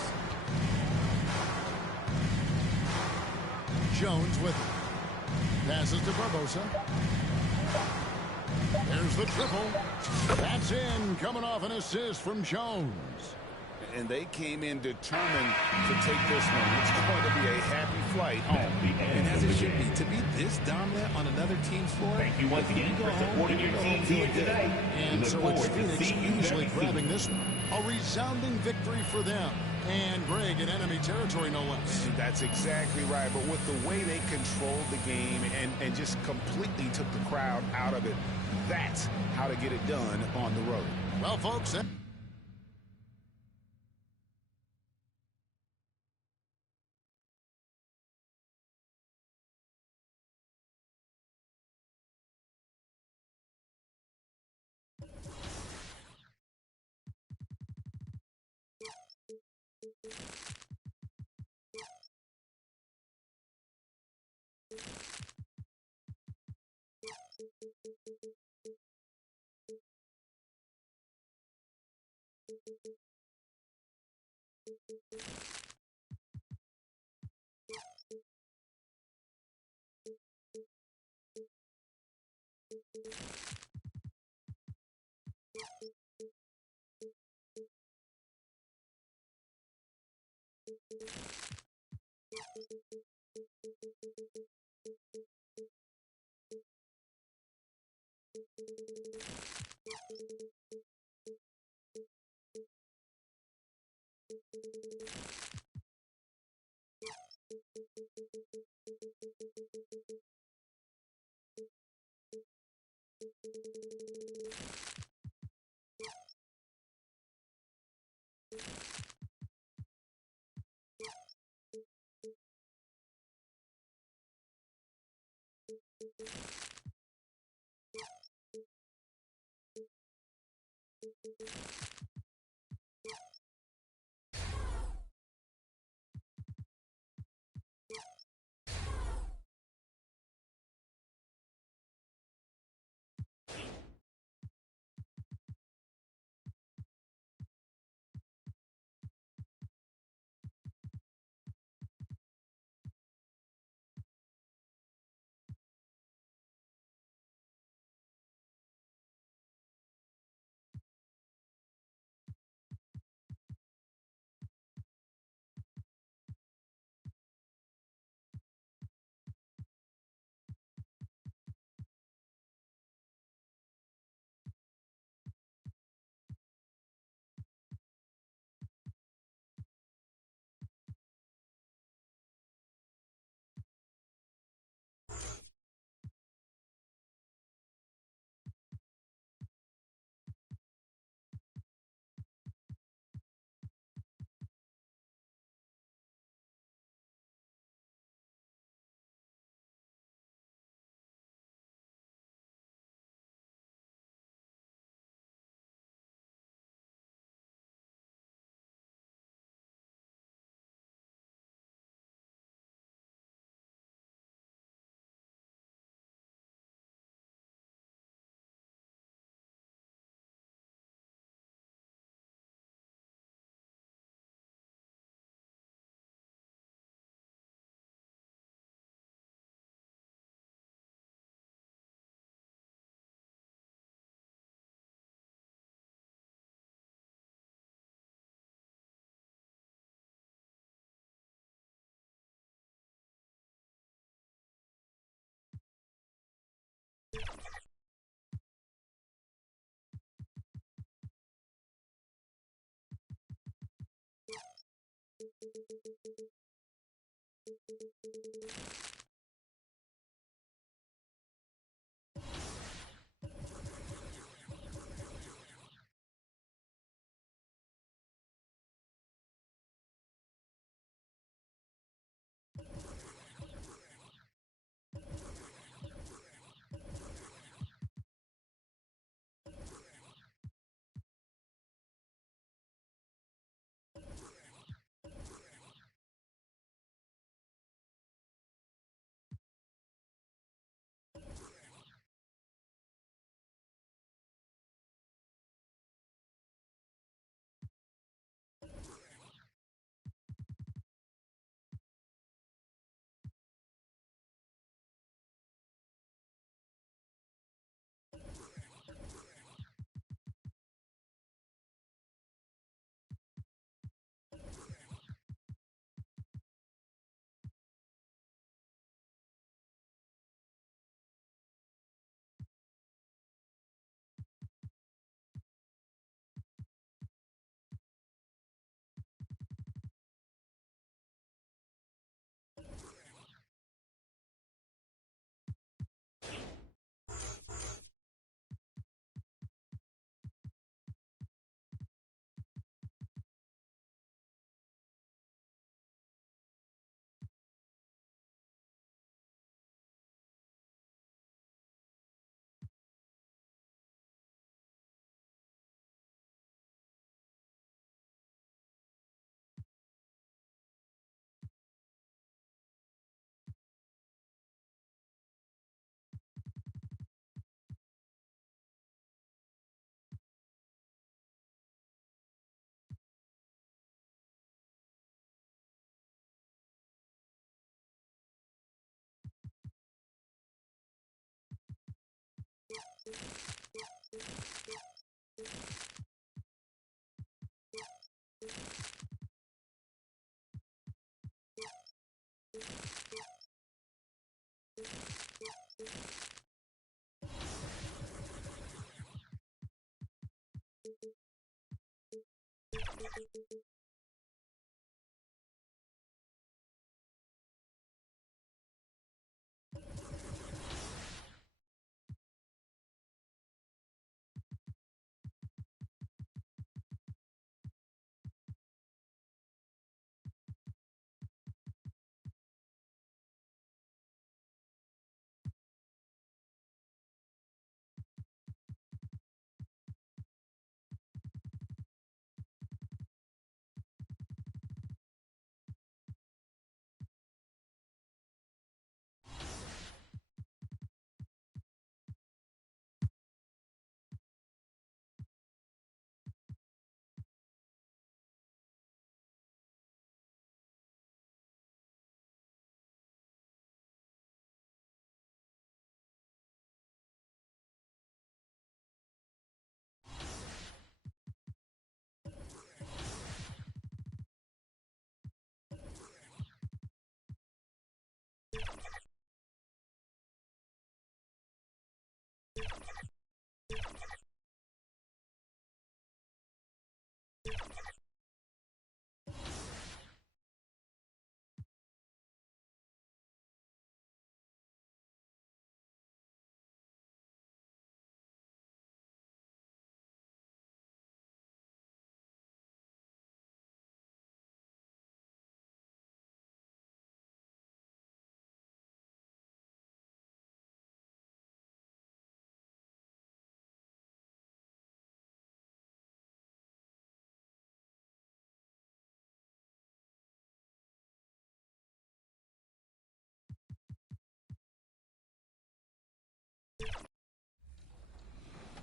Jones with it. Passes to Barbosa. There's the triple. That's in, coming off an assist from Jones. And they came in determined to take this one. It's going to be a happy flight home. And as it should be, to be this dominant on another team's floor. Thank you once again for supporting your teams here today. And so it's Phoenix easily grabbing this one. A resounding victory for them. And Greg in enemy territory, no less. That's exactly right. But with the way they controlled the game and just completely took the crowd out of it, that's how to get it done on the road. Well, folks,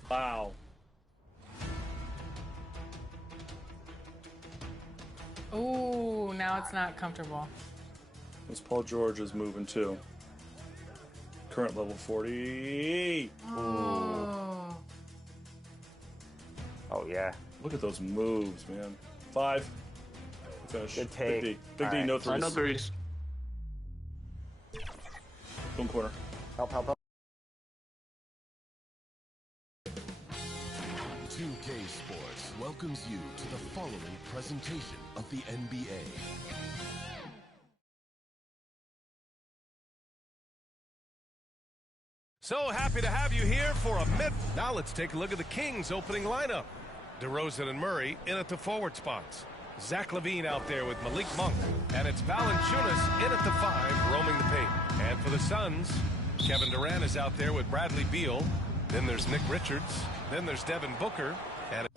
Wow. Ooh, now it's not comfortable. This Paul George is moving too. Current level 40. Oh. Oh yeah. Look at those moves, man. 5. Finish. Good take. Big D. Big D, no threes. No threes. One corner. Help, help, help. 2K Sports welcomes you to the following presentation of the NBA. So happy to have you here for a mid. Now let's take a look at the Kings opening lineup. DeRozan and Murray in at the forward spots. Zach LaVine out there with Malik Monk. And it's Valanciunas in at the 5, roaming the paint. And for the Suns, Kevin Durant is out there with Bradley Beal. Then there's Nick Richards. Then there's Devin Booker. And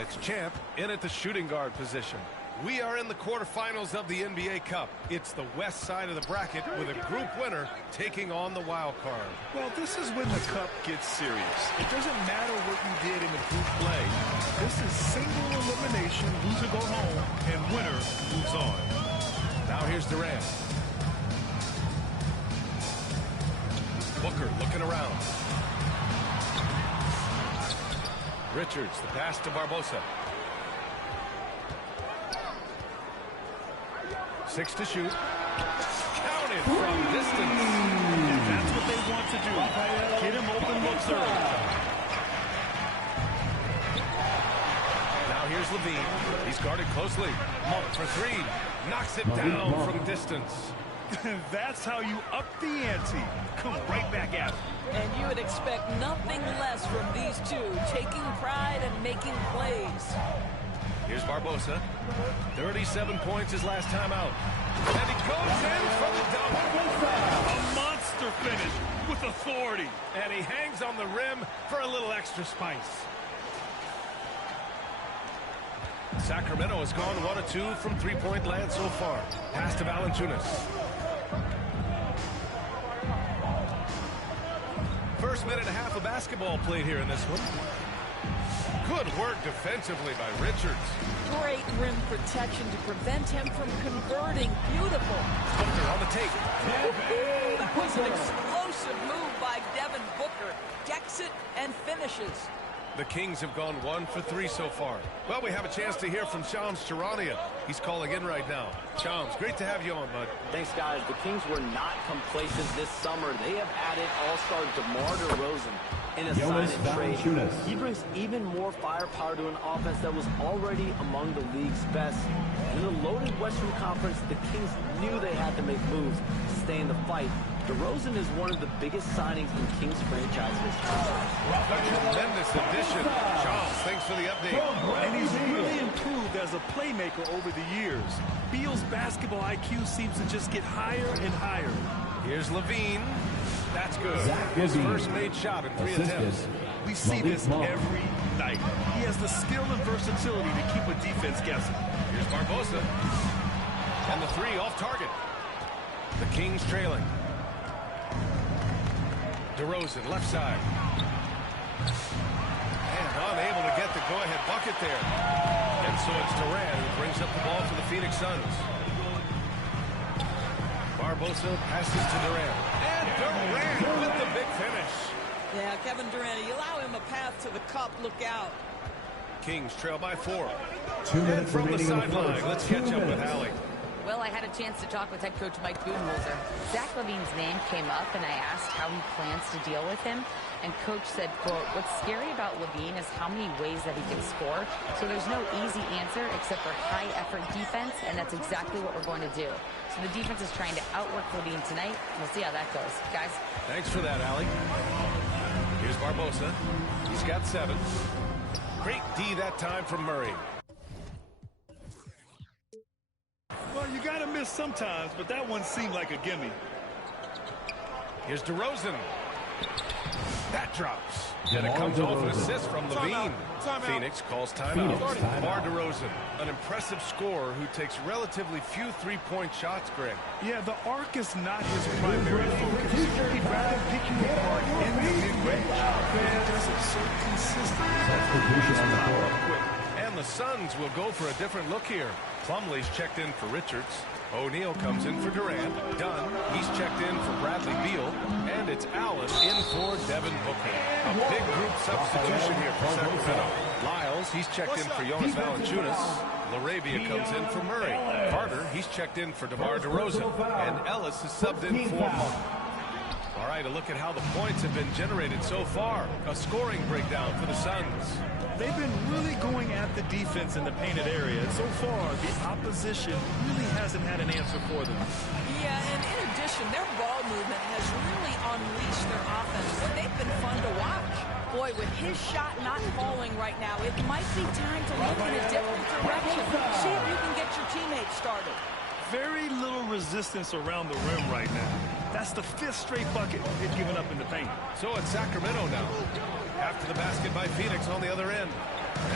it's Champ in at the shooting guard position. We are in the quarterfinals of the NBA Cup. It's the west side of the bracket with a group winner taking on the wild card. Well, this is when the cup gets serious. It doesn't matter what you did in the group play. This is single elimination, loser go home, and winner moves on. Now here's Durant. Booker looking around. Richards, the pass to Barbosa. 6 to shoot. Counted from distance. That's what they want to do. Get him open looks early. Now here's LaVine. He's guarded closely. Monk for 3. Knocks it down from distance. That's how you up the ante. Come right back at him. And you would expect nothing less from these two, taking pride and making plays. Here's Barbosa. 37 points his last time out. And he goes in for the dunk. A monster finish with authority. And he hangs on the rim for a little extra spice. Sacramento has gone 1 of 2 from three-point land so far. Pass to Valanciunas. first minute and a half of basketball played here in this one. Good work defensively by Richards. Great rim protection to prevent him from converting. Beautiful. Booker on the take. That was an explosive move by Devin Booker. Decks it and finishes. The Kings have gone 1 for 3 so far. Well, we have a chance to hear from Shams Charania. He's calling in right now. Shams, great to have you on, bud. Thanks, guys. The Kings were not complacent this summer. They have added all-star DeMar DeRozan in a sign-and-trade. He brings even more firepower to an offense that was already among the league's best. And in the loaded Western Conference, the Kings knew they had to make moves to stay in the fight. DeRozan is one of the biggest signings in Kings franchise history. A tremendous addition. Charles, thanks for the update. And he's really improved as a playmaker over the years. Beal's basketball IQ seems to just get higher and higher. Here's Levine. That's good. His first made shot in 3 attempts. We see this every night. He has the skill and versatility to keep a defense guessing. Here's Barbosa. And the 3 off target. The Kings trailing. DeRozan, left side. And unable to get the go-ahead bucket there. And so it's Durant who brings up the ball for the Phoenix Suns. Barbosa passes to Durant. And Durant with the big finish. Yeah, Kevin Durant, you allow him a path to the cup, look out. Kings trail by 4. 2 minutes from the remaining in the sideline, first. let's 2 catch up with minutes. Allie. Well, I had a chance to talk with head coach Mike Budenholzer. Zach LaVine's name came up, and I asked how he plans to deal with him. And coach said, quote, "What's scary about LaVine is how many ways that he can score. So there's no easy answer except for high-effort defense, and that's exactly what we're going to do. So the defense is trying to outwork LaVine tonight. We'll see how that goes. Guys?" Thanks for that, Allie. Here's Barbosa. He's got 7. Great D that time from Murray. Well, you got to miss sometimes, but that one seemed like a gimme. Here's DeRozan. That drops. And it comes off an assist from Levine. Phoenix calls timeout. DeMar DeRozan, an impressive scorer who takes relatively few three-point shots, Greg. Yeah, the arc is not his primary focus. He'd rather pick you apart in the mid-range. He doesn't so consistently. And the Suns will go for a different look here. Plumlee's checked in for Richards. O'Neal comes in for Durant. Dunn, he's checked in for Bradley Beal. And it's Allen in for Devin Booker. A big group substitution here for Sacramento. Lyles, he's checked in for Jonas Valanciunas. LaRavia comes in for Murray. Carter, he's checked in for DeMar DeRozan. And Ellis is subbed in for Monk. All right, a look at how the points have been generated so far. A scoring breakdown for the Suns. They've been really going at the defense in the painted area. And so far, the opposition really hasn't had an answer for them. Yeah, and in addition, their ball movement has really unleashed their offense. They've been fun to watch. Boy, with his shot not falling right now, it might be time to look in a different direction. See if you can get your teammates started. Very little resistance around the rim right now. That's the 5th straight bucket they've given up in the paint. So it's Sacramento now. After the basket by Phoenix on the other end.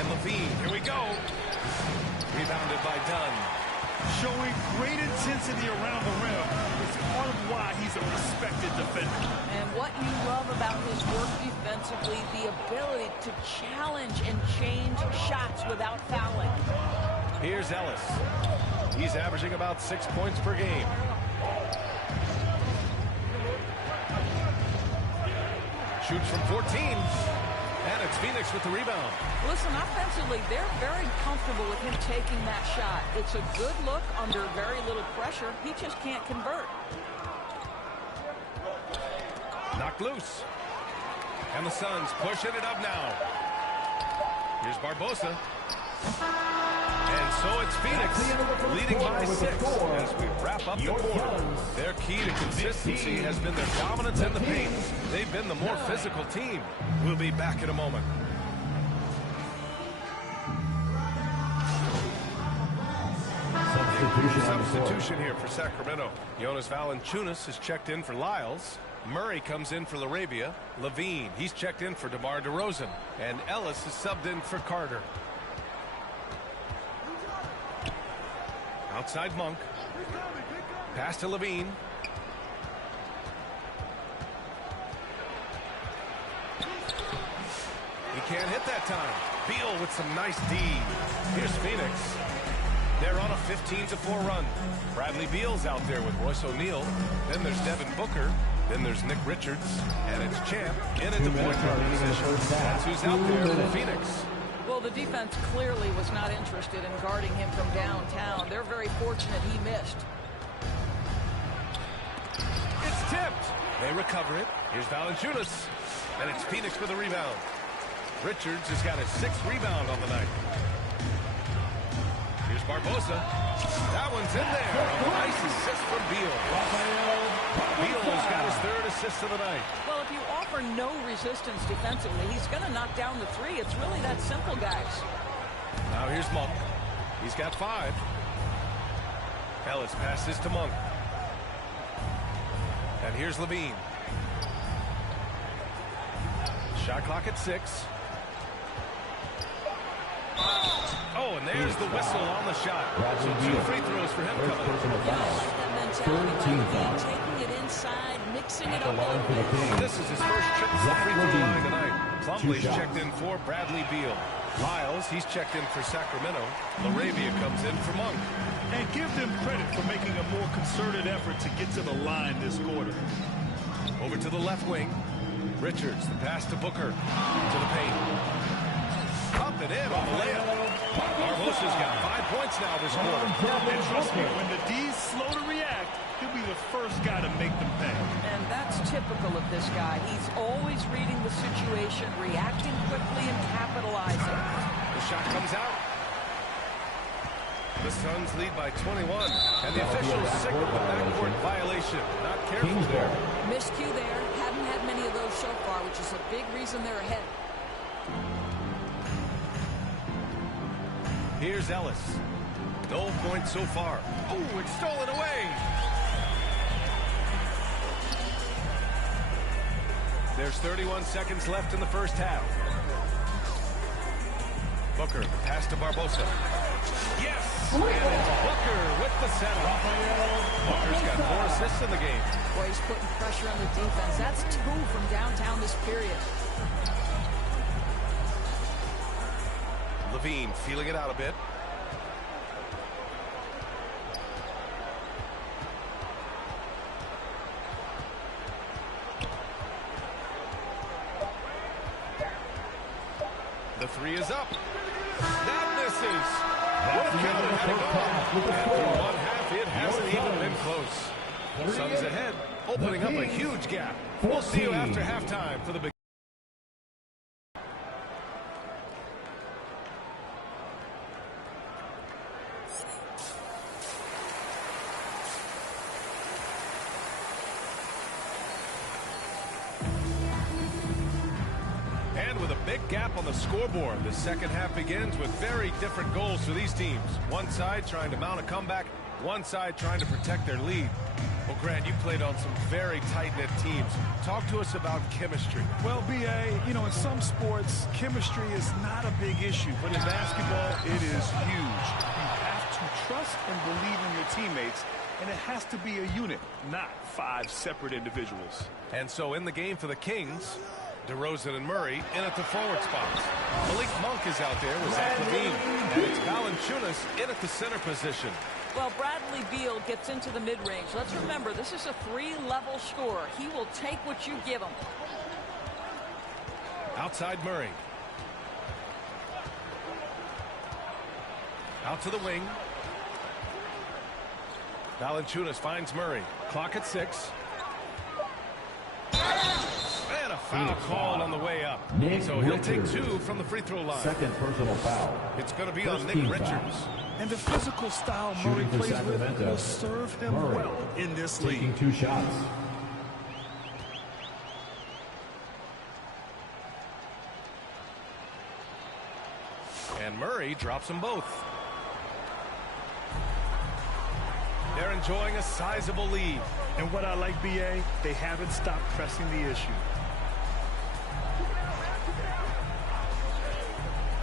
And Levine, here we go. Rebounded by Dunn. Showing great intensity around the rim. It's part of why he's a respected defender. And what you love about his work defensively, the ability to challenge and change shots without fouling. Here's Ellis. He's averaging about 6 points per game. Shoots from 14. And it's Phoenix with the rebound. Listen, offensively, they're very comfortable with him taking that shot. It's a good look under very little pressure. He just can't convert. Knocked loose. And the Suns pushing it up now. Here's Barbosa. And so it's Phoenix leading by 6 as we wrap up the quarter. Their key to consistency has been their dominance in the paint. They've been the more physical team. We'll be back in a moment. Substitution here for Sacramento. Jonas Valanciunas is checked in for Lyles. Murray comes in for LaRavia. Levine, he's checked in for DeMar DeRozan. And Ellis is subbed in for Carter. Outside Monk. Pass to Levine. He can't hit that time. Beal with some nice D. Here's Phoenix. They're on a 15-4 run. Bradley Beal's out there with Royce O'Neal. Then there's Devin Booker. Then there's Nick Richards. And it's Champ in at the point guard position. That's who's out there for Phoenix. Well, the defense clearly was not interested in guarding him from downtown. They're very fortunate he missed. It's tipped. They recover it. Here's Valanciunas. And it's Phoenix for the rebound. Richards has got his 6th rebound on the night. Here's Barbosa. That one's in there. A nice assist from Beal. Beal's got his 3rd assist of the night. Well, if you offer no resistance defensively, he's going to knock down the 3. It's really that simple, guys. Now here's Monk. He's got 5. Ellis passes to Monk. And here's Levine. Shot clock at 6. Oh, and there's the whistle on the shot. So 2 free throws for him coming. Taking it inside, mixing it up. This is his first trip to the free throw line tonight. Plumlee's checked in for Bradley Beal. Lyles, he's checked in for Sacramento. LaRavia comes in for Monk. And give them credit for making a more concerted effort to get to the line this quarter. Over to the left wing. Richards, the pass to Booker. To the paint. Up and in on the layup. Barbosa's got 5 points now this quarter. And trust me, when the D's slow to react, he'll be the first guy to make them pay. And that's typical of this guy. He's always reading the situation, reacting quickly, and capitalizing. The shot comes out. The Suns lead by 21. And the officials signal the backcourt violation. Not careful there. Miscue there. Haven't had many of those so far, which is a big reason they're ahead. Here's Ellis. No points so far. Oh, it's stolen away. There's 31 seconds left in the first half. Booker, pass to Barbosa. Yes! And it's Booker with the setup. Booker's got 4 assists in the game. Boy, he's putting pressure on the defense. That's 2 from downtown this period. Levine feeling it out a bit. The 3 is up. That misses. Would have counted had it gone. And through one half, it hasn't even been close. Suns ahead, opening up a huge gap. We'll see you after halftime for the big. Gap on the scoreboard. The second half begins with very different goals for these teams. One side trying to mount a comeback, one side trying to protect their lead. Well, Grant, you played on some very tight-knit teams. Talk to us about chemistry. Well, B.A., you know, in some sports, chemistry is not a big issue, but in basketball, it is huge. You have to trust and believe in your teammates, and it has to be a unit, not 5 separate individuals. And so in the game for the Kings, DeRozan and Murray in at the forward spots. Malik Monk is out there with Zach Levine. And it's Valanciunas in at the center position. Well, Bradley Beal gets into the mid-range. Let's remember, this is a 3-level scorer. He will take what you give him. Outside Murray. Out to the wing. Valanciunas finds Murray. Clock at 6. And a foul called on the way up. So he'll take 2 from the free throw line. Second personal foul. It's going to be on Nick Richards. And the physical style Murray plays with will serve him well in this league. Taking 2 shots. And Murray drops them both. They're enjoying a sizable lead. And what I like, B.A., they haven't stopped pressing the issue.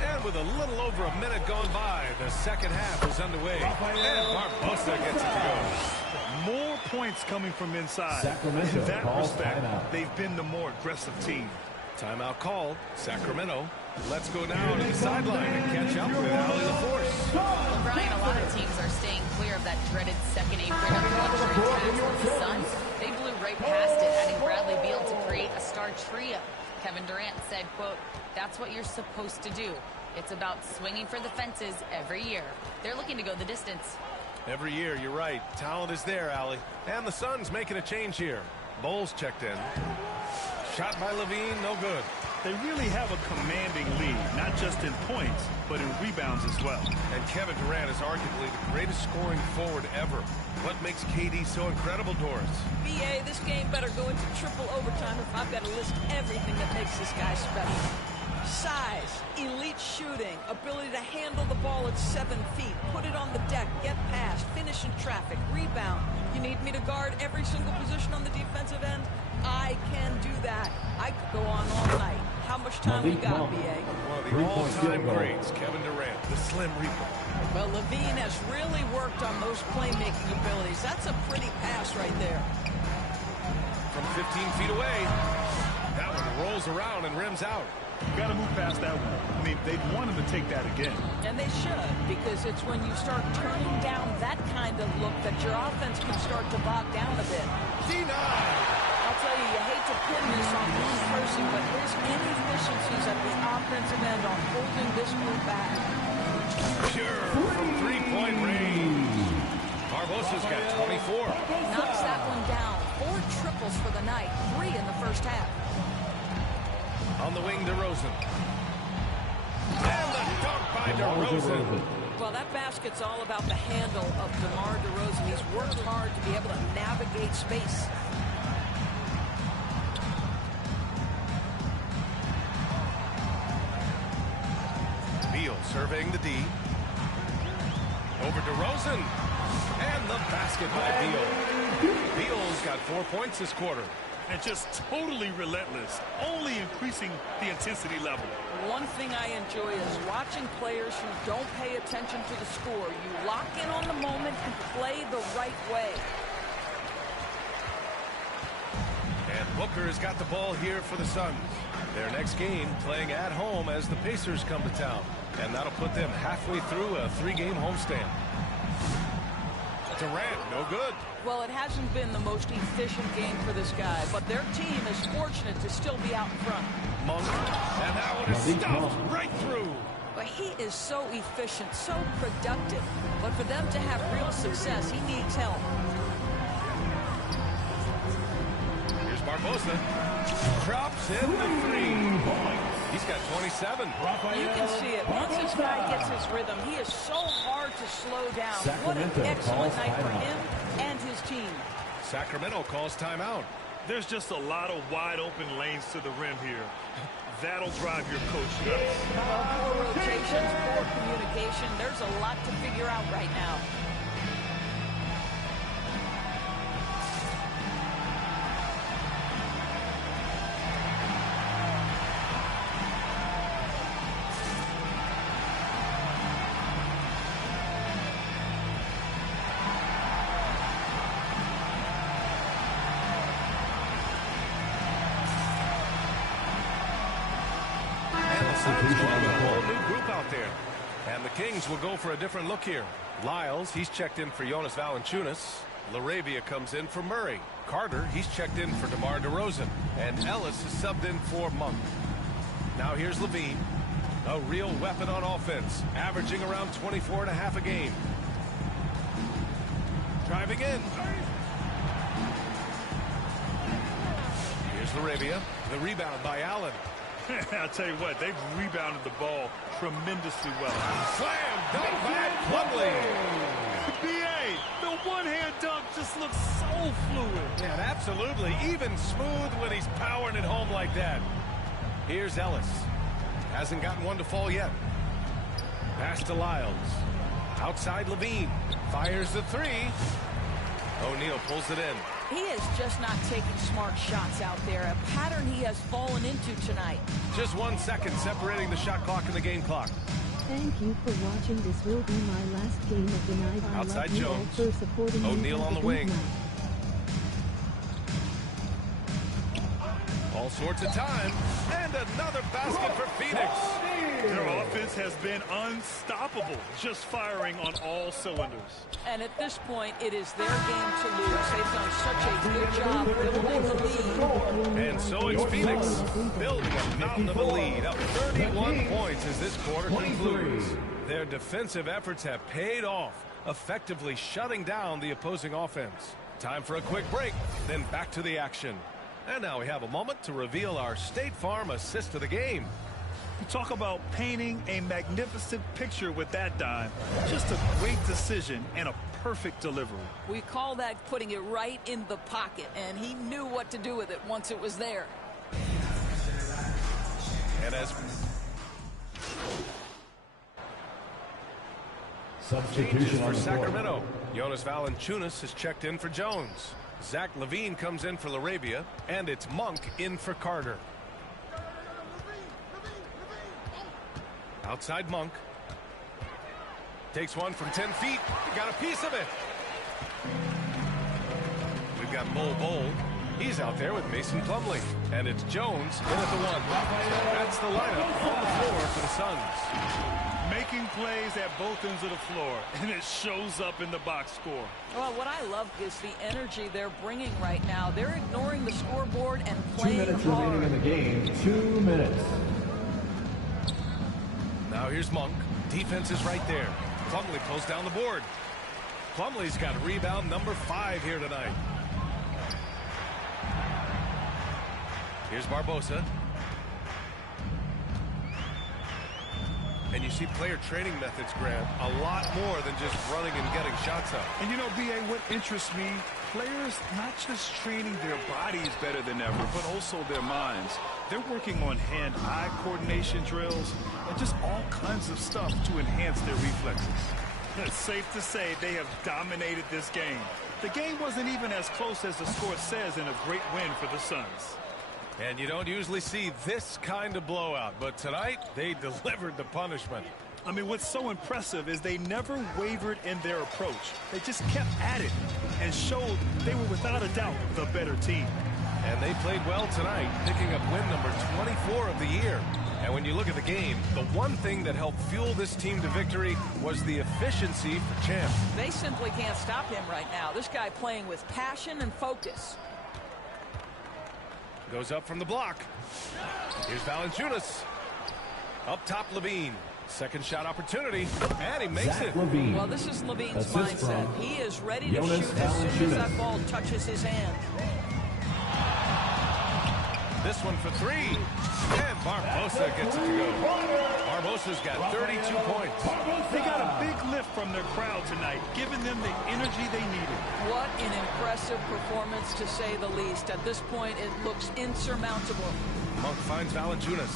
And with a little over a minute gone by, the second half is underway. And Barbosa gets it to go. More points coming from inside. Sacramento in that calls respect, timeout. they've been the more aggressive team. Timeout called. Sacramento. Let's go now to the sideline and catch up with Allie LaForce. Well, Brian, a lot of teams are staying clear of that dreaded second apron of luxury tax with the Suns. They blew right past it, adding Bradley Beal to create a star trio. Kevin Durant said, quote, "That's what you're supposed to do. It's about swinging for the fences every year." They're looking to go the distance. Every year, you're right. Talent is there, Allie. And the Suns making a change here. Bowles checked in. Shot by Levine, no good. They really have a commanding lead, not just in points, but in rebounds as well. And Kevin Durant is arguably the greatest scoring forward ever. What makes KD so incredible, Doris? BA, this game better go into triple overtime if I've got to list everything that makes this guy special. Size, elite shooting, ability to handle the ball at 7 feet, put it on the deck, get past, finish in traffic, rebound. You need me to guard every single position on the defensive end? I can do that. I could go on all night. How much time we got, BA? One of the all-time greats, Kevin Durant, the Slim Reaper. Well, Levine has really worked on those playmaking abilities. That's a pretty pass right there. From 15 feet away, that one rolls around and rims out. You got to move past that one. I mean, they'd want him to take that again. And they should, because it's when you start turning down that kind of look that your offense can start to bog down a bit. Denied! I'll tell you, you hate to pin this on one person, but his inefficiencies at the offensive end are holding this group back. Pure from three-point range. Barbosa's got 24. Knocks that one down. 4 triples for the night, 3 in the first half. On the wing, DeRozan. And the dunk by DeRozan. Well, that basket's all about the handle of DeMar DeRozan. He's worked hard to be able to navigate space. Beal surveying the D. Over DeRozan. And the basket by Beal. Beal's got 4 points this quarter. And just totally relentless, only increasing the intensity level. One thing I enjoy is watching players who don't pay attention to the score. You lock in on the moment and play the right way. And Booker's got the ball here for the Suns. Their next game playing at home as the Pacers come to town. And that'll put them halfway through a 3-game homestand. Durant, no good. Well, it hasn't been the most efficient game for this guy, but their team is fortunate to still be out in front. Monk, and that one is stuffed right through. But he is so efficient, so productive. But for them to have real success, he needs help. Here's Barbosa. Drops in the 3. He's got 27. You can see it. Once this guy gets his rhythm, he is so hard to slow down. What an excellent night for him and his team. Sacramento calls timeout. There's just a lot of wide open lanes to the rim here. That'll drive your coach nuts. Poor rotations, poor communication. There's a lot to figure out right now. And the Kings will go for a different look here. Lyles, he's checked in for Jonas Valanciunas. LaRavia comes in for Murray. Carter, he's checked in for DeMar DeRozan. And Ellis is subbed in for Monk. Now here's Levine. A real weapon on offense, averaging around 24.5 a game. Driving in. Here's LaRavia. The rebound by Allen. I'll tell you what, they've rebounded the ball tremendously well. Slam dunk by Plumlee. BA, the one-hand dunk just looks so fluid. Yeah, absolutely. Even smooth when he's powering it home like that. Here's Ellis. Hasn't gotten one to fall yet. Pass to Lyles. Outside Levine. Fires the 3. O'Neal pulls it in. He is just not taking smart shots out there, a pattern he has fallen into tonight. Just 1 second separating the shot clock and the game clock. Thank you for watching. This will be my last game of the night. Outside I love Jones. you all for supporting O'Neal me. on the wing. All sorts of time. And another basket for Phoenix. Their offense has been unstoppable, just firing on all cylinders. And at this point, it is their game to lose. They've done such a good job building the lead. And so it's Phoenix building a mountain of a lead, up 31 points as this quarter concludes. Their defensive efforts have paid off, effectively shutting down the opposing offense. Time for a quick break, then back to the action. And now we have a moment to reveal our State Farm assist of the game. Talk about painting a magnificent picture with that dime. Just a great decision and a perfect delivery. We call that putting it right in the pocket, and he knew what to do with it once it was there. And as substitution for on the Sacramento, Jonas Valanciunas has checked in for Jones. Zach LaVine comes in for LaRavia, and it's Monk in for Carter. Outside Monk. Takes one from 10 feet. Got a piece of it. We've got Bol. He's out there with Mason Plumlee. And it's Jones in at the one. That's the lineup on the floor for the Suns. Making plays at both ends of the floor, and it shows up in the box score. Well, what I love is the energy they're bringing right now. They're ignoring the scoreboard and 2 playing minutes hard. remaining in the game. 2 minutes. Now here's Monk. Defense is right there. Plumlee pulls down the board. Plumlee's got rebound number 5 here tonight. Here's Barbosa. And you see player training methods, Grant, a lot more than just running and getting shots up. And you know, B.A., what interests me, players not just training their bodies better than ever, but also their minds. They're working on hand-eye coordination drills and just all kinds of stuff to enhance their reflexes. It's safe to say they have dominated this game. The game wasn't even as close as the score says in a great win for the Suns. And you don't usually see this kind of blowout, but tonight they delivered the punishment. I mean, what's so impressive is they never wavered in their approach. They just kept at it and showed they were without a doubt the better team. And they played well tonight, picking up win number 24 of the year. And when you look at the game, the one thing that helped fuel this team to victory was the efficiency for Champ. They simply can't stop him right now. This guy playing with passion and focus. Goes up from the block. Here's Valanciunas. Up top, LaVine. Second shot opportunity, and he makes it. LaVine. Well, this is LaVine's Assist mindset. from He is ready to Jonas shoot as soon as that Valanciunas. ball touches his hand. This one for 3. And Barbosa gets it to go. Barbosa's got 32 points. They got a big lift from their crowd tonight, giving them the energy they needed. What an impressive performance, to say the least. At this point, it looks insurmountable. Monk finds Valanciunas.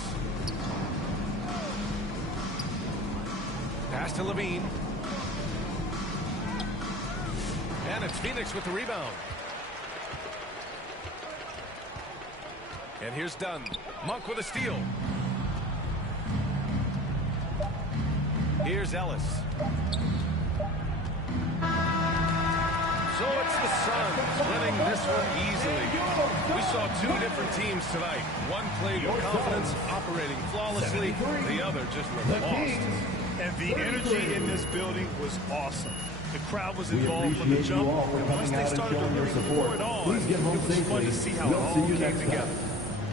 Pass to LaVine. And it's Phoenix with the rebound. And here's Dunn. Monk with a steal. Here's Ellis. So it's the Suns winning this one easily. We saw 2 different teams tonight. One played with confidence, operating flawlessly. The other just looked lost. And the energy in this building was awesome. The crowd was involved from the jump, and once they started to really pour it on, it was fun to see how it all came together.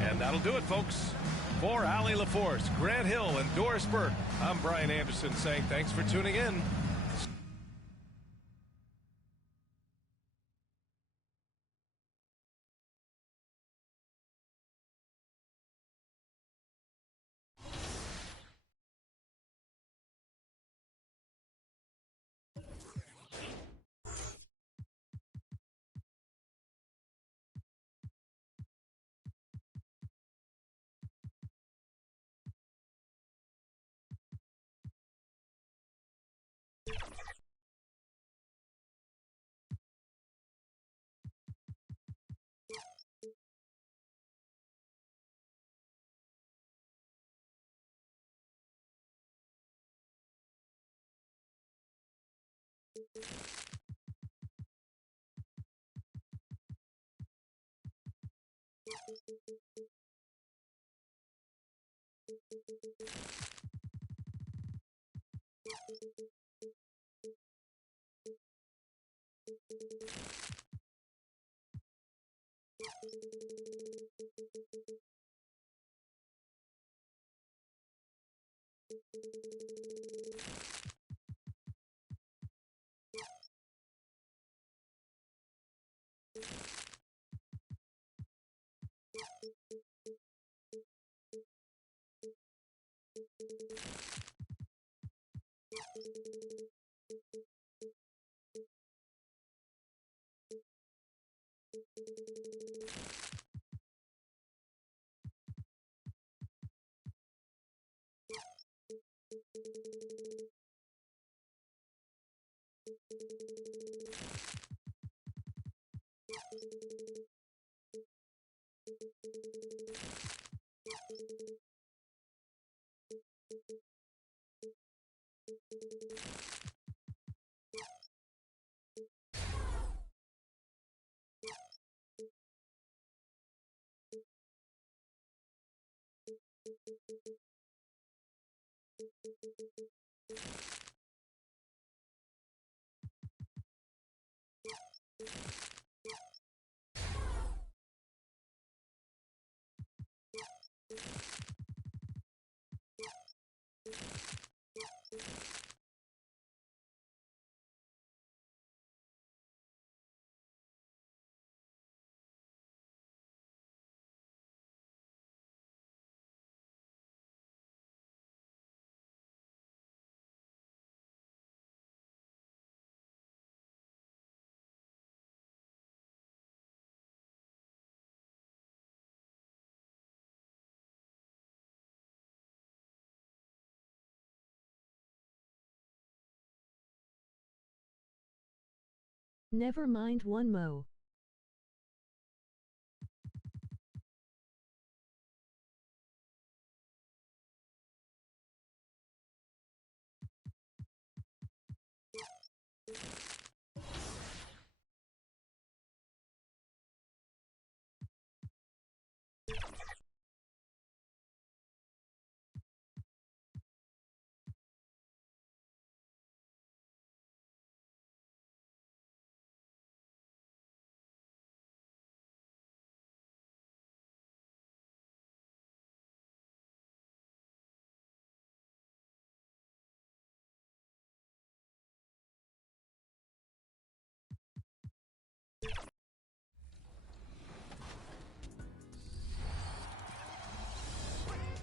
And that'll do it, folks. For Allie LaForce, Grant Hill, and Doris Burke, I'm Brian Anderson saying thanks for tuning in. Never mind one mo.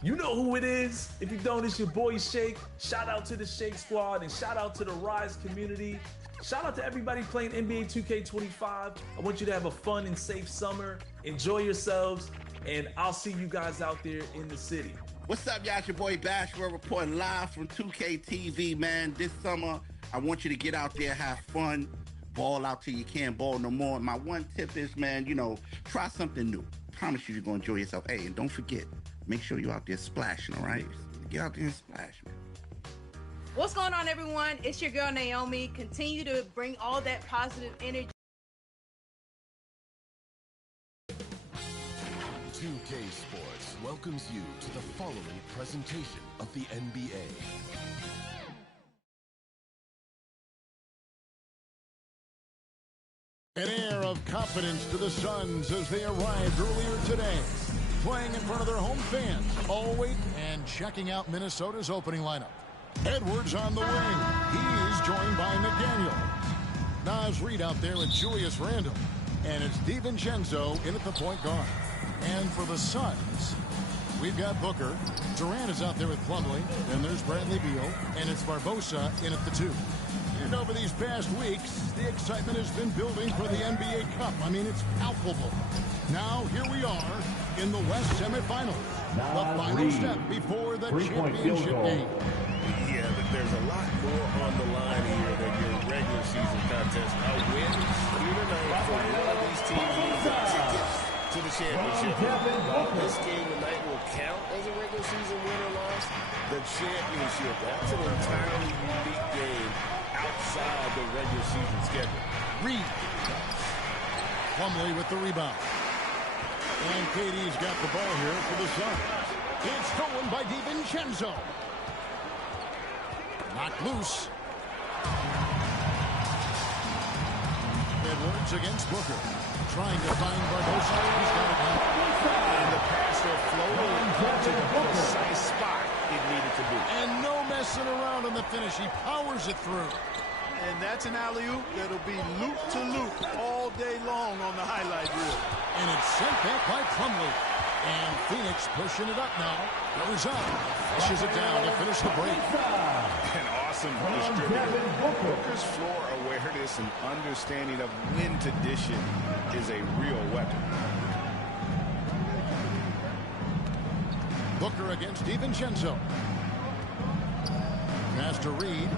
You know who it is. If you don't, it's your boy Shake. Shout out to the Shake Squad and shout out to the Rise community. Shout out to everybody playing NBA 2K25. I want you to have a fun and safe summer. Enjoy yourselves, and I'll see you guys out there in the city. What's up, y'all? It's your boy Bashford reporting live from 2K TV, man. This summer, I want you to get out there, have fun, ball out till you can't ball no more. My one tip is, man, try something new. Promise you, you're going to enjoy yourself. Hey, and don't forget, make sure you're out there splashing, all right? Get out there and splash, man. What's going on, everyone? It's your girl, Naomi. Continue to bring all that positive energy. 2K Sports welcomes you to the following presentation of the NBA. An air of confidence to the Suns as they arrived earlier today. Playing in front of their home fans. All wait and checking out Minnesota's opening lineup. Edwards on the wing. He is joined by McDaniel. Naz Reid out there with Julius Randle. And it's DiVincenzo in at the point guard. And for the Suns, we've got Booker. Durant is out there with Plumlee. And there's Bradley Beal. And it's Barbosa in at the 2. And over these past weeks, the excitement has been building for the NBA Cup. I mean, it's palpable. Now, here we are in the West semifinals. The final step before the championship game. Yeah, but there's a lot more on the line here than your regular season contest. A win here tonight for one of these teams who's a ticket to the championship. This game tonight will count as a regular season win or loss. The championship, that's an entirely unique game outside the regular season schedule. Reid. Plumlee with the rebound. And KD's got the ball here for the Suns. It's stolen by DiVincenzo. Knocked loose. Edwards against Booker. Trying to find Barbosa. He's got it now. And the pass there floated to the precise spot it needed to be. And no messing around on the finish. He powers it through. And that's an alley-oop that'll be loop to loop all day long on the highlight reel. And it's sent back by Plumlee. And Phoenix pushing it up now. Goes up. Pushes it down to finish the break. An awesome distributor. Booker's floor awareness and understanding of when to dish it is a real weapon. Booker against DiVincenzo. Pass to Reed.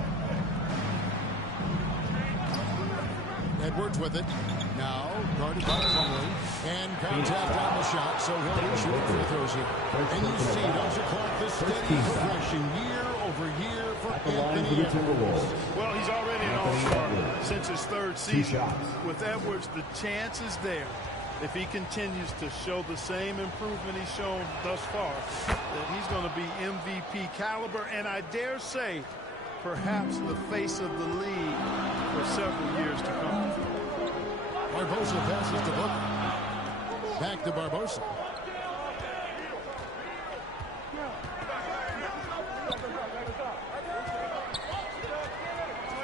Edwards with it. Now guarded by Plumlee. And contact on the shot, so he'll be shooting free throws here. And you see, don't you, Clark, the steady progression year over year for Anthony Edwards. Well, he's already an all-star since his third season. With Edwards, the chance is there, if he continues to show the same improvement he's shown thus far, that he's going to be MVP caliber, and I dare say, perhaps the face of the league for several years to come. Barbosa passes to Booker. Back to Barbosa.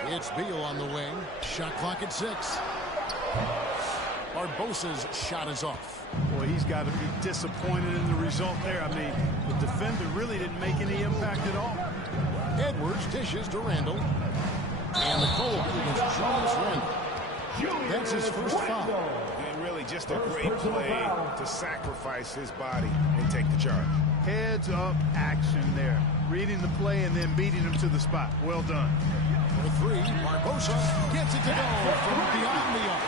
It's Beal on the wing. Shot clock at 6. Barbosa's shot is off. Boy, he's got to be disappointed in the result there. I mean, the defender really didn't make any impact at all. Edwards dishes to Randall. And the call against Julius Randall. That's his first foul. And really just a great play to sacrifice his body and take the charge. Heads up action there. Reading the play and then beating him to the spot. Well done. For 3, Barbosa gets it to go from beyond the arc.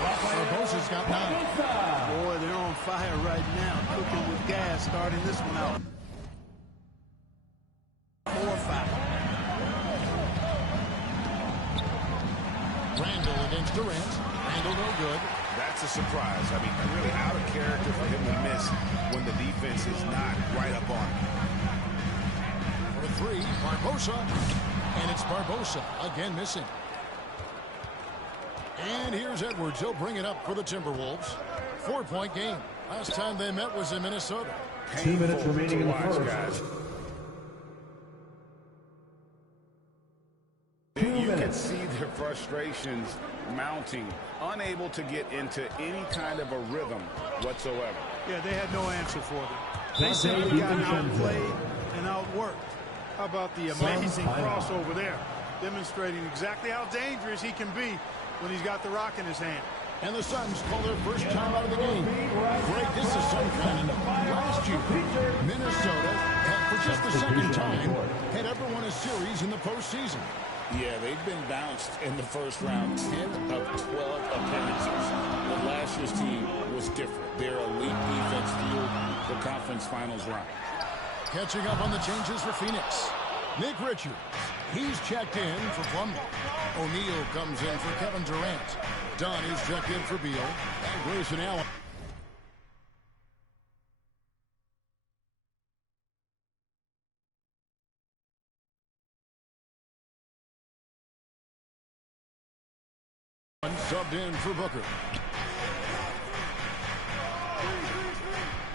Barbosa's got 9. Boy, they're on fire right now. Cooking with gas, starting this one out. 4-5. Randall against Durant. Randall no good. That's a surprise. I mean, really out of character for him to miss when the defense is not right up on him. For 3, Barbosa. And it's Barbosa again missing. And here's Edwards. He'll bring it up for the Timberwolves. 4-point game. Last time they met was in Minnesota. 2 minutes remaining in the first. Guys. You can see their frustrations mounting, unable to get into any kind of a rhythm whatsoever. Yeah, they had no answer for them. They simply got outplayed and outworked. How about the amazing crossover there, demonstrating exactly how dangerous he can be when he's got the rock in his hand. And the Suns call their first time out of the game. Greg, this is some kind of last year. Minnesota had, for just the second time, had ever won a series in the postseason. Yeah, they've been bounced in the first round, 10 of 12 appearances. But last year's team was different. Their elite defense fueled the conference finals run. Catching up on the changes for Phoenix. Nick Richards, he's checked in for Plumlee. O'Neal comes in for Kevin Durant. Dunn is checked in for Beal. And Grayson Allen. Subbed in for Booker.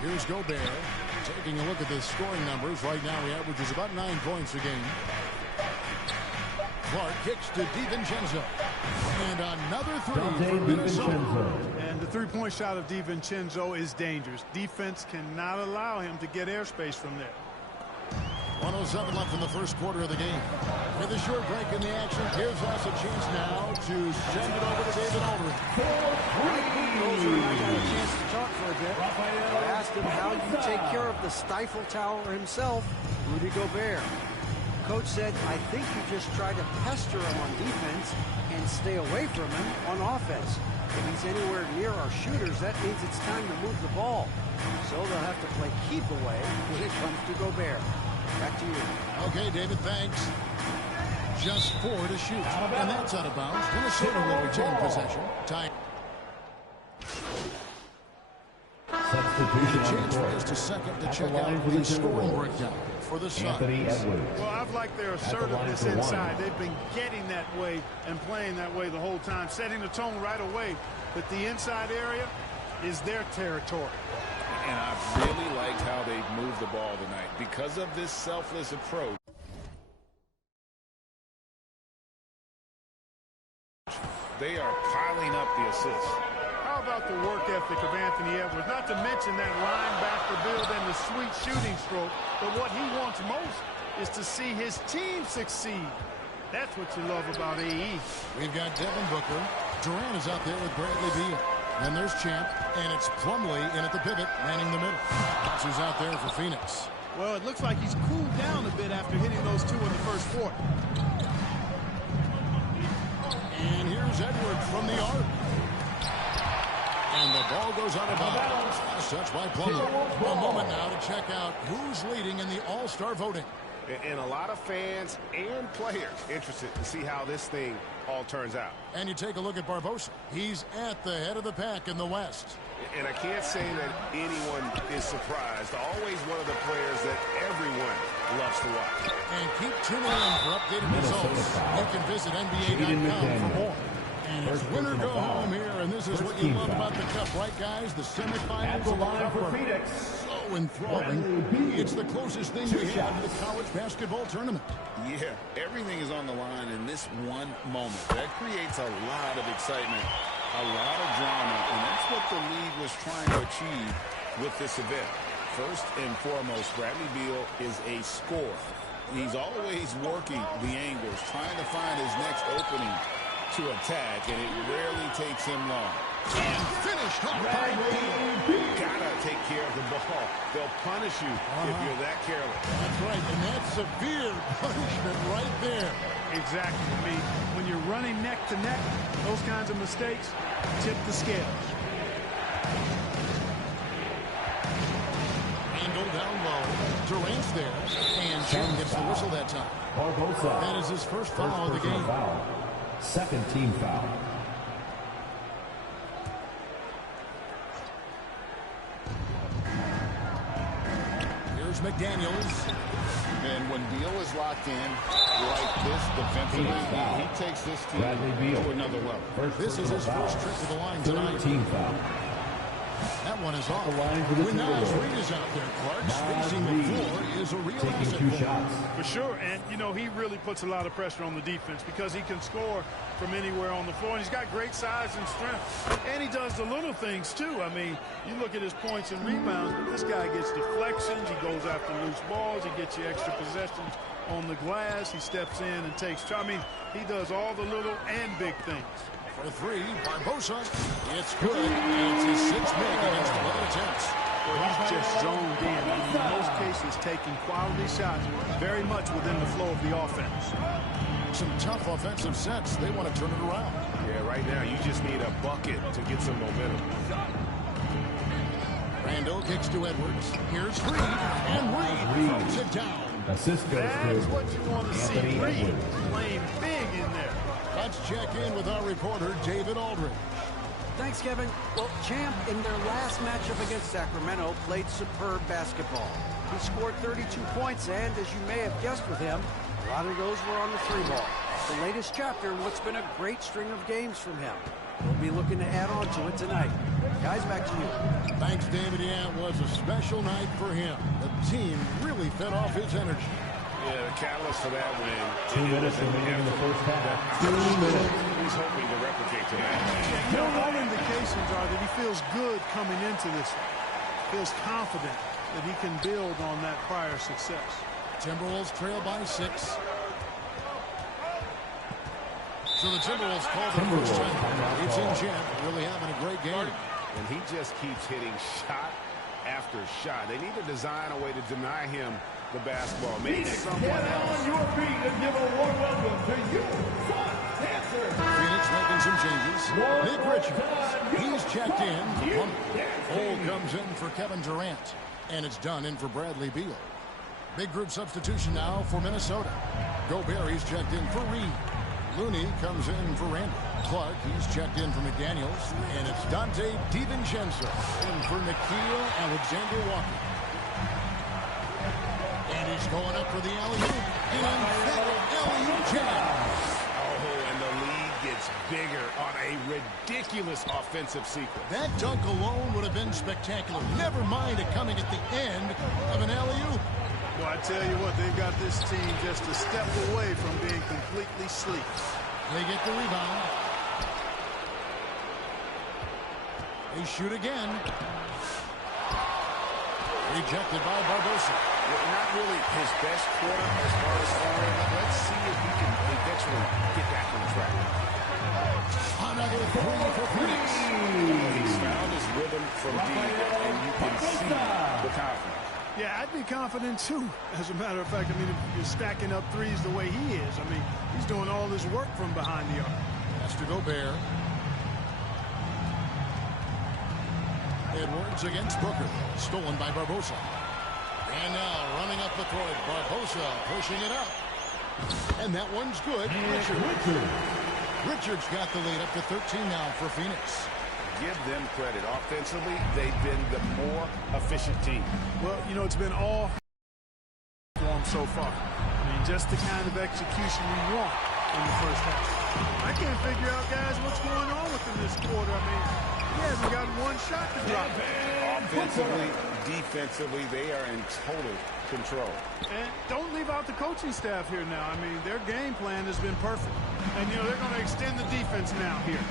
Here's Gobert. Taking a look at the scoring numbers. Right now he averages about 9 points a game. Clark kicks to DiVincenzo. And another 3 for Minnesota. And the three-point shot of DiVincenzo is dangerous. Defense cannot allow him to get airspace from there. 1:07 left in the first quarter of the game. With a short break in the action, gives us a chance now to send it over to David Aldridge. I got a chance to talk for a bit. I asked him how you take care of the Stifle Tower himself, Rudy Gobert. Coach said, I think you just try to pester him on defense and stay away from him on offense. If he's anywhere near our shooters, that means it's time to move the ball. So they'll have to play keep away when it comes to Gobert. Back to you. Okay, David, thanks. Just 4 to shoot. And that's out of bounds. Minnesota will retain possession. Time. substitution on the Chance court. for just a second to At check the line out for the the scoring Timberwolves, breakdown for the Suns. Anthony Edwards. Well, I've liked their assertiveness inside. They've been getting that way and playing that way the whole time, setting the tone right away that the inside area is their territory. And I really liked how they've moved the ball tonight because of this selfless approach. They are piling up the assists. How about the work ethic of Anthony Edwards? Not to mention that linebacker build and the sweet shooting stroke. But what he wants most is to see his team succeed. That's what you love about AE. We've got Devin Booker. Durant is out there with Bradley Beal. Then there's Champ, and it's Plumlee in at the pivot, manning the middle. That's who's out there for Phoenix. Well, it looks like he's cooled down a bit after hitting those two in the first quarter. And here's Edwards from the arc. And the ball goes out of bounds. Last touch by Plumlee. A moment now to check out who's leading in the All-Star voting. And a lot of fans and players interested to see how this thing all turns out. And you take a look at Barbosa. He's at the head of the pack in the West. And I can't say that anyone is surprised. Always one of the players that everyone loves to watch. And keep tuning in for updated results. You can visit NBA.com for more. And it's win or go home here, and this is what you love about the Cup, right, guys? The semifinals of the Cup for Phoenix. So enthralling. It's the closest thing we have to the college basketball tournament. Yeah, everything is on the line in this one moment. That creates a lot of excitement, a lot of drama, and that's what the league was trying to achieve with this event. First and foremost, Bradley Beal is a scorer. He's always working the angles, trying to find his next opening to attack, and it rarely takes him long. And finished off by Gotta take care of the ball. They'll punish you if you're that careless. That's right, and that's severe punishment right there. Exactly. I mean, when you're running neck to neck, those kinds of mistakes tip the scales. Angle down low. Durant's there. And Jim gets the whistle that time. Barbosa. That is his first foul of the game. Foul. Second team foul. Here's McDaniels. And when Beal is locked in like this defensively, he takes this team to another level. This is his first trip to the line tonight. Team foul. That one is off. When Nas Reed is out there, Clark spacing the floor is a real asset. Taking 2 shots. For sure, and, you know, he really puts a lot of pressure on the defense because he can score from anywhere on the floor, and he's got great size and strength. And he does the little things, too. I mean, you look at his points and rebounds, but this guy gets deflections. He goes after loose balls. He gets you extra possessions on the glass. He steps in and takes charge. I mean, he does all the little and big things. For 3, Barbosa. It's good. It's his 6th make against 11 attempts. Well, he's just zoned in. In most cases, taking quality shots very much within the flow of the offense. Some tough offensive sets. They want to turn it around. Yeah, right now you just need a bucket to get some momentum. Randall kicks to Edwards. Here's Reed. And Reed throws it down. Assist goes That's to what you want to see. Anthony Reed Edwards. playing big in there. Let's check in with our reporter, David Aldridge. Thanks, Kevin. Well, Champ, in their last matchup against Sacramento, played superb basketball. He scored 32 points, and as you may have guessed with him, a lot of those were on the 3-ball. The latest chapter in what's been a great string of games from him. We'll be looking to add on to it tonight. Guys, back to you. Thanks, David. Yeah, it was a special night for him. The team really fed off his energy. Yeah, the catalyst for that win. 2 minutes remaining in the first half. 2 minutes. He's hoping to replicate tonight. Yeah, you know, all indications are that he feels good coming into this. Feels confident that he can build on that prior success. Timberwolves trail by 6. So the Timberwolves call the first time. It's in Champ, really having a great game. And he just keeps hitting shot after shot. They need to design a way to deny him the basketball. Maybe someone else. On your feet and give a warm welcome to you, Phoenix making some changes. Nick Richards, he's checked in. Hole comes in for Kevin Durant. And it's done in for Bradley Beal. Big group substitution now for Minnesota. Gobert, he's checked in for Reed. Looney comes in for Randall. Clark, he's checked in for McDaniels. And it's Dante DiVincenzo in for Nikhil Alexander-Walker. And he's going up for the alley-oop. An emphatic alley-oop jam. Oh, and the lead gets bigger on a ridiculous offensive sequence. That dunk alone would have been spectacular. Never mind it coming at the end of an alley-oop. Well, I tell you what, they've got this team just a step away from being completely sleep. They get the rebound. They shoot again. Rejected by Barbosa. Well, not really his best quarter as far as scoring. Let's see if he can eventually get back on track. Another three for Phoenix. He's found his rhythm from deep, and you can see the confidence. Yeah, I'd be confident, too. As a matter of fact, I mean, if you're stacking up threes the way he is, I mean, he's doing all this work from behind the arc. That's to Gobert. Edwards against Booker. Stolen by Barbosa. And now running up the court, Barbosa pushing it up. And that one's good. Richards got the lead up to 13 now for Phoenix. Give them credit. Offensively, they've been the more efficient team. Well, you know, it's been all for them so far. I mean, just the kind of execution we want in the first half. I can't figure out, guys, what's going on with him this quarter. I mean, he hasn't gotten one shot to drop. Offensively, defensively, they are in total control. And don't leave out the coaching staff here now. I mean, their game plan has been perfect. And, you know, they're going to extend the defense now here.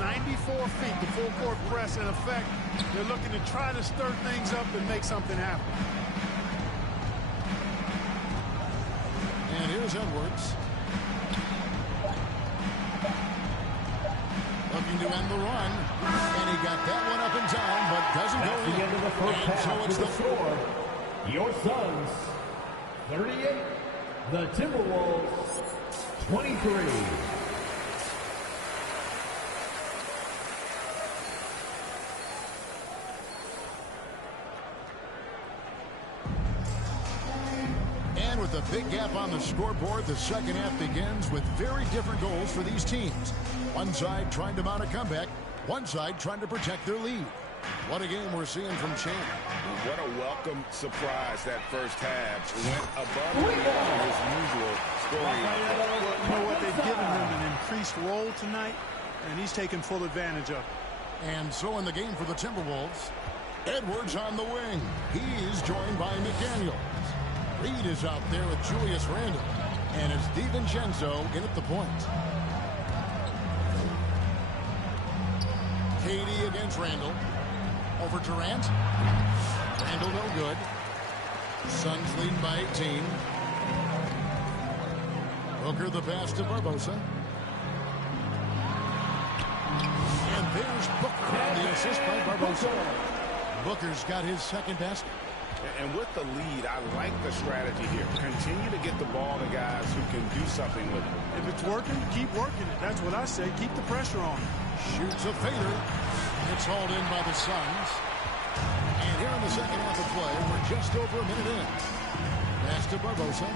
94 feet, the full court press in effect. They're looking to try to stir things up and make something happen. And here's Edwards. Looking to end the run. And he got that one up in time, but doesn't go in. The end of the first and half so it's the the score. Your Suns, 38. The Timberwolves, 23. With a big gap on the scoreboard, the second half begins with very different goals for these teams. One side trying to mount a comeback, one side trying to protect their lead. What a game we're seeing from Chan. What a welcome surprise that first half. Went above and beyond his usual scoring. Well, you know what? They've given him an increased role tonight, and he's taken full advantage of it. And so in the game for the Timberwolves, Edwards on the wing. He's joined by McDaniels. Reed is out there with Julius Randle. And it's DiVincenzo in at the point. KD against Randle. Over Durant. Randle no good. Suns leading by 18. Booker the pass to Barbosa. And there's Booker on the assist by Barbosa. Booker's got his second basket. And with the lead, I like the strategy here. Continue to get the ball to guys who can do something with it. If it's working, keep working it. That's what I say. Keep the pressure on. Shoots a fader. It's hauled in by the Suns. And here in the second half of play, we're just over a minute in. Pass to Barbosa.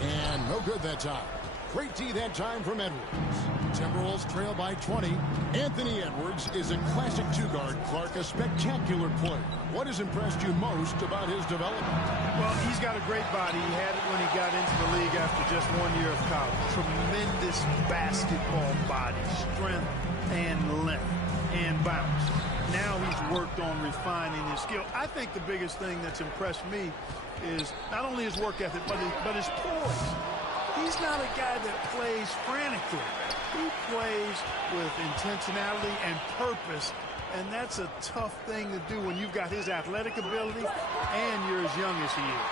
And no good that time. Great D that time from Edwards. Timberwolves trail by 20. Anthony Edwards is a classic two-guard. Clark, a spectacular player. What has impressed you most about his development? Well, he's got a great body. He had it when he got into the league after just 1 year of college. Tremendous basketball body, strength and length and bounce. Now he's worked on refining his skill. I think the biggest thing that's impressed me is not only his work ethic, but his poise. He's not a guy that plays frantically. He plays with intentionality and purpose, and that's a tough thing to do when you've got his athletic ability and you're as young as he is.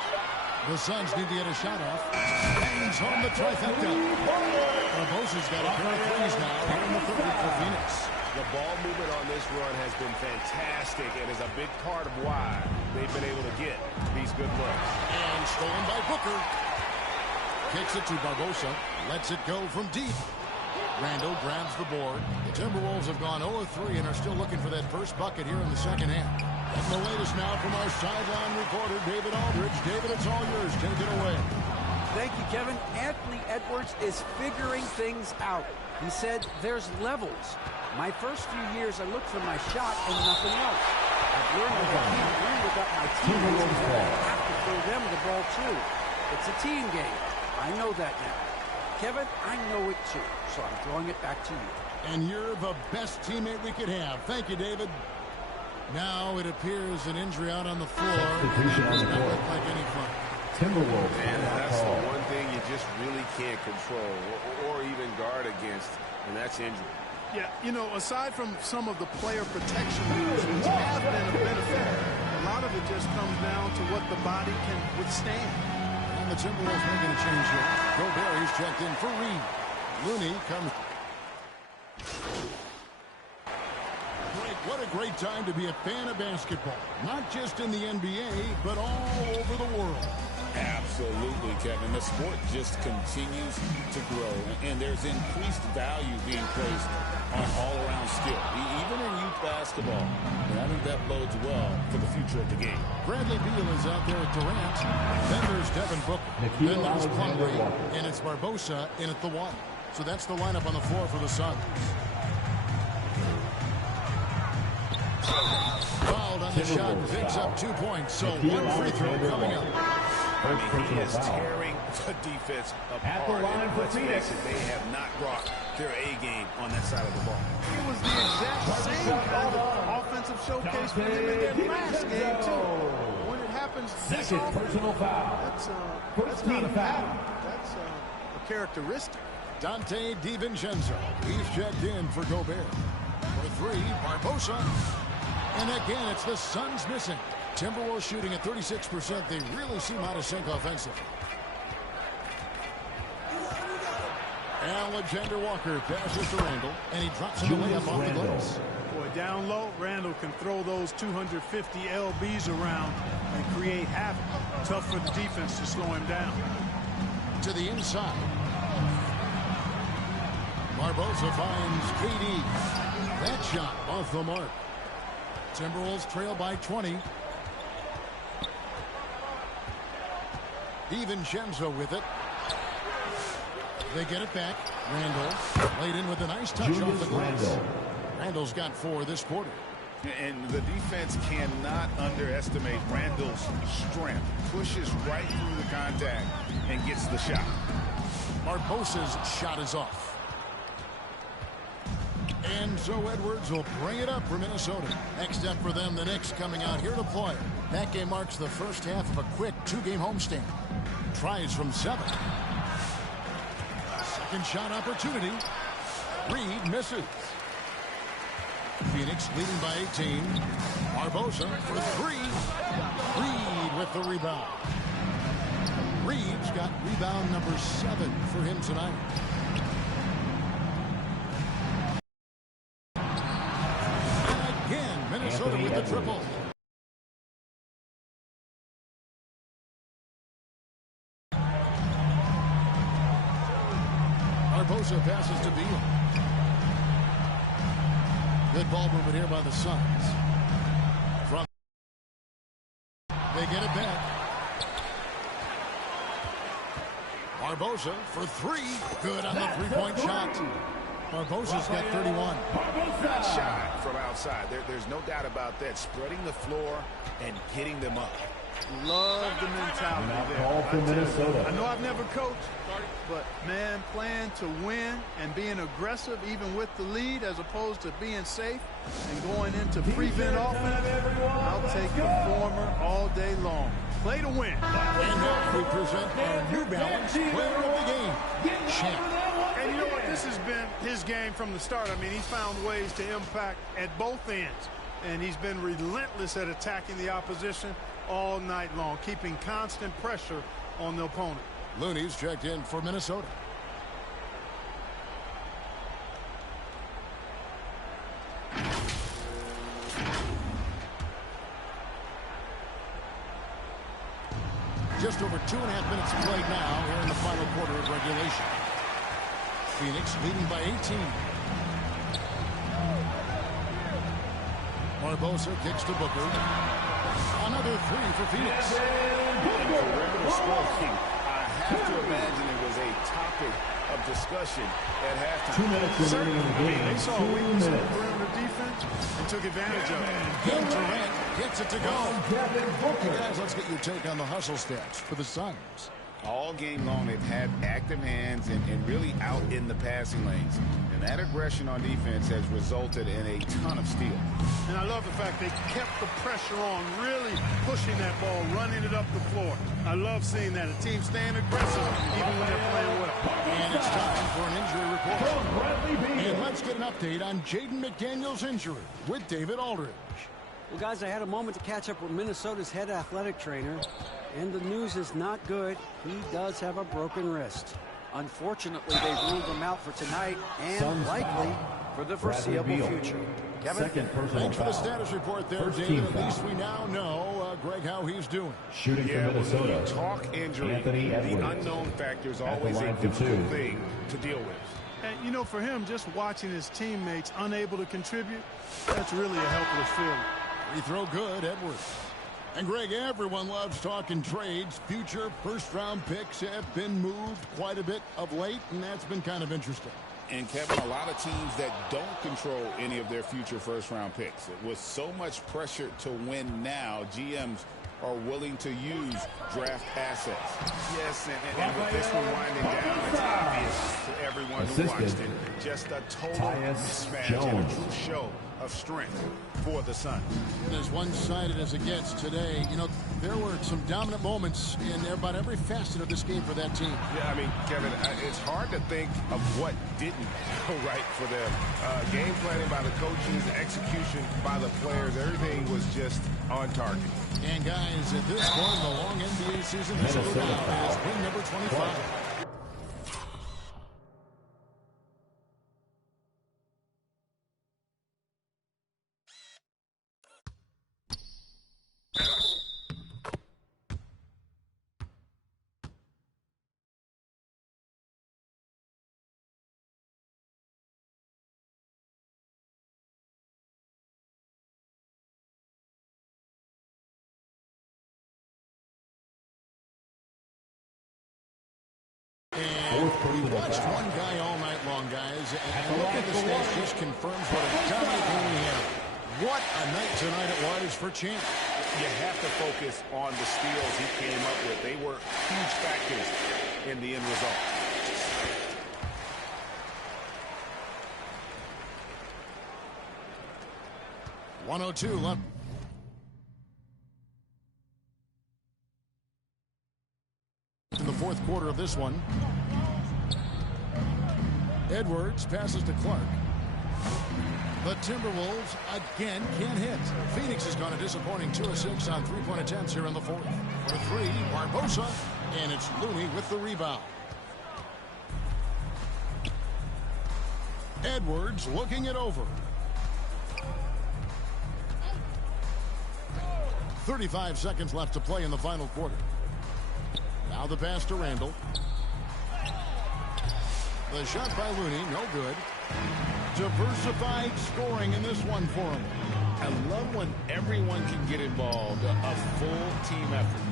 The Suns need to get a shot off. Bangs home the trifecta. Barbosa's got a pair of threes now here in the third for Phoenix. The ball movement on this run has been fantastic and is a big part of why they've been able to get these good looks. And stolen by Booker. Kicks it to Barbosa. Lets it go from deep. Randall grabs the board. The Timberwolves have gone 0-3 and are still looking for that first bucket here in the second half. And the latest now from our sideline reporter, David Aldridge. David, it's all yours. Take it away. Thank you, Kevin. Anthony Edwards is figuring things out. He said there's levels. My first few years, I looked for my shot and nothing else. I've learned without my teammates that I have to throw them the ball too. It's a team game. I know that now. Kevin, I know it too, so I'm throwing it back to you. And you're the best teammate we could have. Thank you, David. Now it appears an injury out on the floor. Substitution on the Does not court. look like any fun. Timberwolves. And that's the one thing you just really can't control or even guard against, and that's injury. Yeah, you know, aside from some of the player protection rules, which have been a benefit, a lot of it just comes down to what the body can withstand. And the Timberwolves making a change here. Gobert, he's checked in for Reed. Looney comes. What a great time to be a fan of basketball. Not just in the NBA, but all over the world. Absolutely, Kevin. The sport just continues to grow, and there's increased value being placed on all-around skill, even in youth basketball. And I think that bodes well for the future of the game. Bradley Beal is out there at Durant. Then there's Devin Booker. Then there's Plumlee, and it's Barbosa in at the one. So that's the lineup on the floor for the Suns. Fouled on the shot, picks up 2 points. So one free throw coming up. I mean, he is tearing the defense apart. And let's face it, they have not brought their A game on that side of the ball. It was the exact same kind of offensive showcase for him in their last game, too. When it happens this often, personal foul. that's not a foul. That's a characteristic. Dante DiVincenzo. He's checked in for Gobert. For three, Barbosa. And again, it's the Suns missing. Timberwolves shooting at 36%. They really seem out of sync offensively. Alexander Walker passes to Randall, and he drops him layup off the glass. Boy, down low, Randall can throw those 250 LBs around and create havoc. Tough for the defense to slow him down. To the inside. Barbosa finds KD. That shot off the mark. Timberwolves trail by 20. DiVincenzo with it. They get it back. Randall laid in with a nice touch off the glass. Randall's got 4 this quarter. And the defense cannot underestimate Randall's strength. Pushes right through the contact and gets the shot. Barbosa's shot is off. And so Edwards will bring it up for Minnesota. Next up for them, the Knicks coming out here to play. That game marks the first half of a quick 2-game homestand. Tries from 7. Second shot opportunity. Reed misses. Phoenix leading by 18. Barbosa for 3. Reed with the rebound. Reed's got rebound number 7 for him tonight. Minnesota with the triple. Barbosa passes to Beal. Good ball movement here by the Suns. From they get it back. Barbosa for 3. Good on the three-point shot. Barbosa's got 31. Not shy from outside. There's no doubt about that. Spreading the floor and getting them up. Love the mentality there. I know I've never coached, but, man, playing to win and being aggressive even with the lead as opposed to being safe and going into prevent offense, I'll take the former all day long. Play to win. And now we present our New Balance player of the game, Champ. And you know what? This has been his game from the start. I mean, he's found ways to impact at both ends. And he's been relentless at attacking the opposition all night long, keeping constant pressure on the opponent. Looney's checked in for Minnesota. Just over 2.5 minutes played now here in the final quarter of regulation. Phoenix, leading by 18. Barbosa kicks to Booker. Another three for Phoenix. Perimeter scoring, I have to imagine it was a topic of discussion at halftime. 2 minutes remaining in the game. They saw a weakness in the perimeter defense and took advantage of it. Kevin Durant gets it to go. Hey guys, let's get your take on the hustle stats for the Suns. All game long, they've had active hands and really out in the passing lanes. And that aggression on defense has resulted in a ton of steals. And I love the fact they kept the pressure on, really pushing that ball, running it up the floor. I love seeing that. A team staying aggressive even when they're playing well. And it's time for an injury report. And let's get an update on Jaden McDaniels' injury with David Aldridge. Well, guys, I had a moment to catch up with Minnesota's head athletic trainer, and the news is not good. He does have a broken wrist. Unfortunately, they've ruled him out for tonight and likely for the foreseeable future. Kevin? Second personal Thanks for the foul. status report there, First David. team At foul. least we now know, Greg, how he's doing. Shooting for Minnesota. When you talk injury, Anthony the Edwards. unknown factor is At the always a line for difficult two. thing to deal with. And, you know, for him, just watching his teammates unable to contribute, that's really a helpless feeling. Free throw good, Edwards. And Greg, everyone loves talking trades. Future first-round picks have been moved quite a bit of late, and that's been kind of interesting. And Kevin, a lot of teams that don't control any of their future first-round picks. With so much pressure to win now, GMs are willing to use draft assets. Yes, and with this one winding down, it's obvious to everyone who watched it. Just a total mismatch and a true show of strength for the Suns. And as one-sided as it gets today, you know, there were some dominant moments in about every facet of this game for that team. Yeah, I mean, Kevin, it's hard to think of what didn't go right for them. Game planning by the coaches, execution by the players, everything was just on target. And guys, at this point, the long NBA season has slowed down as win number 25. We watched one guy all night long, guys, and look at the stats just confirms what a dominant game we had. What a night tonight it was for Champ. You have to focus on the steals he came up with. They were huge factors in the end result. .102 left. In the fourth quarter of this one. Edwards passes to Clark. The Timberwolves again can't hit. Phoenix has gone a disappointing 2 of 6 on three-point attempts here in the fourth. For three, Barbosa, and it's Looney with the rebound. Edwards looking it over. 35 seconds left to play in the final quarter. Now the pass to Randall. The shot by Looney, no good. Diversified scoring in this one for him. I love when everyone can get involved, a full team effort.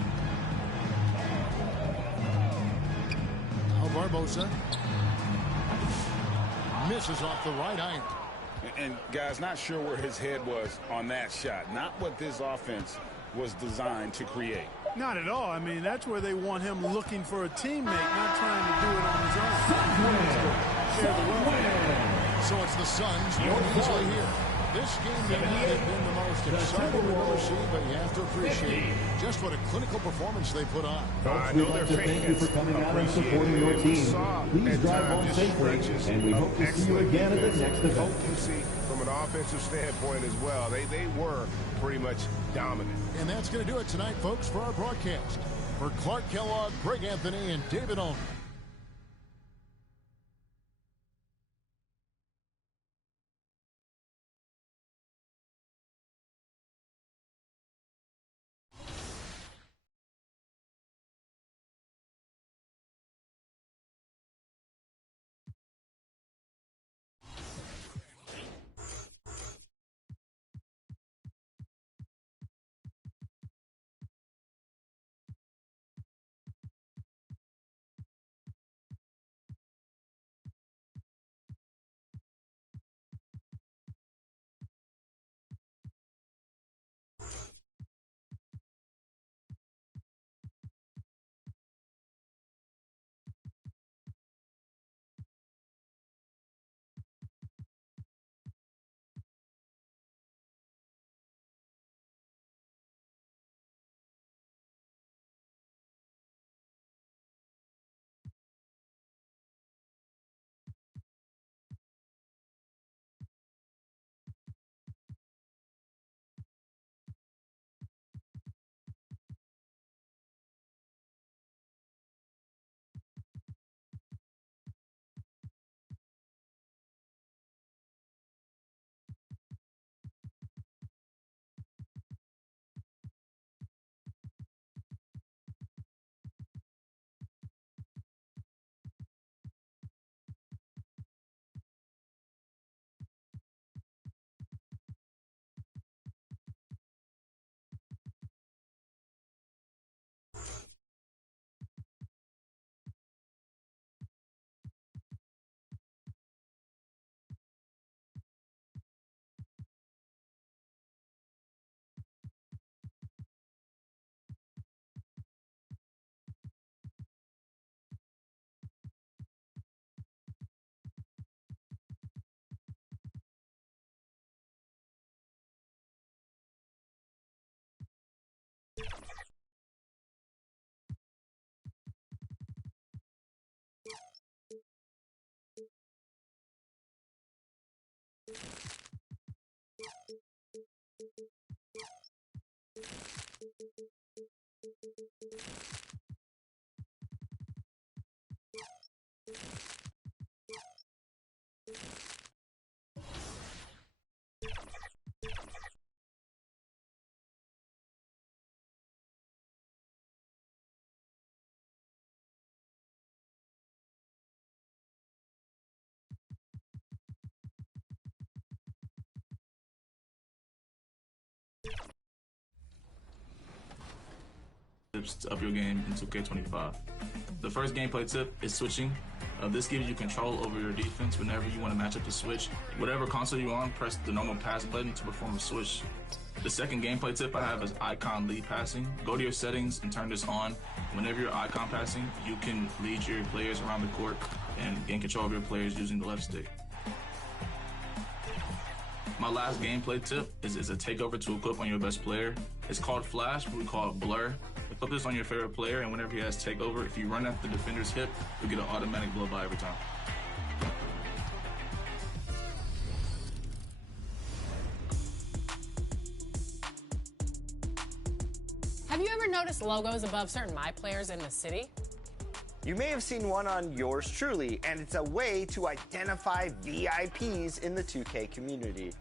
Now Barbosa misses off the right iron. And guys, not sure where his head was on that shot. Not what this offense was designed to create. Not at all. I mean, that's where they want him looking for a teammate, not trying to do it on his own. Share the wealth. So it's the Suns more easily here. This game may not have been the most exciting we've ever seen, but you have to appreciate just what a clinical performance they put on. Folks, we'd like to thank you for coming out and supporting your team. Please drive home safely, and we hope to see you again at the next event. From an offensive standpoint as well, they were pretty much dominant. And that's going to do it tonight, folks, for our broadcast. For Clark Kellogg, Greg Anthony, and David Owen. Tips to up your game in 2K25. The first gameplay tip is switching. This gives you control over your defense whenever you want to match up the switch. Whatever console you're on, press the normal pass button to perform a switch. The second gameplay tip I have is icon lead passing. Go to your settings and turn this on. Whenever you're icon passing, you can lead your players around the court and gain control of your players using the left stick. My last gameplay tip is a takeover to equip on your best player. It's called Flash, but we call it Blur. Equip this on your favorite player, and whenever he has takeover, if you run at the defender's hip, you'll get an automatic blow by every time. Have you ever noticed logos above certain My Players in the city? You may have seen one on yours truly, and it's a way to identify VIPs in the 2K community.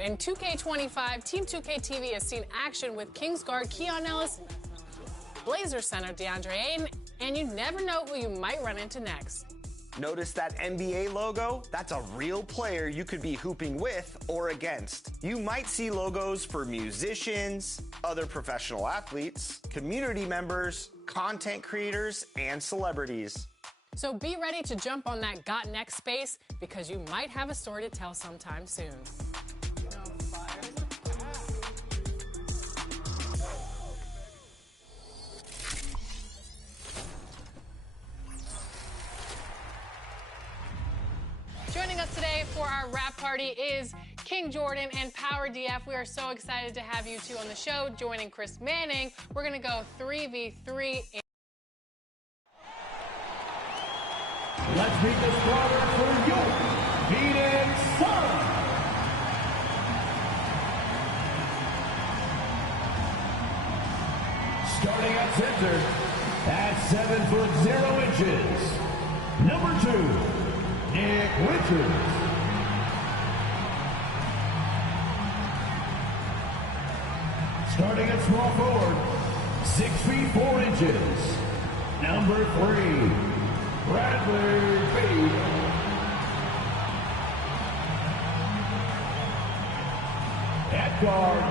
In 2K25, Team 2K TV has seen action with Kingsguard Keon Ellis, Blazer center DeAndre Ayton, and you never know who you might run into next. Notice that NBA logo? That's a real player you could be hooping with or against. You might see logos for musicians, other professional athletes, community members, content creators, and celebrities. So be ready to jump on that Got Next space because you might have a story to tell sometime soon. Joining us today for our wrap party is King Jordan and Power DF. We are so excited to have you two on the show. Joining Chris Manning, we're going to go 3v3. Let's meet the starter for your Phoenix Suns. Starting at center at 7'0", number 2. Nick Richards. Starting at small forward, 6'4", number 3, Bradley Beal. At guard,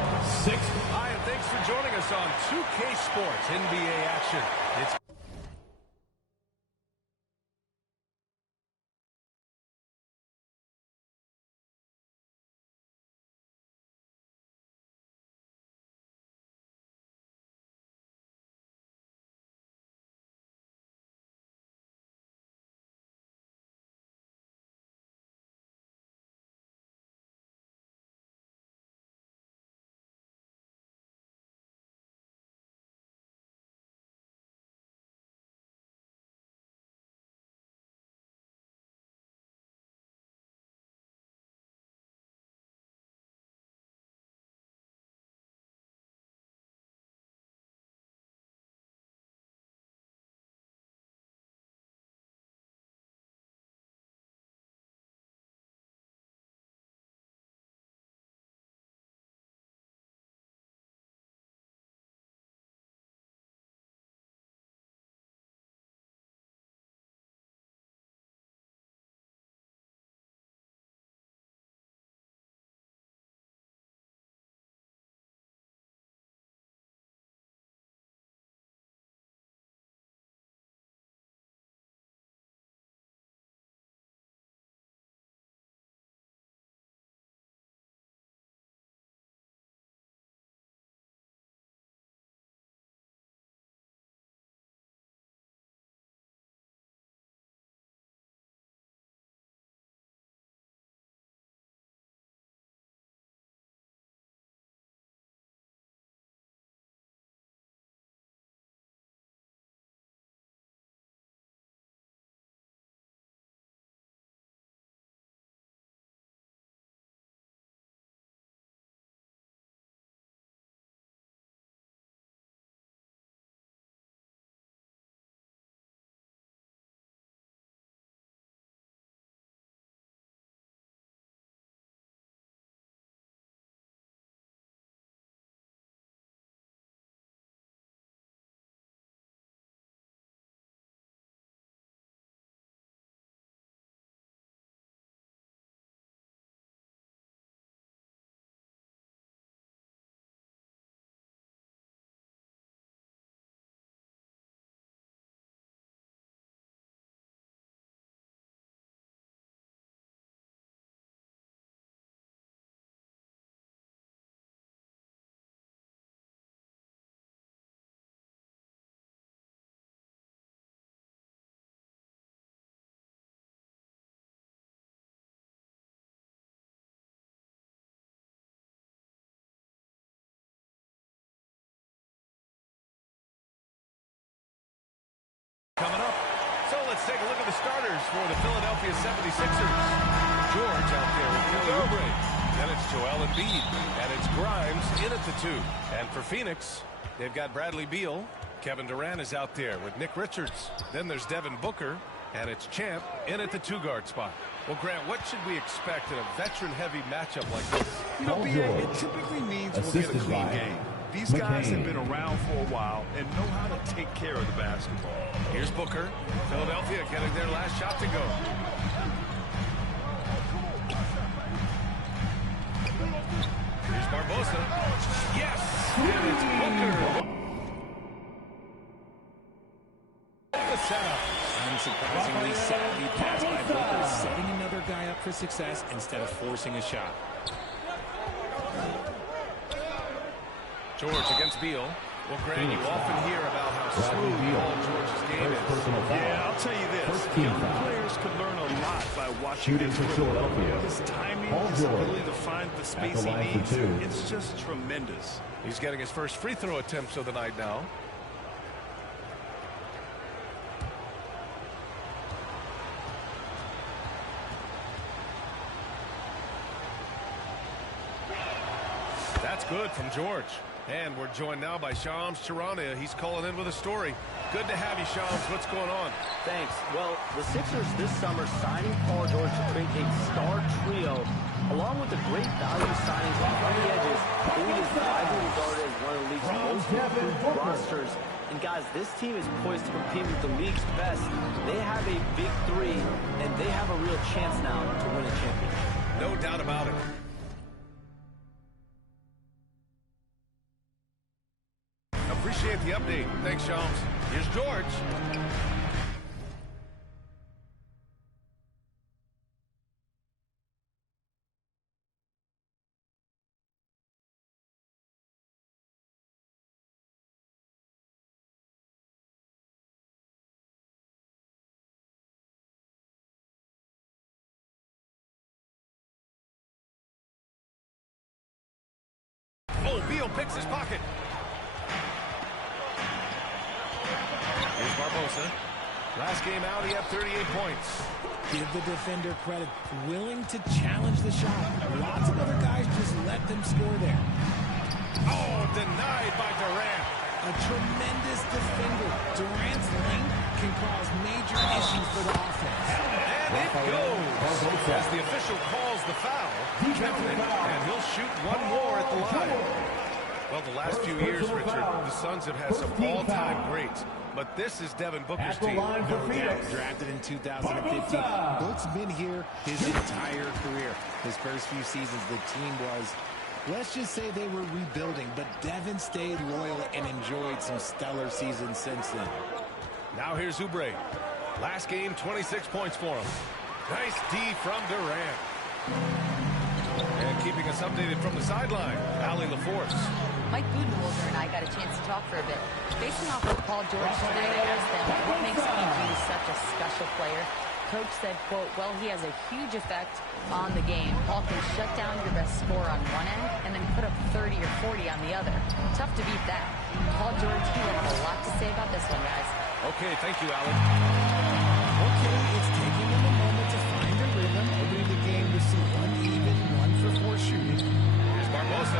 6. Hi, and thanks for joining us on 2K Sports NBA action. It's let's take a look at the starters for the Philadelphia 76ers. George out there with Kelly Oubre. Then it's Joel Embiid. And it's Grimes in at the 2. And for Phoenix, they've got Bradley Beal. Kevin Durant is out there with Nick Richards. Then there's Devin Booker. And it's Champ in at the 2-guard spot. Well, Grant, what should we expect in a veteran-heavy matchup like this? You know, BA, it typically means we'll get a clean game. These guys have been around for a while and know how to take care of the basketball. Here's Booker. Philadelphia getting their last shot to go. Here's Barbosa. Yes! And it's Booker. The setup. Unsurprisingly savvy pass by Booker, setting another guy up for success instead of forcing a shot. George against Beal. Well, Grant, you often hear about how smooth Paul George's game is. Yeah, I'll tell you this. Young players could learn a lot by watching his His timing, his ability to find the space he needs, it's just tremendous. He's getting his first free throw attempts of the night now. That's good from George. And we're joined now by Shams Charania. He's calling in with a story. Good to have you, Shams. What's going on? Thanks. Well, the Sixers this summer signing Paul George to create a star trio, along with the great value signings on the edges. Bowie is widely regarded as one of the league's most improved rosters. And guys, this team is poised to compete with the league's best. They have a big three, and they have a real chance now to win a championship. No doubt about it. Appreciate the update. Thanks, Shams. Here's George. Oh, Beal picks his pocket. Here's Barbosa. Last game out, he had 38 points. Give the defender credit. Willing to challenge the shot. Lots of other guys just let them score there. Oh, denied by Durant. A tremendous defender. Durant's length can cause major issues for the offense. And it goes. As the official calls the foul, counted, and he'll shoot one more at the line. Well, the last few years, Richard, the Suns have had some all-time greats. But this is Devin Booker's team. No doubt. Drafted in 2015. Book's been here his entire career. His first few seasons, the team was, let's just say they were rebuilding, but Devin stayed loyal and enjoyed some stellar seasons since then. Now here's Oubre. Last game, 26 points for him. Nice D from Durant. And keeping us updated from the sideline, Allie LaForce. Mike Budenholzer and I got a chance to talk for a bit. Facing off with Paul George tonight, I asked them what makes PG such a special player. Coach said, quote, well, he has a huge effect on the game. Paul can shut down your best scorer on one end and then put up 30 or 40 on the other. Tough to beat that. Paul George, he will have a lot to say about this one, guys. Okay, thank you, Allie. Okay, it's taking him a moment to find a rhythm, opening the game with some uneven 1-for-4 shooting. Here's Barbosa.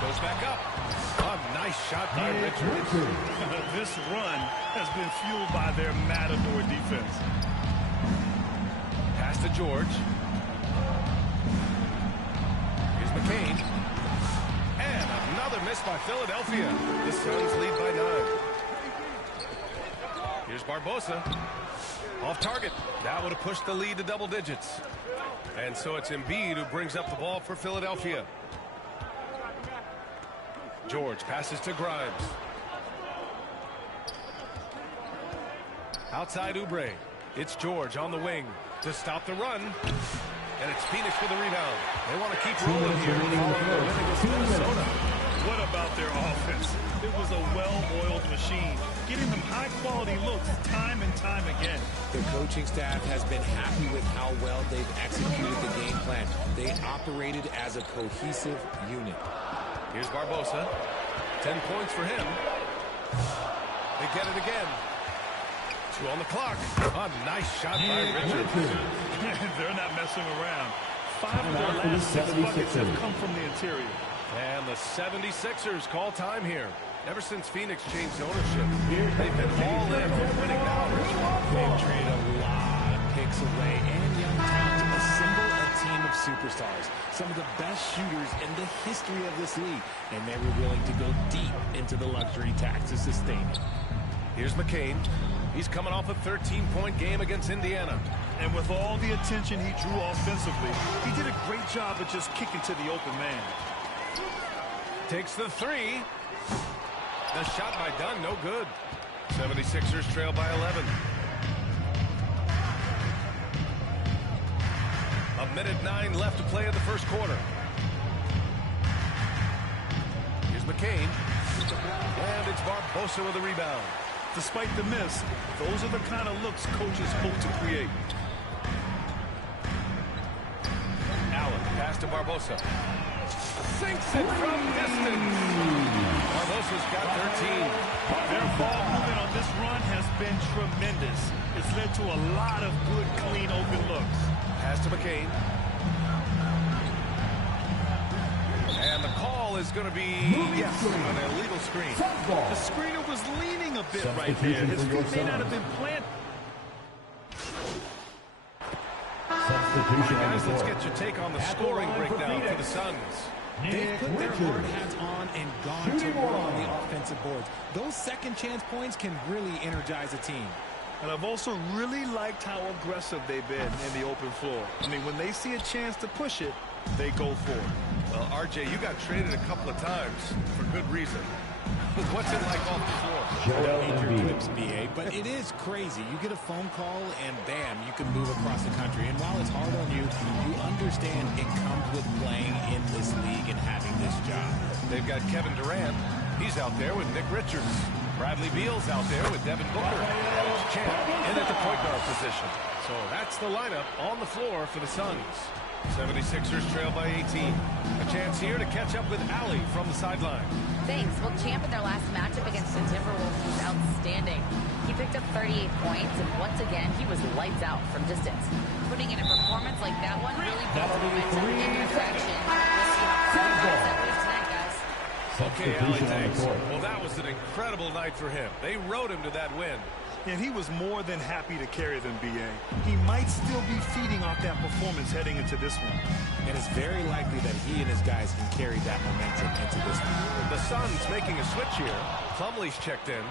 Goes back up. A nice shot by Richards. This run has been fueled by their matador defense. Pass to George. Here's McCain. And another miss by Philadelphia. The Suns lead by 9. Here's Barbosa. Off target. That would have pushed the lead to double digits. And so it's Embiid who brings up the ball for Philadelphia. George passes to Grimes. Outside Oubre. It's George on the wing to stop the run. And it's Phoenix with the rebound. They want to keep rolling here. What about their offense? It was a well-oiled machine, getting them high-quality looks time and time again. The coaching staff has been happy with how well they've executed the game plan. They operated as a cohesive unit. Here's Barbosa. 10 points for him. They get it again. 2 on the clock. A nice shot by Richards. They're not messing around. 5 of their last 6 buckets have come from the interior. And the 76ers call time here. Ever since Phoenix changed ownership, they've been all in on winning now, Richard. They've traded a lot of picks away and young talent to assemble a team of superstars. Some of the best shooters in the history of this league. And they were willing to go deep into the luxury tax to sustain it. Here's McCain. He's coming off a 13-point game against Indiana. And with all the attention he drew offensively, he did a great job of just kicking to the open man. Takes the 3. The shot by Dunn, no good. 76ers trail by 11. 1:09 left to play in the first quarter. Here's McCain. And it's Barbosa with a rebound. Despite the miss, those are the kind of looks coaches hope to create. Allen, pass to Barbosa. Sinks it from distance. Barbosa's got 13. Their ball movement on this run has been tremendous. It's led to a lot of good, clean, open looks. Pass to McCain. And the call is going to be, yes, an illegal screen. The screener was leaning a bit right there. His feet may not have been planted. Guys, let's get your take on the scoring breakdown for the Suns. They've put their hard hats on and gone to work on the offensive boards. Those second chance points can really energize a team. And I've also really liked how aggressive they've been in the open floor. I mean, when they see a chance to push it, they go for it. Well, RJ, you got traded a couple of times for good reason. What's it like off the floor? Major trips, BA, but it is crazy. You get a phone call and bam, you can move across the country. And while it's hard on you, you understand it comes with playing in this league and having this job. They've got Kevin Durant. He's out there with Nick Richards. Bradley Beal's out there with Devin Booker. Champ in at the point guard position. So that's the lineup on the floor for the Suns. 76ers trail by 18. A chance here to catch up with Allie from the sideline. Thanks. Well, Champ in their last matchup against the Timberwolves was outstanding. He picked up 38 points, and once again, he was lights out from distance. Putting in a performance like that one really builds momentum in your section. We'll see how that goes tonight, guys. Okay, Allie, thanks. Well, that was an incredible night for him. They rode him to that win. And he was more than happy to carry them, B.A. He might still be feeding off that performance heading into this one. And it's very likely that he and his guys can carry that momentum into this one. The Suns making a switch here. Plumlee's checked in.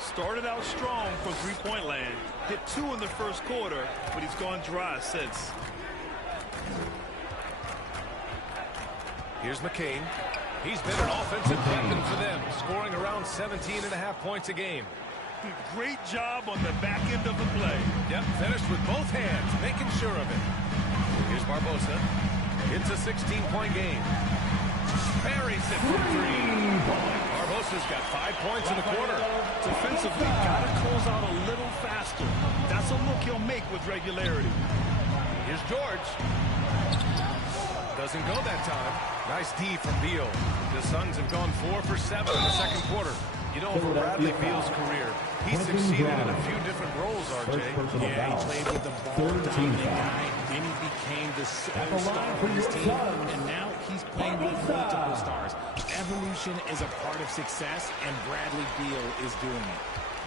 Started out strong from three-point land. Hit 2 in the first quarter, but he's gone dry since. Here's McCain. He's been an offensive weapon for them, scoring around 17.5 points a game. Great job on the back end of the play. Yep, finished with both hands, making sure of it. Here's Barbosa. It's a 16-point game. Buries it for 3. Barbosa's got 5 points in the quarter. Defensively, gotta close out a little faster. That's a look he'll make with regularity. Here's George. Doesn't go that time. Nice D from Beal. The Suns have gone 4 for 7 in the second quarter. You know, over Bradley Beal's career, he succeeded in a few different roles, RJ. Yeah, he played with the ball-dominant guy, then he became the star for his team, and now he's playing with multiple stars. Evolution is a part of success, and Bradley Beal is doing it.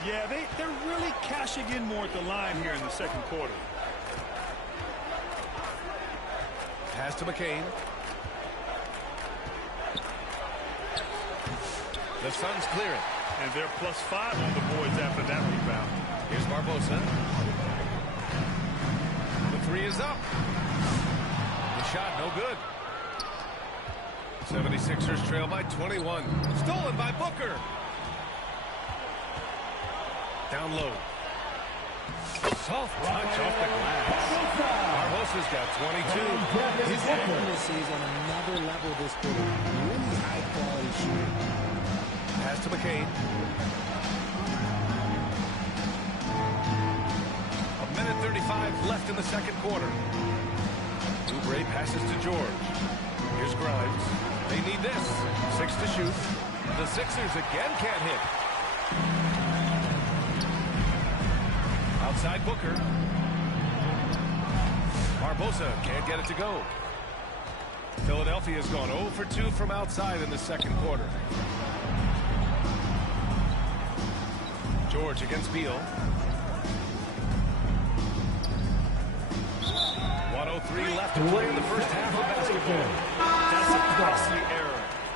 Yeah, they're really cashing in more at the line here in the second quarter. Pass to McCain. The Suns clear it. And they're +5 on the boards after that rebound. Here's Barbosa. The 3 is up. The shot no good. 76ers trail by 21. Stolen by Booker. Down low. Soft touch off the glass. Barbosa's got 22. His accuracy is on another level this quarter. Really high-quality shooting. Pass to McCain. 1:35 left in the second quarter. Oubre passes to George. Here's Grimes. They need this. 6 to shoot. The Sixers again can't hit. Inside Booker. Barbosa can't get it to go. Philadelphia's gone 0 for 2 from outside in the second quarter. George against Beal. 1:03 left to play in the first half of basketball. That's a costly error.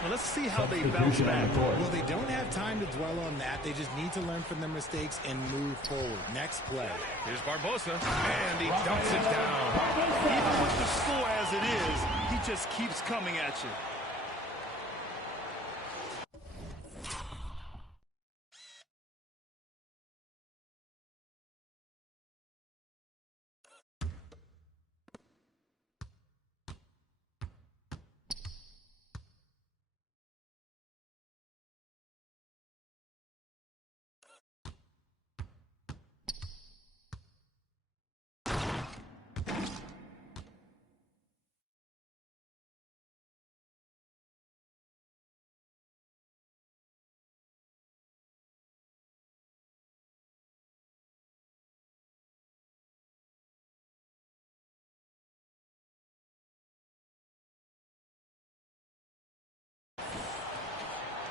Well, let's see how they bounce back. Well, they don't have time to dwell on that. They just need to learn from their mistakes and move forward. Next play. Here's Barbosa, and he dumps it down. Even with the score as it is, he just keeps coming at you.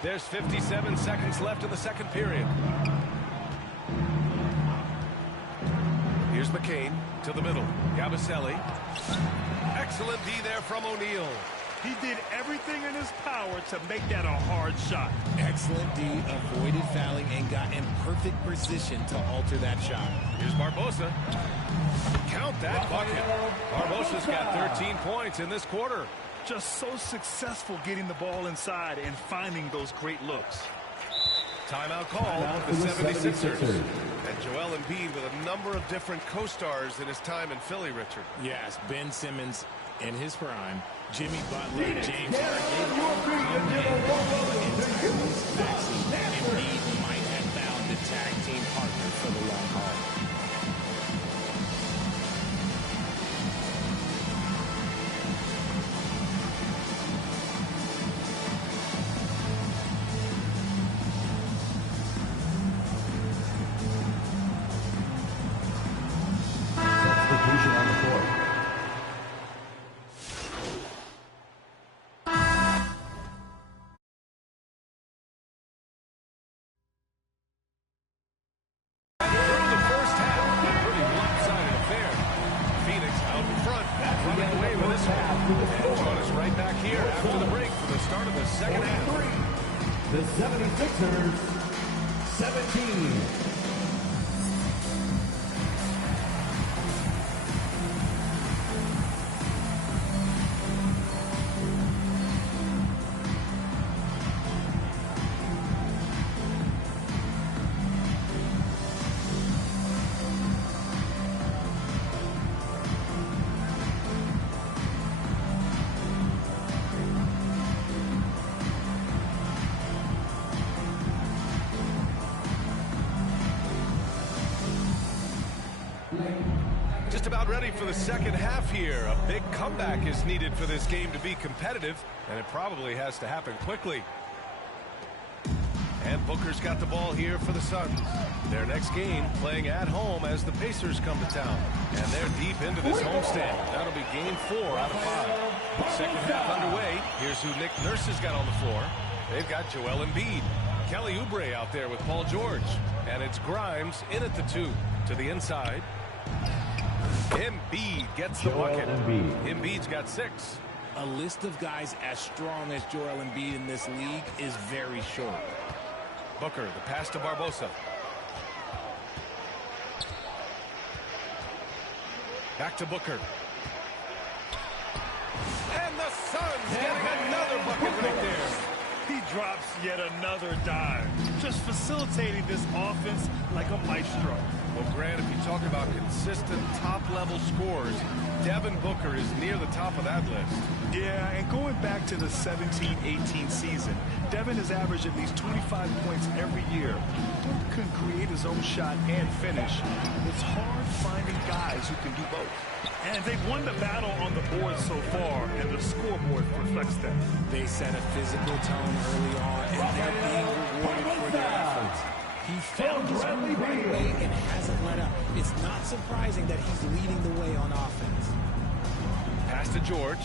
There's 57 seconds left in the second period. Here's McCain to the middle. Gabaselli. Excellent D there from O'Neal. He did everything in his power to make that a hard shot. Excellent D, avoided fouling and got in perfect position to alter that shot. Here's Barbosa. Count that bucket. Barbosa's got 13 points in this quarter. Just so successful getting the ball inside and finding those great looks. Timeout call for the 76ers. And Joel Embiid with a number of different co-stars in his time in Philly, Richard. Yes, Ben Simmons in his prime, Jimmy Butler, James Harden, Embiid might have found the tag team partner for the long haul. The 76ers, 17. Just about ready for the second half here. A big comeback is needed for this game to be competitive, and it probably has to happen quickly. And Booker's got the ball here for the Suns. Their next game playing at home as the Pacers come to town. And they're deep into this homestand. That'll be game 4 out of 5. Second half underway. Here's who Nick Nurse has got on the floor. They've got Joel Embiid. Kelly Oubre out there with Paul George. And it's Grimes in at the 2 to the inside. Embiid gets the bucket. Embiid's got 6. A list of guys as strong as Joel Embiid in this league is very short. Booker, the pass to Barbosa. Back to Booker. And the Suns getting another bucket right there. He drops yet another dive, just facilitating this offense like a maestro. Well, Grant, if you talk about consistent top-level scores, Devin Booker is near the top of that list. Yeah, and going back to the 17-18 season, Devin has averaged at least 25 points every year. Booker can create his own shot and finish. It's hard finding guys who can do both. And they've won the battle on the board so far, and the scoreboard reflects that. They set a physical tone early on, and they're being rewarded for their efforts. He found his own great way and hasn't let up. It's it's not surprising that he's leading the way on offense. Pass to George.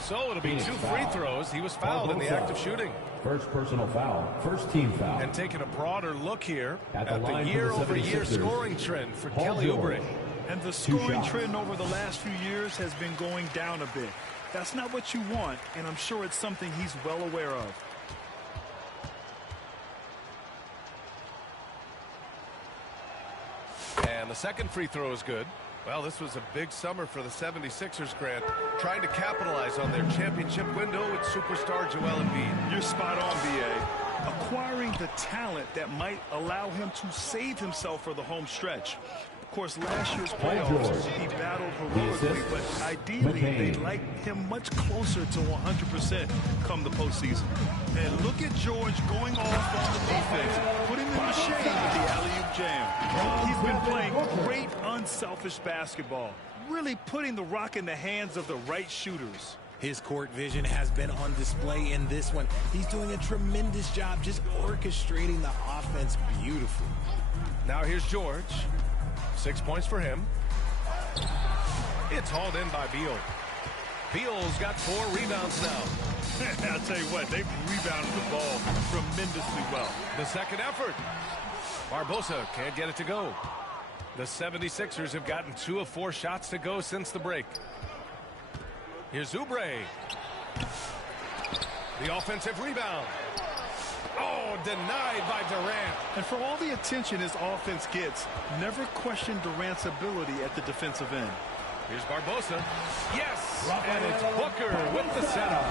So it'll be 2 free throws. He was fouled in the act of shooting. First personal foul. First team foul. And taking a broader look here at the line year-over-year scoring trend for Kelly Oubre. And the scoring trend over the last few years has been going down a bit. That's not what you want, and I'm sure it's something he's well aware of. And the second free throw is good. Well, this was a big summer for the 76ers, Grant, trying to capitalize on their championship window with superstar Joel Embiid. You're spot on, B.A. Acquiring the talent that might allow him to save himself for the home stretch. Of course, last year's playoffs, he battled heroically, but ideally, they'd like him much closer to 100% come the postseason. And look at George going off on the defense, putting him in the shade with the alley-oop jam. He's been playing great, unselfish basketball, really putting the rock in the hands of the right shooters. His court vision has been on display in this one. He's doing a tremendous job just orchestrating the offense beautifully. Now here's George. 6 points for him. It's hauled in by Beal. Beal's got 4 rebounds now. I'll tell you what, they've rebounded the ball tremendously well. The second effort. Barbosa can't get it to go. The 76ers have gotten 2 of 4 shots to go since the break. Here's Oubre. The offensive rebound. Oh, denied by Durant. And for all the attention his offense gets, never question Durant's ability at the defensive end. Here's Barbosa. Yes! And it's Booker with the setup.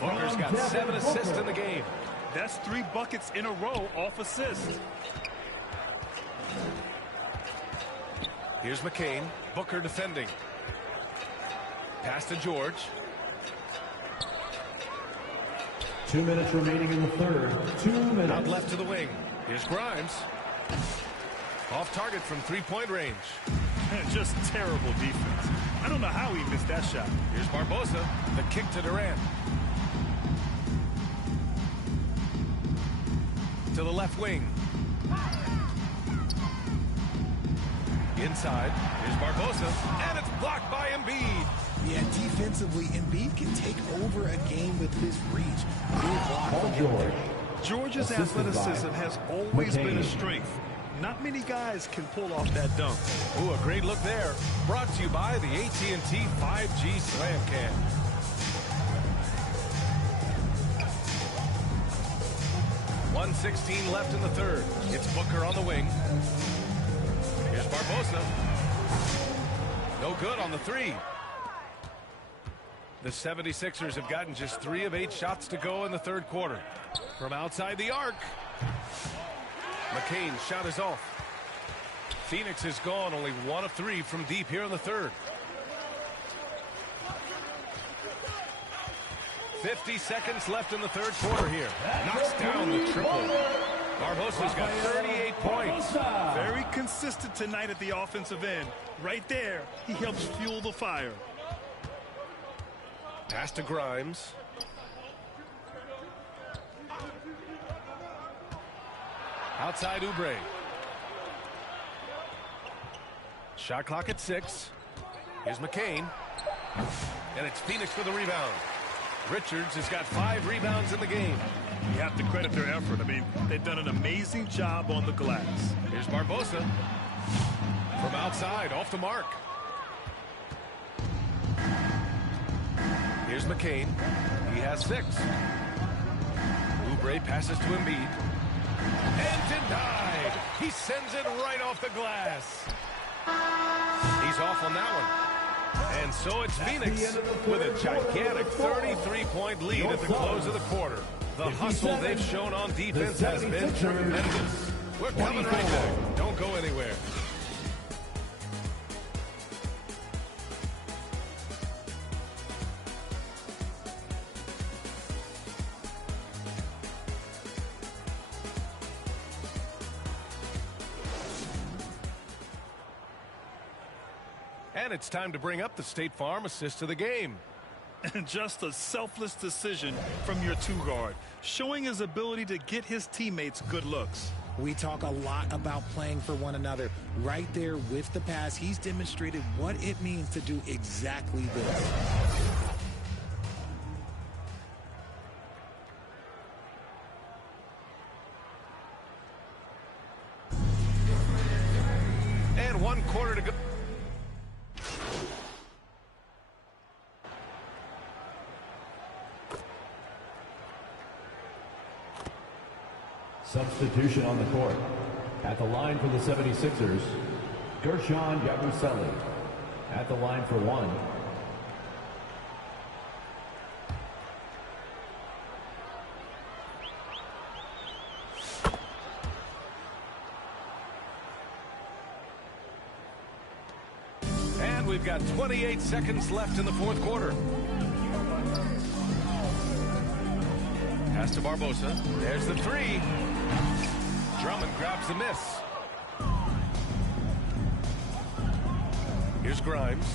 Booker's got 7 assists in the game. That's 3 buckets in a row off assists. Here's McCain. Booker defending. Pass to George. 2 minutes remaining in the third. 2 minutes. Out left to the wing. Here's Grimes. Off target from 3-point range. Just terrible defense. I don't know how he missed that shot. Here's Barbosa. The kick to Durant. To the left wing. Inside. Here's Barbosa. And it's blocked by Embiid. Yeah, defensively, Embiid can take over a game with his reach. Good block from George. George's athleticism has always been a strength. Not many guys can pull off that dunk. Ooh, a great look there. Brought to you by the AT&T 5G Slam Cam. .116 left in the third. It's Booker on the wing. Here's Barbosa. No good on the 3. The 76ers have gotten just 3 of 8 shots to go in the third quarter. From outside the arc. McCain's shot is off. Phoenix has gone only 1 of 3 from deep here in the third. 50 seconds left in the third quarter here. Knocks down the triple. Barbosa's got 38 points. Very consistent tonight at the offensive end. Right there, he helps fuel the fire. Pass to Grimes. Outside Oubre. Shot clock at 6. Here's McCain. And it's Phoenix for the rebound. Richards has got 5 rebounds in the game. You have to credit their effort. I mean, they've done an amazing job on the glass. Here's Barbosa. From outside, off the mark. Here's McCain. He has 6. Oubre passes to Embiid. And denied. He sends it right off the glass. He's off on that one. And so it's Phoenix with a gigantic 33-point lead at the close of the quarter. The hustle they've shown on defense has been tremendous. We're coming right back. Don't go anywhere. And it's time to bring up the State Farm assist of the game. And just a selfless decision from your two-guard, showing his ability to get his teammates good looks. We talk a lot about playing for one another. Right there with the pass, he's demonstrated what it means to do exactly this. And 1 quarter to go. Substitution on the court. At the line for the 76ers, Gershon Yabusele. At the line for one. And we've got 28 seconds left in the 4th quarter. Pass to Barbosa. There's the 3. Drummond grabs the miss. Here's Grimes.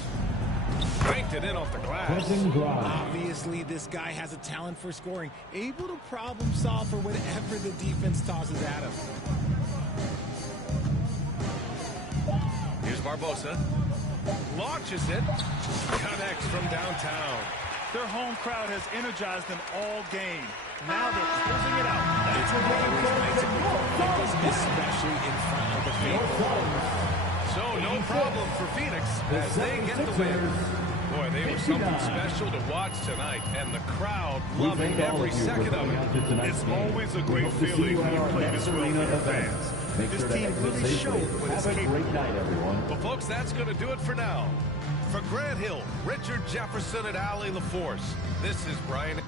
Cranked it in off the glass. Obviously, this guy has a talent for scoring, able to problem solve for whatever the defense tosses at him. Here's Barbosa. Launches it. Connects from downtown. Their home crowd has energized them all game. Now they're closing it out. That's what always makes it because especially in front of the faithful. So no problem for Phoenix as they get the win. Boy, they were something special to watch tonight, and the crowd loving every second of it. It's always a great feeling when you play this well for your fans. This team really showed what it's capable of. Well, folks, that's going to do it for now. For Grant Hill, Richard Jefferson, and Allie LaForce, this is Brian.